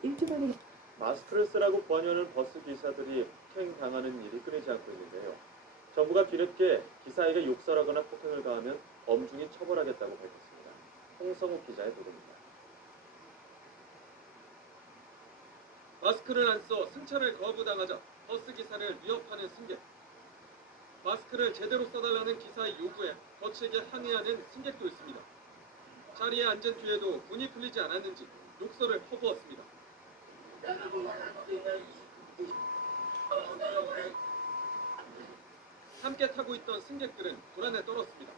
일주만에 마스크를 쓰라고 권유하는 버스 기사들이 폭행당하는 일이 끊이지 않고 있는데요. 정부가 뒤늦게 기사에게 욕설하거나 폭행을 가하면 엄중히 처벌하겠다고 밝혔습니다. 홍성욱 기자의 보도입니다. 마스크를 안 써 승차를 거부당하자 버스 기사를 위협하는 승객. 마스크를 제대로 써달라는 기사의 요구에 거칠게 항의하는 승객도 있습니다. 자리에 앉은 뒤에도 분이 풀리지 않았는지 욕설을 퍼부었습니다. 함께 타고 있던 승객들은 불안에 떨었습니다.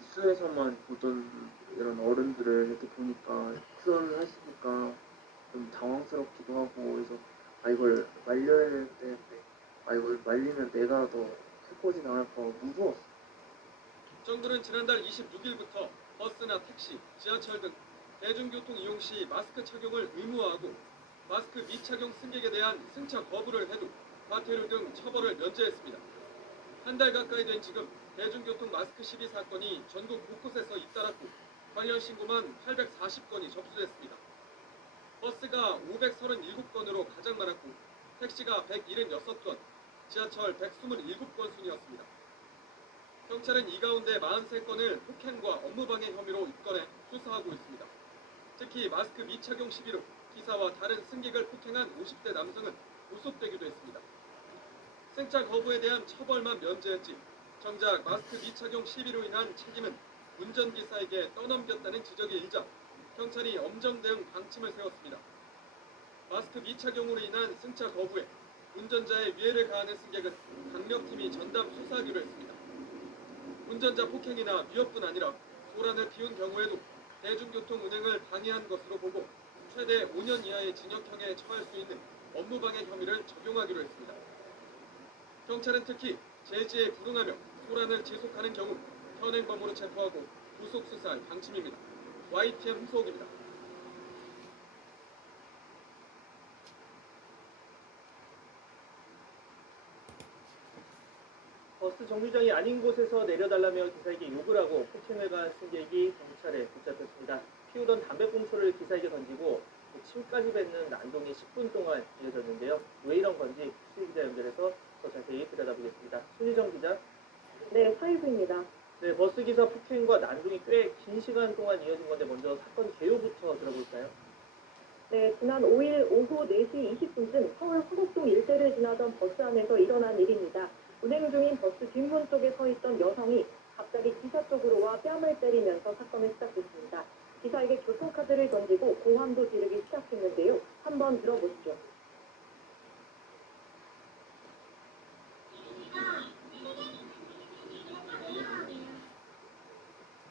뉴스에서만 보던 이런 어른들을 이렇게 보니까 쿠션을 하시니까 좀 당황스럽기도 하고 그래서 이걸 말려야 되는데 이걸 말리면 내가 더 해코지 당할까 봐 무서웠어. 정부는 지난달 26일부터 버스나 택시, 지하철 등 대중교통 이용 시 마스크 착용을 의무화하고 마스크 미착용 승객에 대한 승차 거부를 해도 과태료 등 처벌을 면제했습니다. 한 달 가까이 된 지금 대중교통 마스크 시비 사건이 전국 곳곳에서 잇따랐고 관련 신고만 840건이 접수됐습니다. 버스가 537건으로 가장 많았고 택시가 176건, 지하철 127건 순이었습니다. 경찰은 이 가운데 43건을 폭행과 업무방해 혐의로 입건해 수사하고 있습니다. 특히 마스크 미착용 시비로 기사와 다른 승객을 폭행한 50대 남성은 구속되기도 했습니다. 승차 거부에 대한 처벌만 면제했지 정작 마스크 미착용 시비로 인한 책임은 운전기사에게 떠넘겼다는 지적이 일자 경찰이 엄정 대응 방침을 세웠습니다. 마스크 미착용으로 인한 승차 거부에 운전자의 위해를 가하는 승객은 강력팀이 전담 수사하기로 했습니다. 운전자 폭행이나 위협뿐 아니라 소란을 피운 경우에도 대중교통 운행을 방해한 것으로 보고 최대 5년 이하의 징역형에 처할 수 있는 업무방해 혐의를 적용하기로 했습니다. 경찰은 특히 제지에 불응하며 소란을 지속하는 경우 현행범으로 체포하고 구속 수사할 방침입니다. YTN 홍소욱입니다. 버스 정류장이 아닌 곳에서 내려달라며 기사에게 욕을 하고 폭행을 가한 승객이 경찰에 붙잡혔습니다. 피우던 담배꽁초를 기사에게 던지고 침까지 뱉는 난동이 10분 동안 이어졌는데요. 왜 이런 건지 수희 기자 연결해서 더 자세히 들여다보겠습니다. 손희정 기자. 네, 사이부입니다. 네, 버스 기사 폭행과 난동이 꽤 긴 시간 동안 이어진 건데 먼저 사건 개요부터 들어볼까요? 네, 지난 5일 오후 4시 20분쯤 서울 화곡동 일대를 지나던 버스 안에서 일어난 일입니다. 운행 중인 버스 뒷문 쪽에 서 있던 여성이 갑자기 기사 쪽으로 와 뺨을 때리면서 사건을 시작했습니다. 기사에게 교통카드를 던지고 고함도 지르기 시작했는데요. 한번 들어보시죠.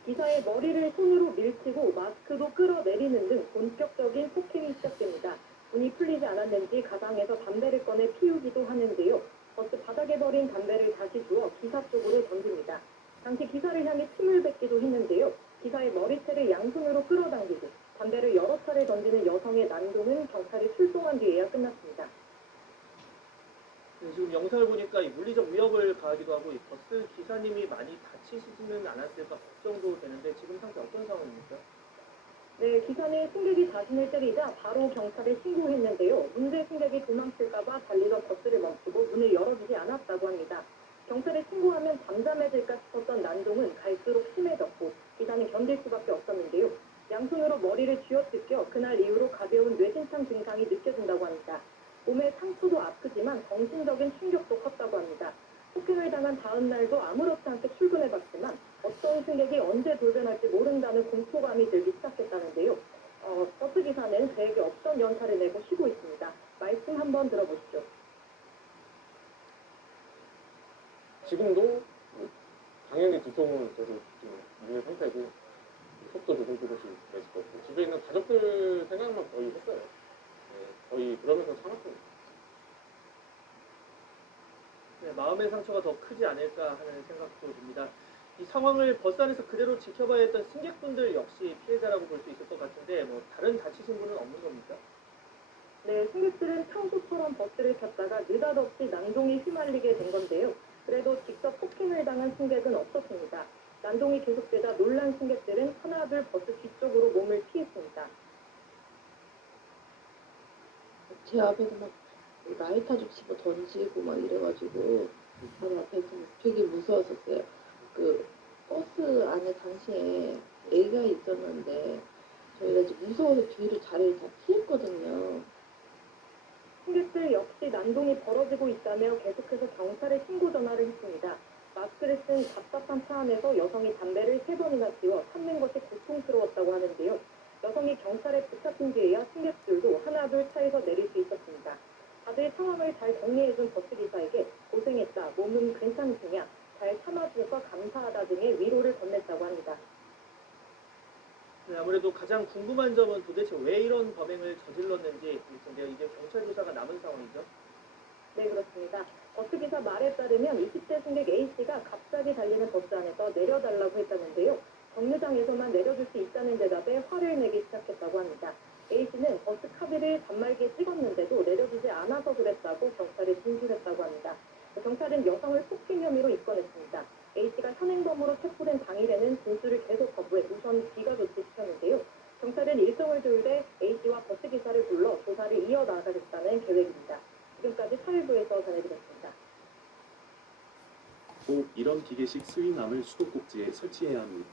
기사의 머리를 손으로 밀치고 마스크도 끌어내리는 등 본격적인 폭행이 시작됩니다. 분이 풀리지 않았는지 가방에서 담배를 꺼내 피우기도 하는데요. 버스 바닥에 버린 담배를 다시 주워 기사 쪽으로 던집니다. 당시 기사를 향해 침을 뱉기도 했는데요. 기사의 머리채를 양손으로 끌어당기고 담배를 여러 차례 던지는 여성의 난동은 경찰이 출동한 뒤에야 끝났습니다. 네, 지금 영상을 보니까 이 물리적 위협을 가하기도 하고 이 버스 기사님이 많이 다치시지는 않았을까 걱정도 되는데 지금 상태 어떤 상황입니까? 네, 기사는 승객이 자신을 때리자 바로 경찰에 신고했는데요. 문제 승객이 도망칠까봐 달리던 버스를 멈추고 문을 열어주지 않았다고 합니다. 경찰에 신고하면 잠잠해질까 싶었던 난동은 갈수록 심해졌고 기사는 견딜 수밖에 없었는데요. 양손으로 머리를 쥐어뜯겨 그날 이후로 가벼운 뇌진탕 증상이 느껴진다고 합니다. 몸의 상처도 아프지만 정신적인 충격도 컸다고 합니다. 폭행을 당한 다음 날도 아무렇지 않게 출근해봤지만 어떤 승객이 언제 돌변할지 모른다는 공포감이 들기 시작했다는데요. 버스 기사는 그에게 없던 연차를 내고 쉬고 있습니다. 말씀 한번 들어보시죠. 지금도 당연히 두통은 계속 있는 상태고 속도 조금씩 내실 것 같고 집에 있는 가족들 생각만 거의 했어요. 네, 거의 그러면서 참았습니다. 네, 마음의 상처가 더 크지 않을까 하는 생각도 듭니다. 이 상황을 버스 안에서 그대로 지켜봐야 했던 승객분들 역시 피해자라고 볼 수 있을 것 같은데 뭐 다른 다치신 분은 없는 겁니까? 네, 승객들은 평소처럼 버스를 탔다가 느닷없이 난동이 휘말리게 된 건데요. 그래도 직접 폭행을 당한 승객은 없었습니다. 난동이 계속되자 놀란 승객들은 하나둘 버스 뒤쪽으로 몸을 피했습니다. 제 앞에서 막 라이터도 집어 던지고 막 이래가지고 바로 앞에서 되게 무서웠었어요. 그 버스 안에 당시에 애가 있었는데 저희가 이제 무서워서 뒤로 자리를 다 피했거든요. 승객들 역시 난동이 벌어지고 있다며 계속해서 경찰에 신고 전화를 했습니다. 마스크를 쓴 답답한 차 안에서 여성이 담배를 3번이나 피워 참는 것이 고통스러웠다고 하는데요. 여성이 경찰에 붙잡힌 뒤에야 승객들도 하나둘 차에서 내릴 수 있었습니다. 다들 상황을 잘 정리해준 버스기사에게 고생했다, 몸은 괜찮으시냐, 잘 참아주셔서 감사하다 등의 위로를 건넸다고 합니다. 네, 아무래도 가장 궁금한 점은 도대체 왜 이런 범행을 저질렀는지 일 텐데요. 이제 경찰 조사가 남은 상황이죠. 네, 그렇습니다. 버스기사 말에 따르면 20대 승객 A씨가 갑자기 달리는 버스 안에서 내려달라고 했다는데요. 정류장에서만 내려줄 수 있다는 대답에 화를 내기 시작했다고 합니다. A씨는 버스 카드를 단말기에 찍었는데도 내려주지 않아서 그랬다고 경찰에 진술했다고 합니다. 경찰은 여성을 폭행 혐의로 입건했습니다. A씨가 현행범으로 체포된 당일에는 진술을 계속 거부해 우선 비가 조치시켰는데요. 경찰은 일정을 조율해 A씨와 버스기사를 불러 조사를 이어나가겠다는 계획입니다. 지금까지 사회부에서 전해드렸습니다. 꼭 이런 기계식 스윙암을 수도꼭지에 설치해야 합니다.